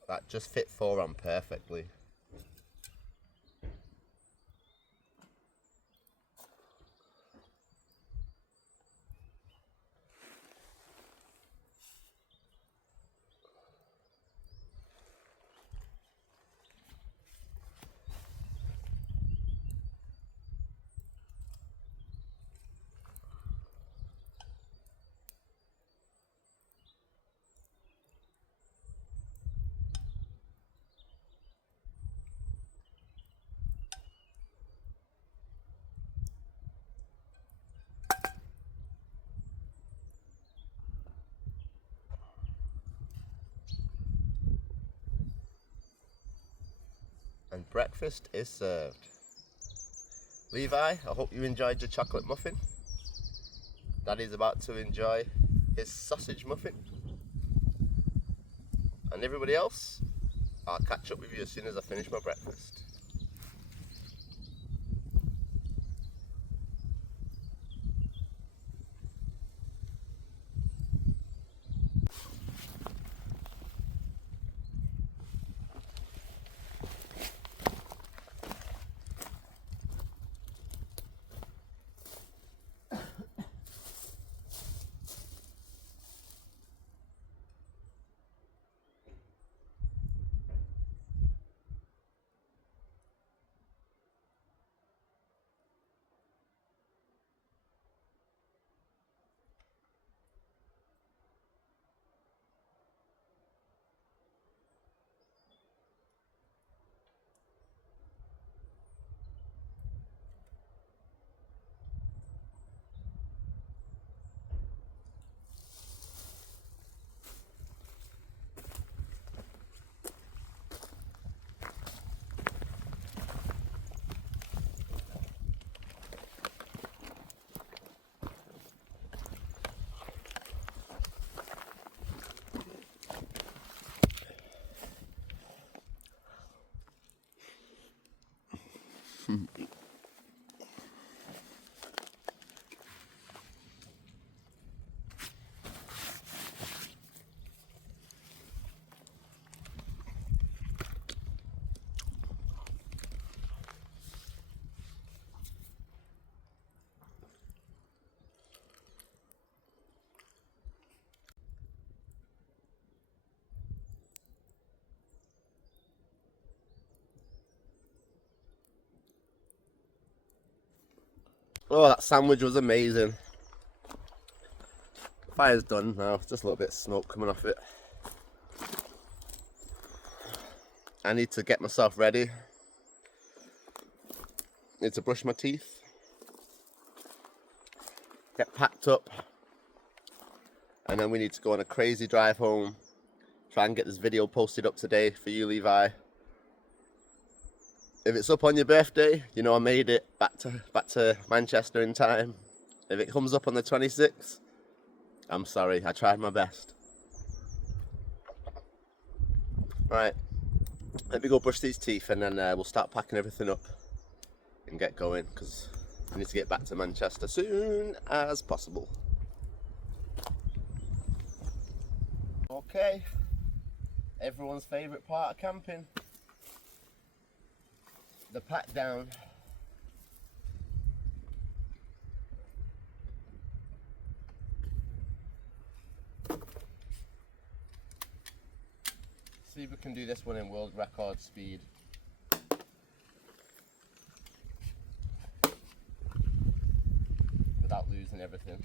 That just fit 4 on perfectly. And breakfast is served. Levi, I hope you enjoyed your chocolate muffin. Daddy's about to enjoy his sausage muffin. And everybody else, I'll catch up with you as soon as I finish my breakfast. Oh, that sandwich was amazing. Fire's done now, just a little bit of smoke coming off it. I need to get myself ready. Need to brush my teeth. Get packed up. And then we need to go on a crazy drive home. Try and get this video posted up today for you, Levi. If it's up on your birthday, you know I made it back to Manchester in time. If it comes up on the 26th, I'm sorry, I tried my best. Right, let me go brush these teeth and then we'll start packing everything up and get going, because I need to get back to Manchester soon as possible. Okay, everyone's favourite part of camping. The pack down. See if we can do this one in world record speed. Without losing everything.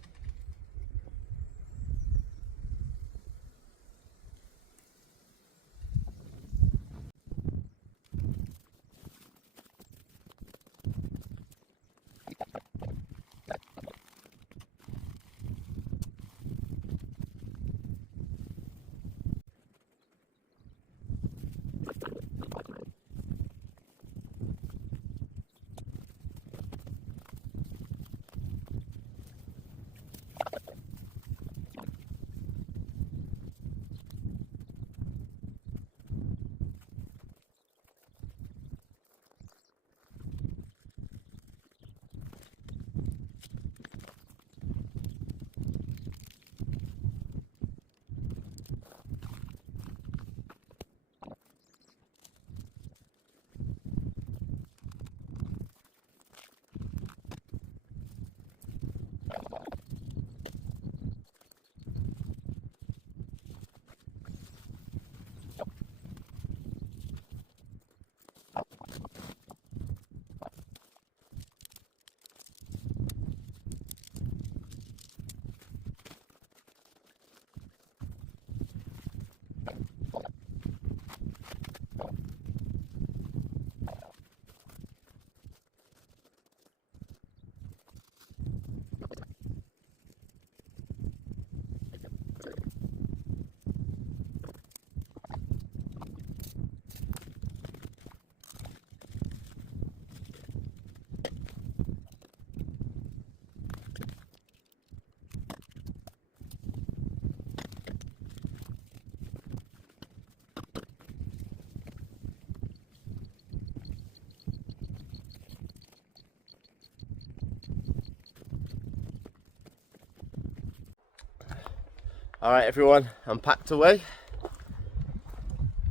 Alright everyone, I'm packed away.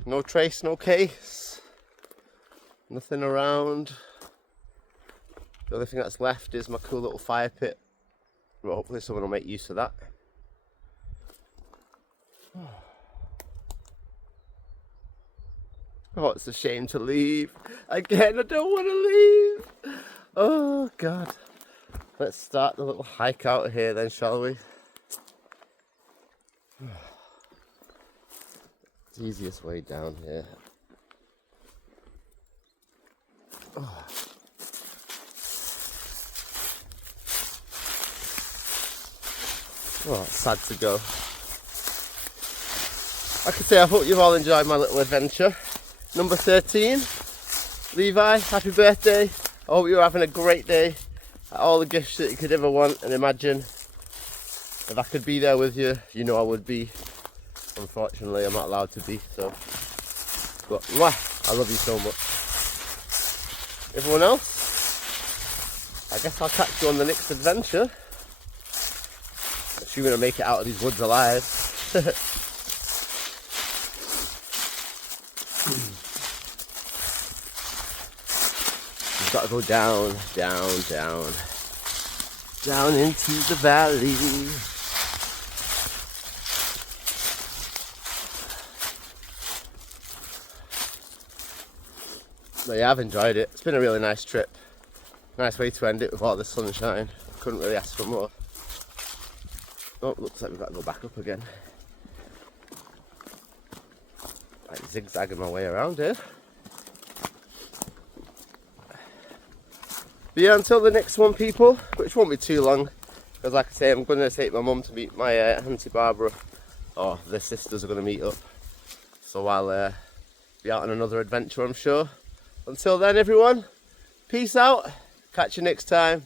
No trace, no case. Nothing around. The only thing that's left is my cool little fire pit. Well, hopefully someone will make use of that. Oh, it's a shame to leave. Again, I don't want to leave. Oh God. Let's start the little hike out of here then, shall we? It's the easiest way down here. Oh. Oh, it's sad to go. Like I say, I hope you've all enjoyed my little adventure. Number 13. Levi, happy birthday. I hope you're having a great day. All the gifts that you could ever want and imagine. If I could be there with you, you know I would be. Unfortunately, I'm not allowed to be, so. But, I love you so much. Everyone else, I guess I'll catch you on the next adventure. Assuming I make it out of these woods alive. You've got to go down, down, down. Down into the valley. But yeah, I've enjoyed it. It's been a really nice trip. Nice way to end it with all the sunshine. Couldn't really ask for more. Oh, looks like we've got to go back up again. Like zigzagging my way around here. But yeah, until the next one, people, which won't be too long, because like I say, I'm going to take my mum to meet my Auntie Barbara, or the sisters are going to meet up. So I'll be out on another adventure, I'm sure. Until then, everyone, peace out. Catch you next time.